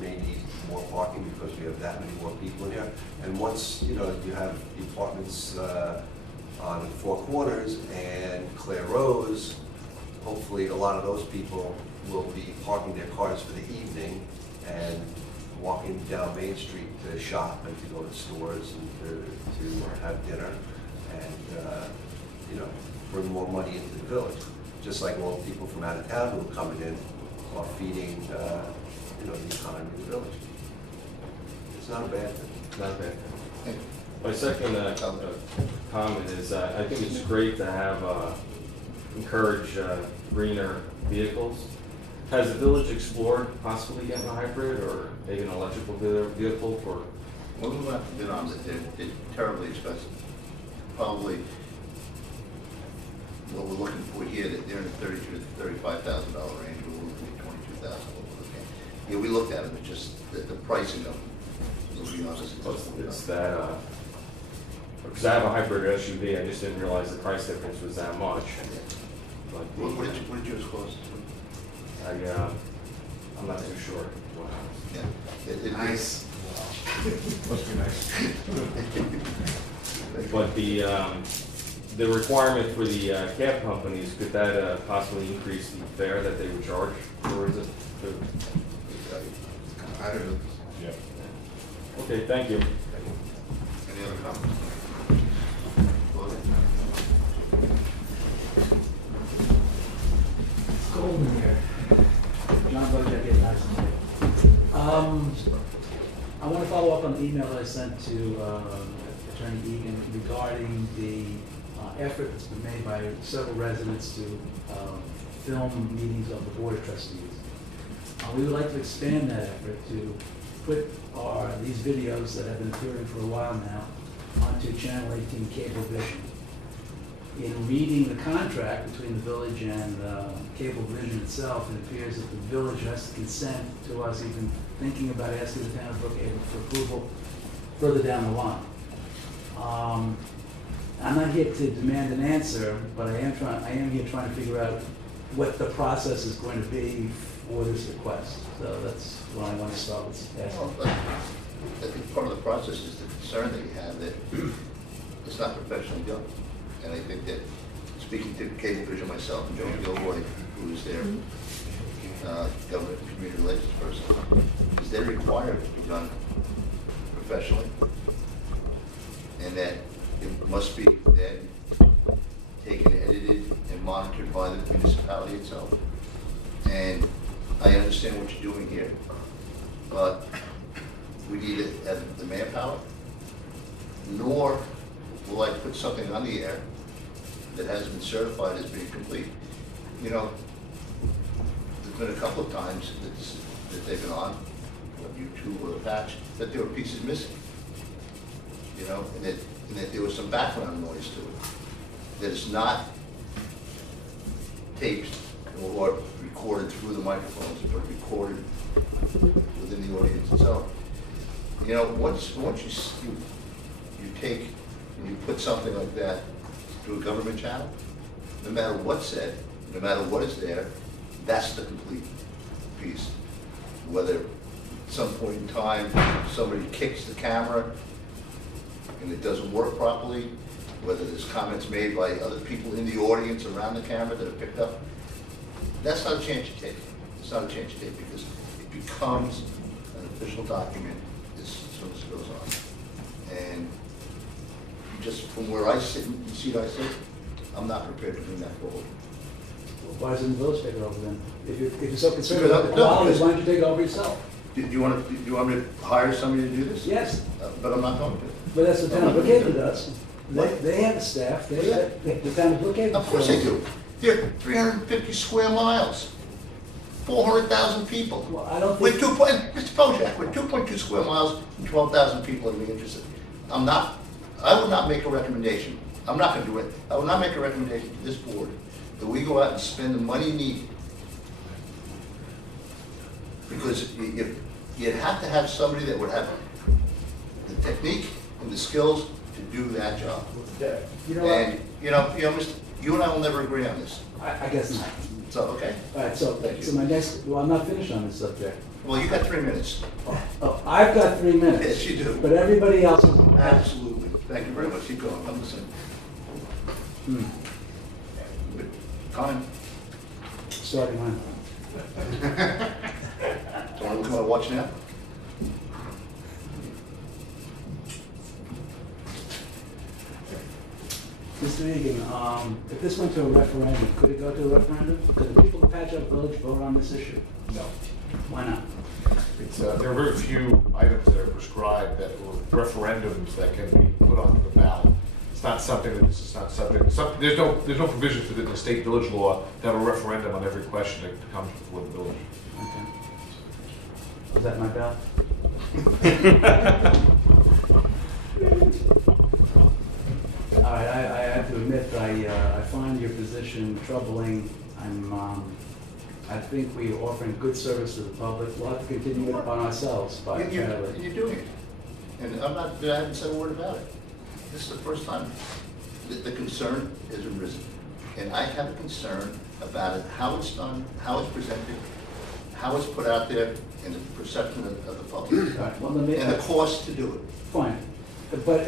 may need more parking because we have that many more people in here. And once, you know, you have the apartments on Four Corners and Claire Rose, hopefully a lot of those people will be parking their cars for the evening and walking down Main Street to shop and to go to stores and to have dinner and, you know, bring more money into the village. Just like all the people from out of town who are coming in are feeding, you know, the economy of the village. It's not a bad thing. Not bad. My second comment is, I think it's great to have, encourage greener vehicles. Has the village explored possibly getting a hybrid or maybe an electrical vehicle for? Well, we have to bid on it, they're terribly expensive. Probably what we're looking for here, that they're in the $32,000 to $35,000 range, we're looking at $22,000. Yeah, we looked at them, it's just the pricing of them, to be honest. It's that, because I have a hybrid SUV, I just didn't realize the price difference was that much. But What did yours cost? I'm not too sure. Yeah. Nice. Must be nice. But the requirement for the cab companies, could that possibly increase the fare that they would charge, or is it? I don't know. Yeah. Okay, thank you. Any other comments? It's cold in here. John Bojack, get nice and late. I want to follow up on the email that I sent to Attorney Egan regarding the effort that's been made by several residents to film meetings of the Board of Trustees. We would like to expand that effort to put these videos that have been appearing for a while now onto Channel 18 Cablevision. In reading the contract between the village and Cablevision itself, it appears that the village has to consent to us even thinking about asking the town of Brookhaven for approval further down the line. I'm not here to demand an answer, but I am here trying to figure out what the process is going to be for this request. So that's what I want to start with asking. Well, I think part of the process is the concern that you have that it's not professionally done. And I think that, speaking to Cablevision myself and Joey Gilroy, who is their government and community relations person, is they're required to be done professionally. And that it must be then taken, edited, and monitored by the municipality itself. And I understand what you're doing here, but we need to have the manpower, nor will I put something on the air that hasn't been certified as being complete. You know, there's been a couple of times that they've been on YouTube or the Patch that there were pieces missing. You know, and that there was some background noise to it. That it's not taped or recorded through the microphones, but recorded within the audience itself. You know, once you take and you put something like that through a government channel, no matter what's said, no matter what is there, that's the complete piece. Whether at some point in time somebody kicks the camera and it doesn't work properly, whether there's comments made by other people in the audience around the camera that are picked up, that's not a chance you take. It's not a chance you take because it becomes an official document as soon as it goes on. And just from where I sit, in the seat I sit, I'm not prepared to bring that forward. Why doesn't the village take it over then? If you're so concerned Because about the quality, why don't you take it over yourself? Do you want me to hire somebody to do this? Yes. But I'm not going to. But that's what the town of Brookhaven does. They have a staff, the town of Brookhaven. Of course they do. They're 350 square miles, 400,000 people. Well, I don't With think. Mr. Patchogue, with 2.2 square miles, 12,000 people are interested. I would not make a recommendation. I'm not going to do it. I would not make a recommendation to this board that we go out and spend the money needed. Because if you'd have to have somebody that would have the technique and the skills to do that job. You know And what? you and I will never agree on this. I guess not. So, okay? All right, so my next, well, I'm not finished on this subject. Well, you got 3 minutes. Oh, I've got 3 minutes. Yes, you do. But everybody else is. Absolutely. Thank you very much. Keep going. I'm listening. Time. Starting on. Don't come and watch now? Mr. Egan, if this went to a referendum, could it go to a referendum? Could the people of Patchogue Village vote on this issue? No. Why not? There are very few items that are prescribed that were referendums that can be put onto the ballot. It's not something that this is not subject. There's no provision for the state village law to have a referendum on every question that comes before the village. Okay. Was that my bell? All right, I have to admit, I find your position troubling. I think we are offering good service to the public. We'll have to continue it upon ourselves. You're doing it. And I haven't said a word about it. This is the first time that the concern has arisen. And I have a concern about it, how it's done, how it's presented, how it's put out there, and the perception of the public. Right, well, And the cost to do it. fine, but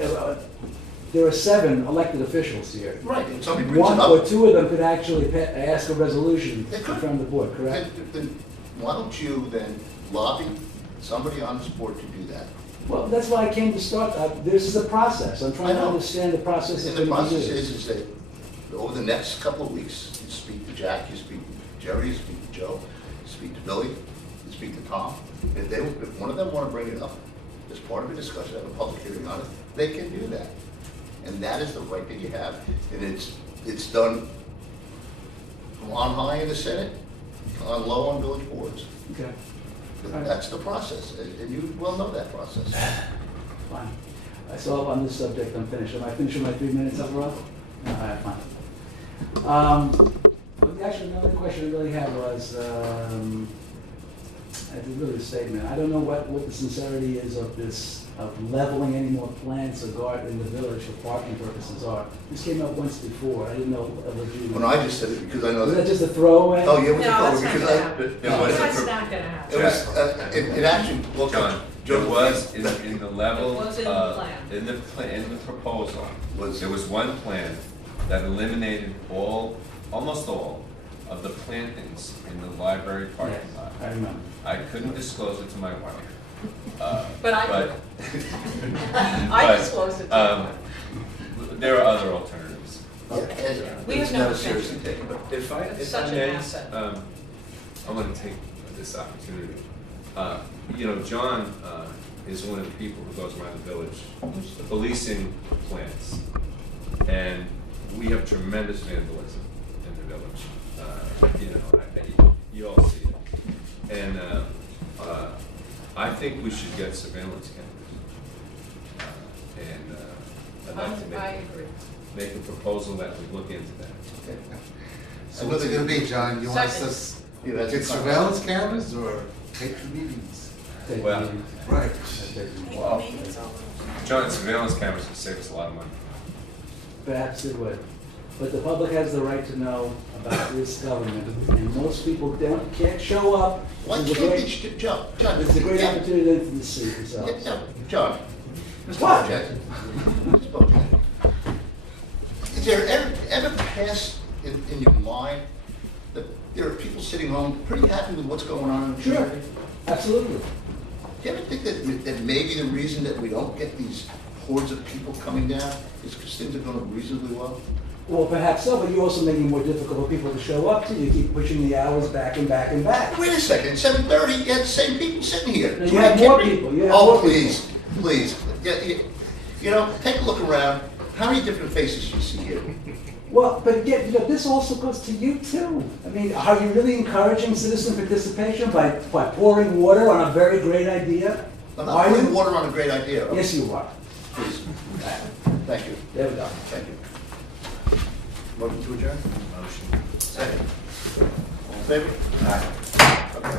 there are 7 elected officials here. Right, and somebody brings One it up. or 2 of them could actually ask a resolution They could. from the board, correct? Then why don't you then lobby somebody on this board to do that? Well, that's why I came to start. This is a process. I'm trying I to know. understand the process And that's the going to be process used. is that over the next couple of weeks, you speak to Jack, you speak to Jerry, you speak to Joe, you speak to Billy, you speak to Tom. If one of them want to bring it up as part of a discussion, have a public hearing on it, they can do that. And that is the right that you have. And it's done from on high in the Senate, low on village boards. Okay, That's the process, and you well know that process. fine. So on this subject, I'm finished. Am I finished with my 3 minutes up, Rob? All right, fine. But actually, another question I really had was, I did really a statement. I don't know what the sincerity is of this, of leveling any more plants or garden in the village for parking purposes are. This came up once before. I didn't know what you. When I just said it because I know Was that. that just a throwaway? Oh, yeah, it was a No, throwaway that's not because gonna I. happen. That's not gonna happen. It was, it actually, well, John, Joe it was in the level. It was in the plan. In the proposal, Was- there was one plan that eliminated almost all of the plantings in the library parking Yes, lot. I remember. I couldn't disclose it to my wife. But I could. I but, disclosed it to there are other alternatives. Yeah, and We it's have no never seriously intention. taken. If I Such an may, asset. I'm going to take this opportunity. John is one of the people who goes around the village policing plants, and we have tremendous vandalism in the village. You all see it, and I think we should get surveillance cameras. I'd like to I agree. make a proposal that we look into that. So what's it gonna be, John? You want us Second. Yeah, to that's get a- surveillance cameras or take the meetings? Take Well, meetings. Right. Take Wow. meetings all over. John, surveillance cameras would save us a lot of money. Perhaps it would. But the public has the right to know about this government, and most people can't show up. Why It's a can't great- they, John? It's a great yeah, opportunity to see yourselves. yeah, John. Mr. What? Jackson. Mr. Bojack. Is there ever pass in your mind that there are people sitting home pretty happy with what's going on in the Sure, community? absolutely. Do you ever think that maybe the reason that we don't get these hordes of people coming down is because things are going reasonably well? Well, perhaps so, but you're also making it more difficult for people to show up to. You keep pushing the hours back and back and back. Wait a second, at 7:30, you had the same people sitting here. No, you have more people. You have Oh, more please, please. Yeah, take a look around. How many different faces do you see here? Well, but yet, this also goes to you too. I mean, are you really encouraging citizen participation by pouring water on a very great idea? I'm Are not putting you? water on a great idea. Yes, you are. Please. Thank you. There we go. Thank you. Motion to adjourn? Motion. Second. All in favor? Aye. Okay.